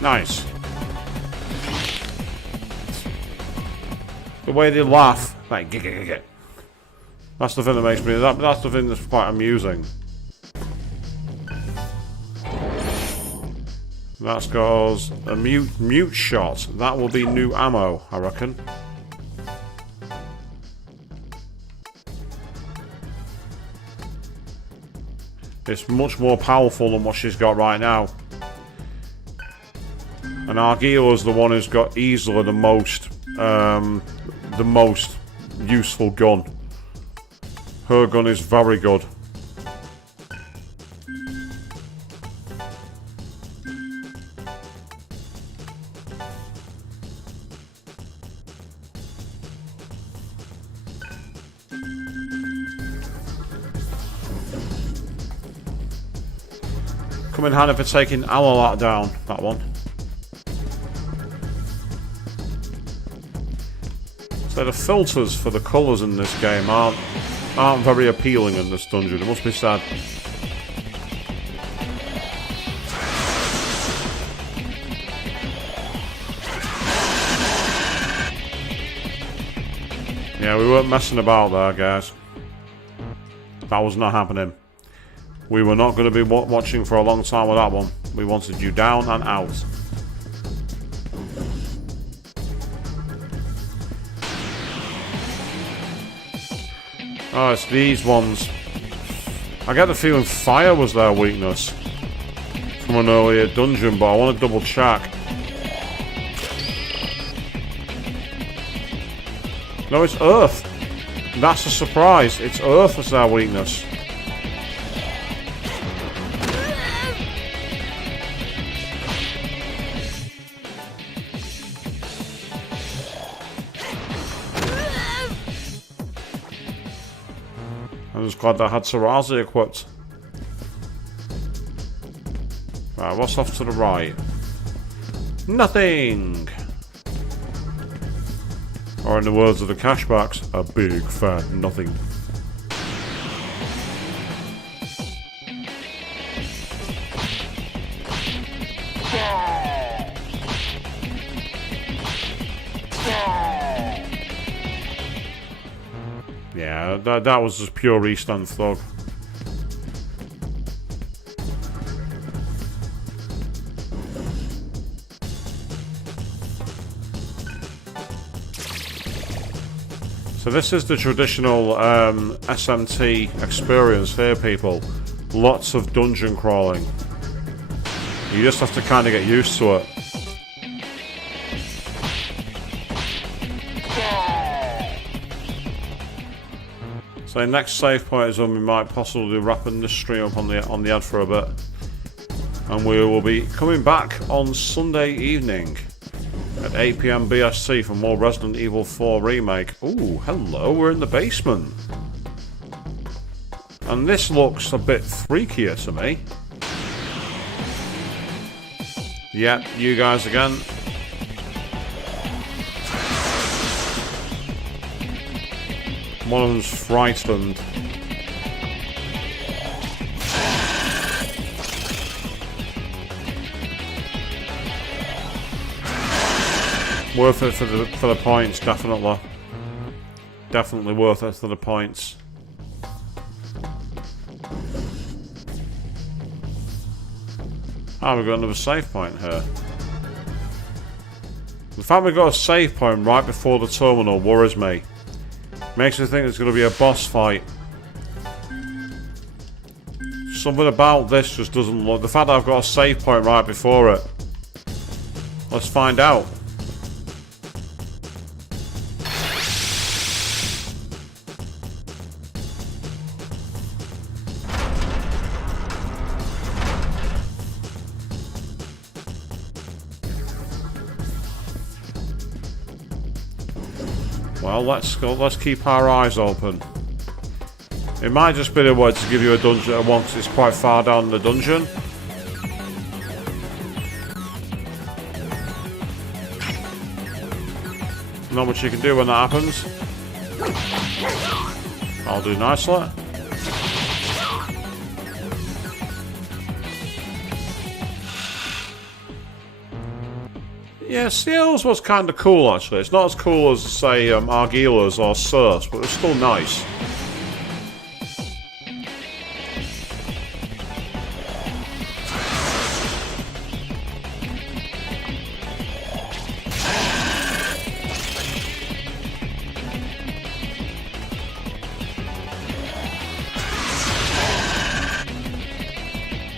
Nice. The way they laugh, like that's the thing that makes me. That's the thing that's quite amusing. That's got us a mute shot. That will be new ammo, I reckon. It's much more powerful than what she's got right now. And Argila's the one who's got easily the most useful gun. Her gun is very good. Come in handy for taking our lot down, that one. So the filters for the colours in this game aren't very appealing in this dungeon, it must be said. Yeah, we weren't messing about there, guys. That was not happening. We were not going to be watching for a long time with that one. We wanted you down and out. Oh, it's these ones. I get the feeling fire was their weakness from an earlier dungeon, but I want to double check. No, it's earth. That's a surprise. It's earth that's their weakness. I was glad I had Sarazi equipped. Right, what's off to the right? Nothing! Or in the words of the cashbacks, a big fat nothing. Yeah, that was just pure East End thug. So this is the traditional SMT experience here, people. Lots of dungeon crawling. You just have to kind of get used to it. So the next save point is when we might possibly be wrapping this stream up on the ad for a bit. And we will be coming back on Sunday evening at 8 PM BST for more Resident Evil 4 Remake. Ooh, hello, we're in the basement. And this looks a bit freakier to me. Yep, you guys again. One of them's frightened. Worth it for the points, definitely. Definitely worth it for the points. Ah, we've got another save point here. The fact we've got a save point right before the terminal worries me. Makes me think there's going to be a boss fight. Something about this just doesn't look... The fact that I've got a save point right before it. Let's find out. Well, let's keep our eyes open. It might just be the way to give you a dungeon at once. It's quite far down the dungeon. Not much you can do when that happens. I'll do nicely. Yeah, Seals was kind of cool actually. It's not as cool as, say, Argila's or Circe, but it's still nice.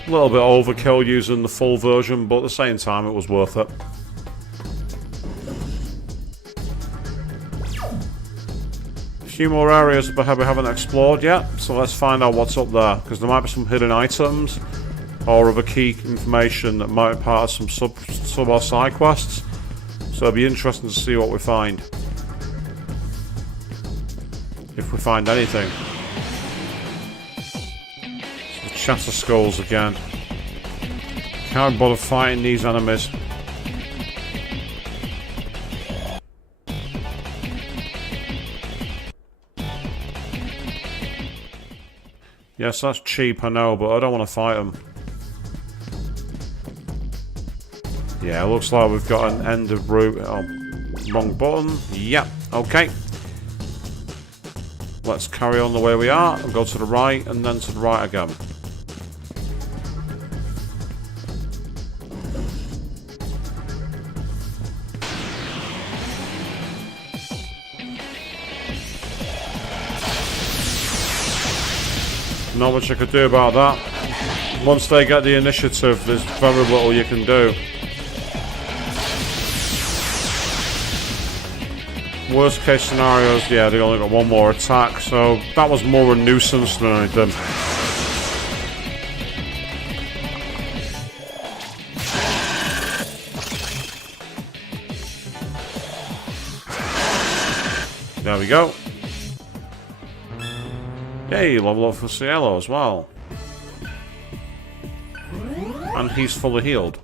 A little bit overkill using the full version, but at the same time it was worth it. A few more areas that we haven't explored yet, so let's find out what's up there, because there might be some hidden items or other key information that might be part of some sub or side quests, so it'll be interesting to see what we find. If we find anything. The Chatter Skulls again. Can't bother fighting these enemies. Yes, that's cheap, I know, but I don't want to fight them. Yeah, it looks like we've got an end of route. Oh, wrong button. Yep, okay. Let's carry on the way we are and go to the right and then to the right again. Not much I could do about that. Once they get the initiative, there's very little you can do. Worst case scenarios, yeah, they only got one more attack, so that was more a nuisance than anything. There we go. Yay, level up for Cielo as well. And he's fully healed.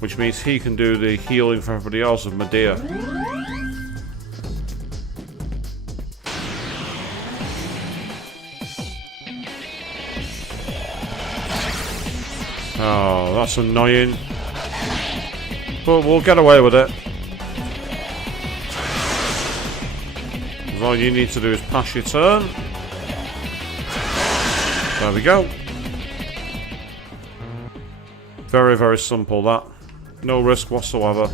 Which means he can do the healing for everybody else of Medea. Oh, that's annoying. But we'll get away with it. Because all you need to do is pass your turn. There we go. Very, very simple, that. No risk whatsoever.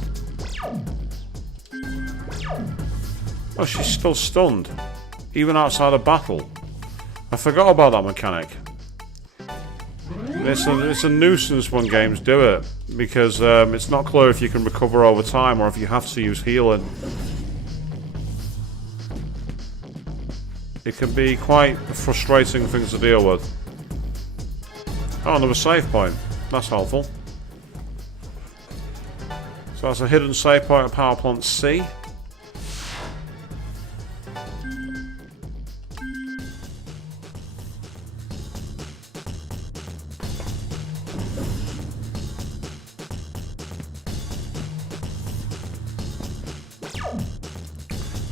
Oh, she's still stunned. Even outside of battle. I forgot about that mechanic. It's a nuisance when games do it. Because it's not clear if you can recover over time or if you have to use healing. It can be quite a frustrating thing to deal with. Oh, another save point. That's helpful. So that's a hidden save point at power plant C.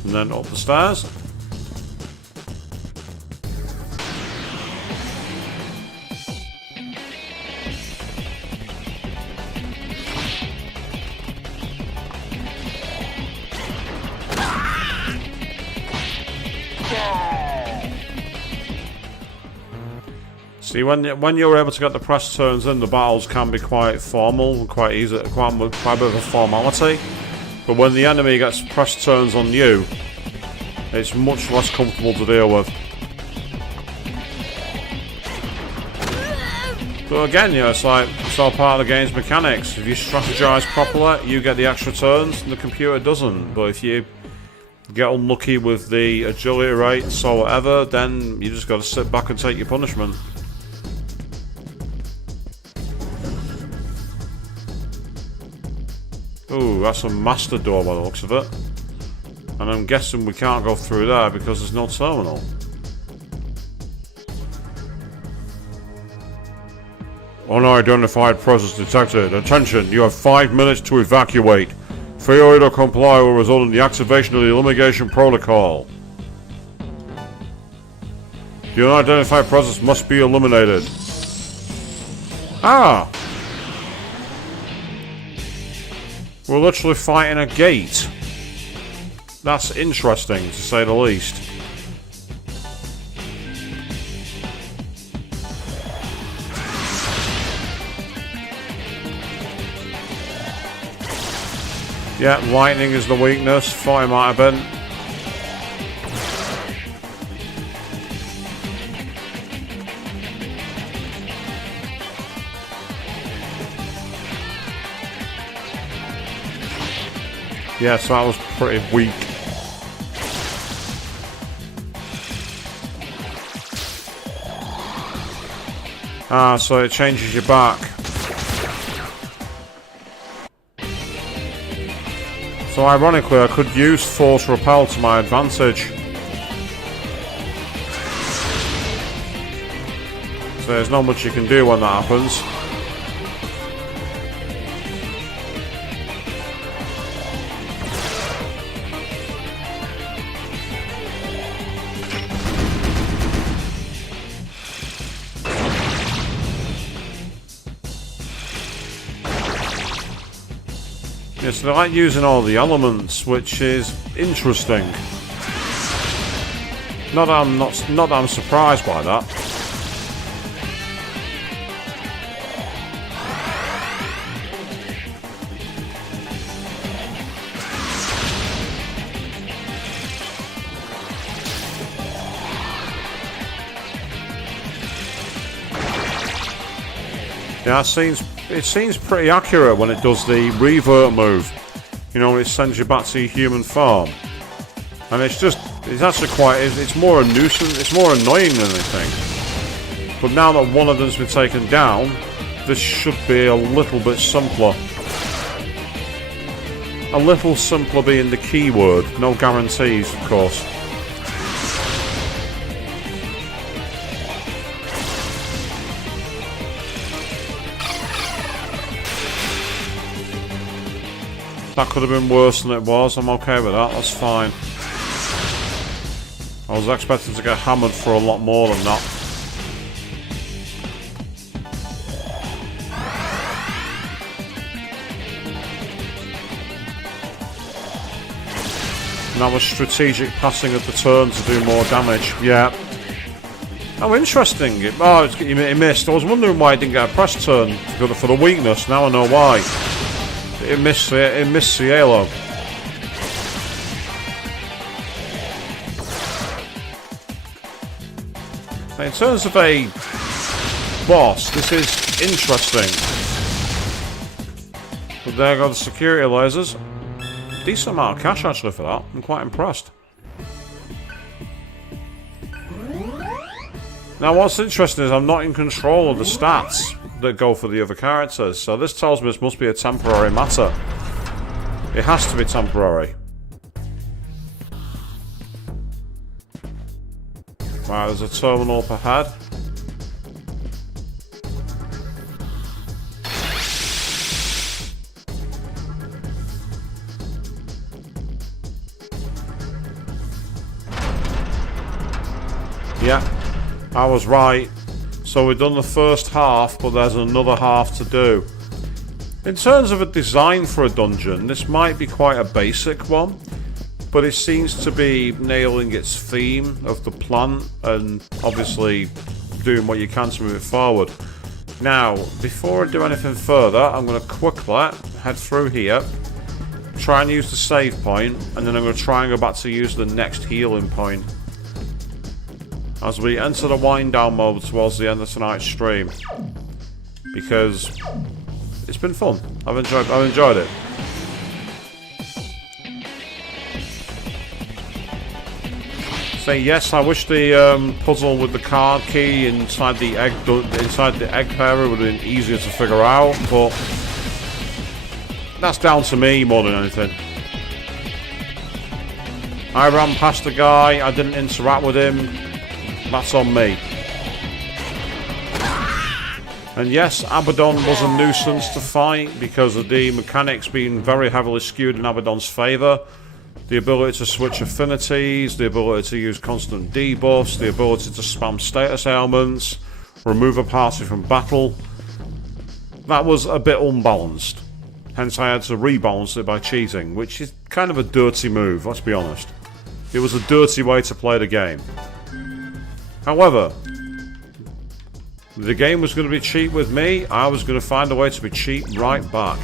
And then up the stairs. See, when you're able to get the press turns in, the battles can be quite formal, quite easy, quite a bit of a formality. But when the enemy gets press turns on you, it's much less comfortable to deal with. But again, you know, it's all part of the game's mechanics. If you strategize properly, you get the extra turns, and the computer doesn't. But if you get unlucky with the agility rates or whatever, then you just got to sit back and take your punishment. Ooh, that's a master door by the looks of it. And I'm guessing we can't go through there because there's no terminal. Unidentified presence detected. Attention, you have 5 minutes to evacuate. Failure to comply will result in the activation of the elimination protocol. The unidentified presence must be eliminated. Ah! We're literally fighting a gate. That's interesting, to say the least. Yeah, lightning is the weakness. Thought it might have been. Yeah, so that was pretty weak. Ah, so it changes your back. So ironically, I could use force repel to my advantage. So there's not much you can do when that happens. Yes, they like using all the elements, which is interesting. Not that I'm surprised by that. Yeah, it seems pretty accurate when it does the revert move. You know, it sends you back to your human form. And it's actually it's more a nuisance, it's more annoying than anything. But now that one of them's been taken down, this should be a little bit simpler. A little simpler being the key word, no guarantees, of course. That could have been worse than it was. I'm okay with that. That's fine. I was expecting to get hammered for a lot more than that. And that was strategic passing of the turn to do more damage. Yeah. Oh, interesting. He missed. I was wondering why he didn't get a press turn for the weakness. Now I know why. It missed Cielo. In terms of a boss, this is interesting. But there go the security lasers. Decent amount of cash actually for that. I'm quite impressed. Now what's interesting is I'm not in control of the stats that go for the other characters. So this tells me this must be a temporary matter. It has to be temporary. Right, there's a terminal up ahead. Yeah, I was right. So we've done the first half, but there's another half to do. In terms of a design for a dungeon, this might be quite a basic one. But it seems to be nailing its theme of the plant and obviously doing what you can to move it forward. Now, before I do anything further, I'm going to quickly head through here, try and use the save point, and then I'm going to try and go back to use the next healing point as we enter the wind down mode towards the end of tonight's stream, because it's been fun. I've enjoyed it. Say yes, I wish the puzzle with the card key inside the egg area would have been easier to figure out, but that's down to me more than anything. I ran past the guy, I didn't interact with him, that's on me. And yes, Abaddon was a nuisance to fight because of the mechanics being very heavily skewed in Abaddon's favour. The ability to switch affinities, the ability to use constant debuffs, the ability to spam status ailments, remove a party from battle. That was a bit unbalanced. Hence I had to rebalance it by cheating, which is kind of a dirty move, let's be honest. It was a dirty way to play the game. However, the game was going to be cheap with me, I was going to find a way to be cheap right back.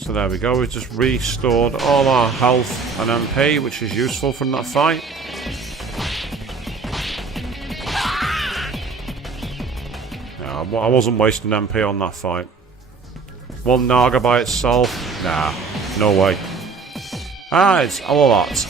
So there we go, we've just restored all our health and MP, which is useful from that fight. Yeah, I wasn't wasting MP on that fight. One Naga by itself? Nah, no way. Ah, it's a lot.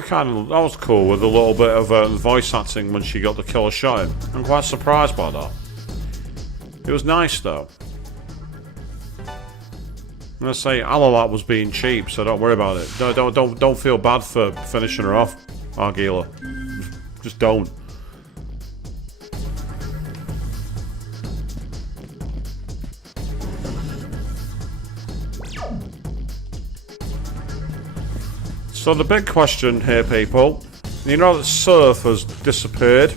That was cool with a little bit of voice acting when she got the killer shot in. I'm quite surprised by that. It was nice though. I'm gonna say Alalat was being cheap, so don't worry about it. Don't feel bad for finishing her off, Argila. Just don't. So the big question here, people, you know that Surf has disappeared.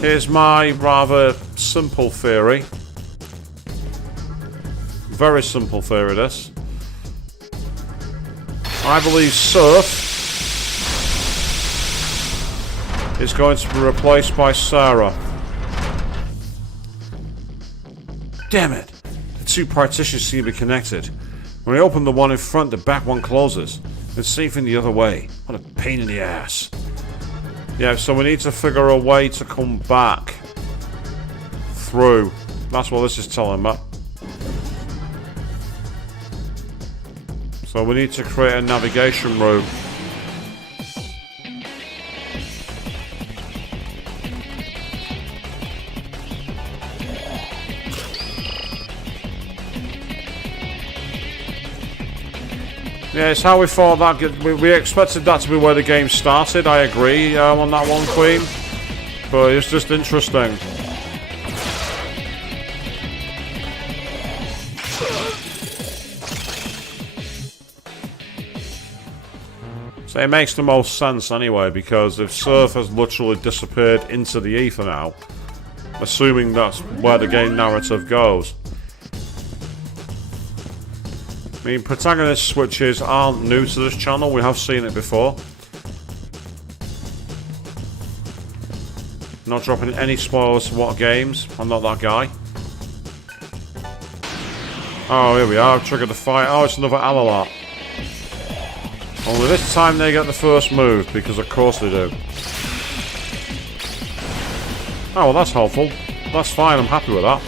Here's my rather simple theory. Very simple theory, this. I believe Surf is going to be replaced by Sarah. Damn it! The two partitions seem to be connected. When I open the one in front, the back one closes. It's safe in the other way. What a pain in the ass. Yeah, so we need to figure a way to come back through. That's what this is telling me. So we need to create a navigation room. Yeah, it's how we thought that. We expected that to be where the game started. I agree on that one, Queen. But it's just interesting. So it makes the most sense anyway, because if Surf has literally disappeared into the ether now, assuming that's where the game narrative goes. I mean, protagonist switches aren't new to this channel, we have seen it before. Not dropping any spoilers to what games, I'm not that guy. Oh, here we are, I've triggered the fight. Oh, it's another Alalat. Only this time they get the first move, because of course they do. Oh, well that's helpful. That's fine, I'm happy with that.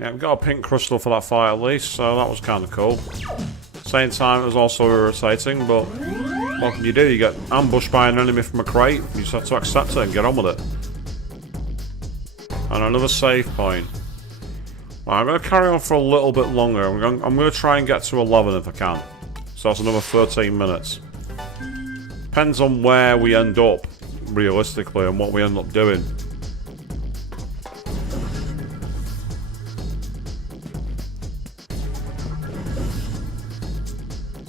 Yeah, we got a pink crystal for that fight at least, so that was kind of cool. Same time, it was also irritating, but what can you do? You get ambushed by an enemy from a crate, you just have to accept it and get on with it. And another save point. Well, I'm going to carry on for a little bit longer. I'm going to try and get to 11 if I can. So that's another 13 minutes. Depends on where we end up, realistically, and what we end up doing.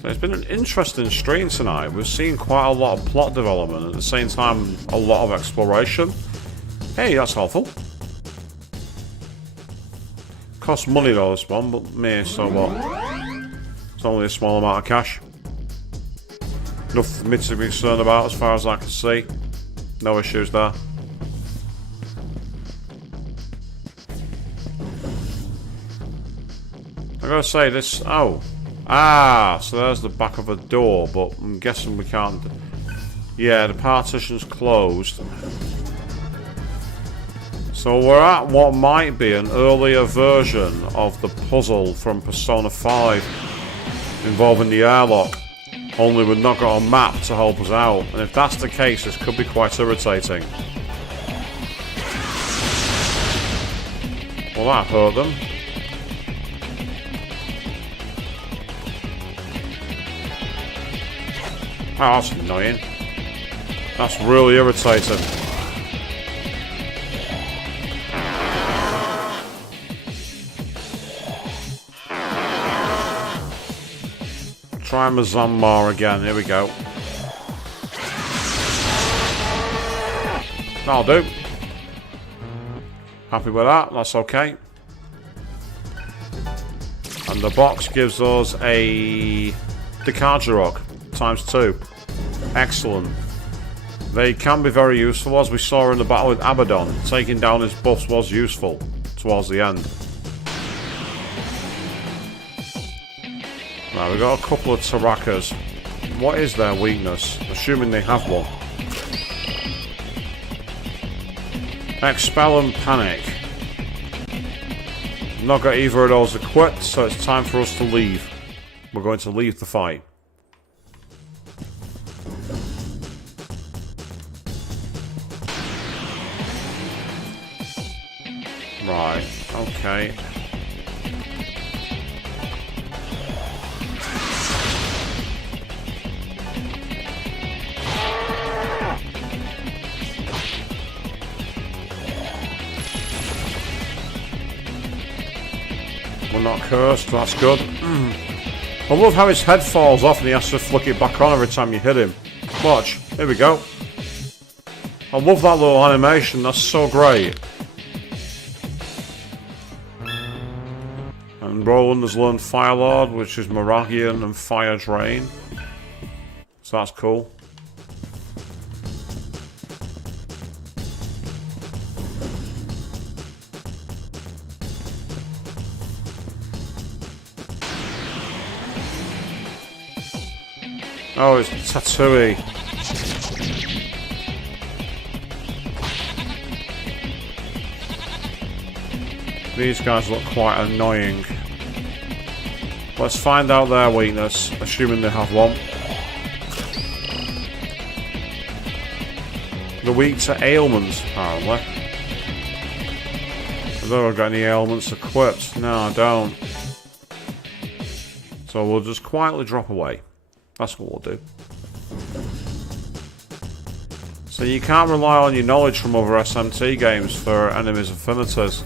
It's been an interesting stream tonight. We've seen quite a lot of plot development, at the same time a lot of exploration. Hey, that's helpful. Costs money though, this one, but meh, so what? It's only a small amount of cash. Nothing for me to be concerned about as far as I can see. No issues there. I gotta say this. Oh. Ah, so there's the back of a door, but I'm guessing we can't. Yeah, the partition's closed. So we're at what might be an earlier version of the puzzle from Persona 5 involving the airlock, only we've not got a map to help us out, and if that's the case, this could be quite irritating. Well, that hurt them. Oh, that's annoying. That's really irritating. Try Mazambar again. Here we go. That'll do. Happy with that. That's okay. And the box gives us a Dekajarok. ×2. Excellent. They can be very useful, as we saw in the battle with Abaddon. Taking down his buffs was useful towards the end. Right, we've got a couple of Tarakas. What is their weakness? Assuming they have one. Expel and Panic. Not got either of those equipped, so it's time for us to leave. We're going to leave the fight. Right, okay. We're not cursed, that's good. I love how his head falls off and he has to flick it back on every time you hit him. Watch, here we go. I love that little animation, that's so great. And Roland has learned Fire Lord, which is Meragian and Fire Drain. So that's cool. Oh, it's Tatooine. These guys look quite annoying. Let's find out their weakness, assuming they have one. They're weak to ailments, apparently. I don't got any ailments equipped. No, I don't. So we'll just quietly drop away. That's what we'll do. So you can't rely on your knowledge from other SMT games for enemies' affinities.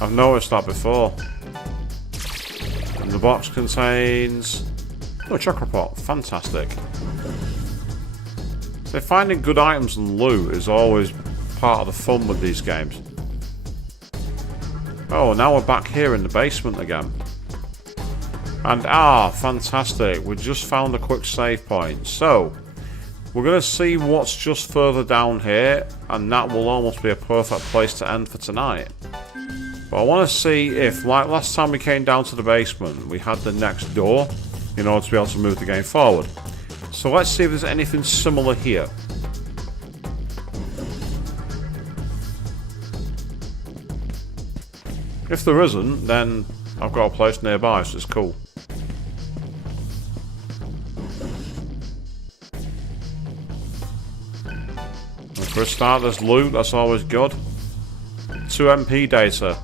I've noticed that before. And the box contains... oh, a chakra pot. Fantastic. So finding good items and loot is always part of the fun with these games. Oh, now we're back here in the basement again. And fantastic. We just found a quick save point. So, we're going to see what's just further down here, and that will almost be a perfect place to end for tonight. But I want to see if, like last time we came down to the basement, we had the next door in order to be able to move the game forward. So let's see if there's anything similar here. If there isn't, then I've got a place nearby, so it's cool. And for a start, there's loot, that's always good. 2 MP data.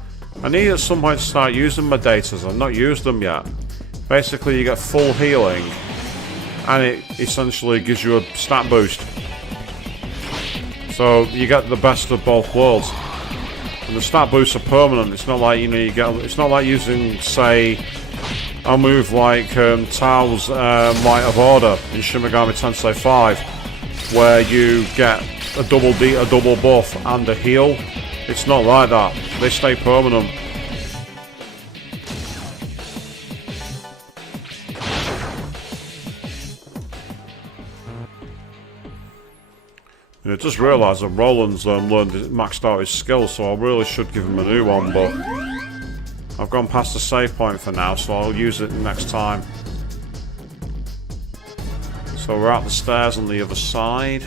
I need at some point to start using my datas. I've not used them yet. Basically, you get full healing, and it essentially gives you a stat boost. So you get the best of both worlds. And the stat boosts are permanent. It's not like, you know, it's not like using, say, a move like Tao's Light of Order in Shin Megami Tensei 5, where you get a double buff and a heal. It's not like that. They stay permanent. And I just realised that Roland's maxed out his skills, so I really should give him a new one, but I've gone past the save point for now, so I'll use it next time. So we're at the stairs on the other side.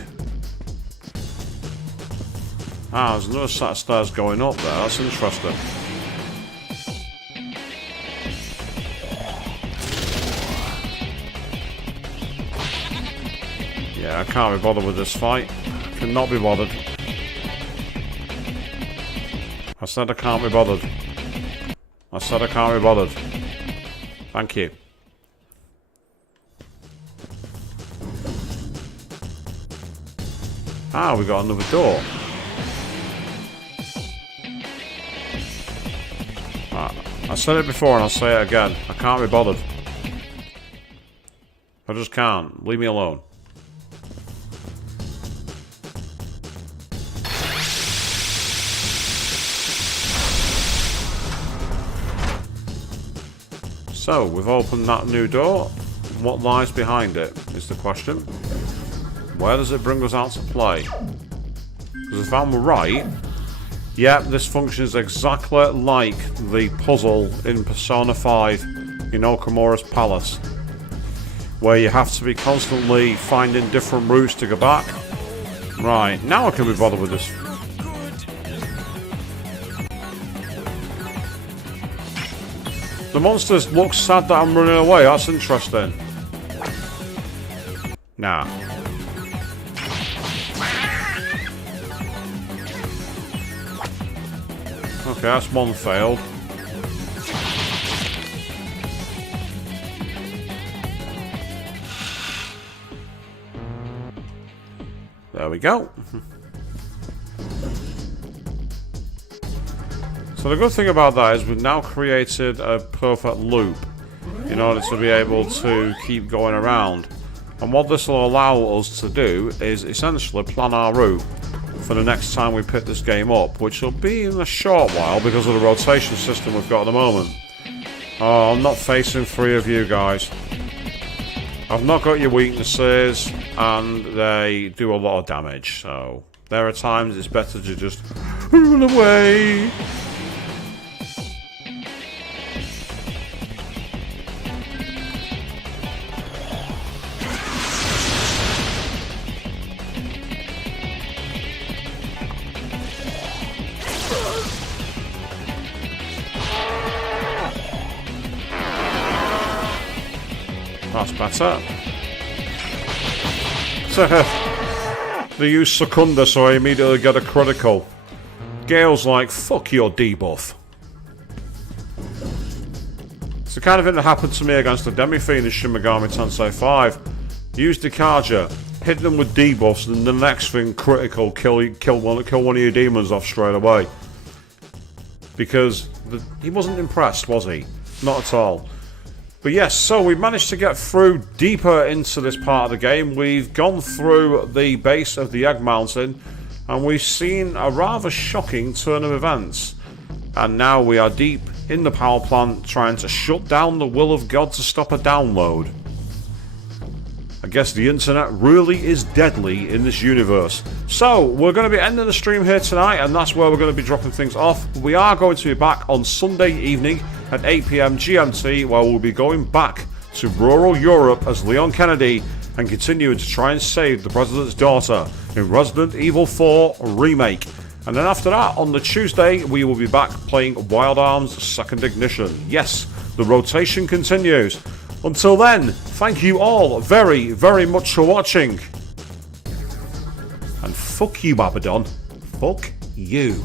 There's another set of stairs going up there. That's interesting. Yeah, I can't be bothered with this fight. Cannot be bothered. I said I can't be bothered. I said I can't be bothered. Thank you. We got another door. I said it before and I'll say it again. I can't be bothered. I just can't. Leave me alone. So, we've opened that new door. What lies behind it is the question. Where does it bring us out to play? Because if I'm right, yep, this functions exactly like the puzzle in Persona 5 in Okamura's Palace, where you have to be constantly finding different routes to go back. Right, now I can be bothered with this. The monsters look sad that I'm running away. That's interesting. Nah. Okay, that's one failed. There we go. So the good thing about that is we've now created a perfect loop in order to be able to keep going around. And what this will allow us to do is essentially plan our route for the next time we pick this game up, which will be in a short while because of the rotation system we've got at the moment. Oh, I'm not facing 3 of you guys. I've not got your weaknesses, and they do a lot of damage, so there are times it's better to just run away. That's better. They use Secunda, so I immediately get a critical. Gale's like, fuck your debuff. It's the kind of thing that happened to me against the Demi-Fiend in Shin Megami Tensei 5. Use Dikaja, hit them with debuffs, and the next thing, critical, kill one of your demons off straight away. Because he wasn't impressed, was he? Not at all. But yes, so we managed to get through deeper into this part of the game. We've gone through the base of the Egg Mountain, and we've seen a rather shocking turn of events. And now we are deep in the power plant trying to shut down the will of God to stop a download. I guess the internet really is deadly in this universe. So, we're going to be ending the stream here tonight, and that's where we're going to be dropping things off. We are going to be back on Sunday evening at 8 PM GMT, where we'll be going back to rural Europe as Leon Kennedy and continuing to try and save the President's daughter in Resident Evil 4 Remake. And then after that, on the Tuesday, we will be back playing Wild Arms Second Ignition. Yes, the rotation continues. Until then, thank you all very, very much for watching. And fuck you, Abaddon. Fuck you.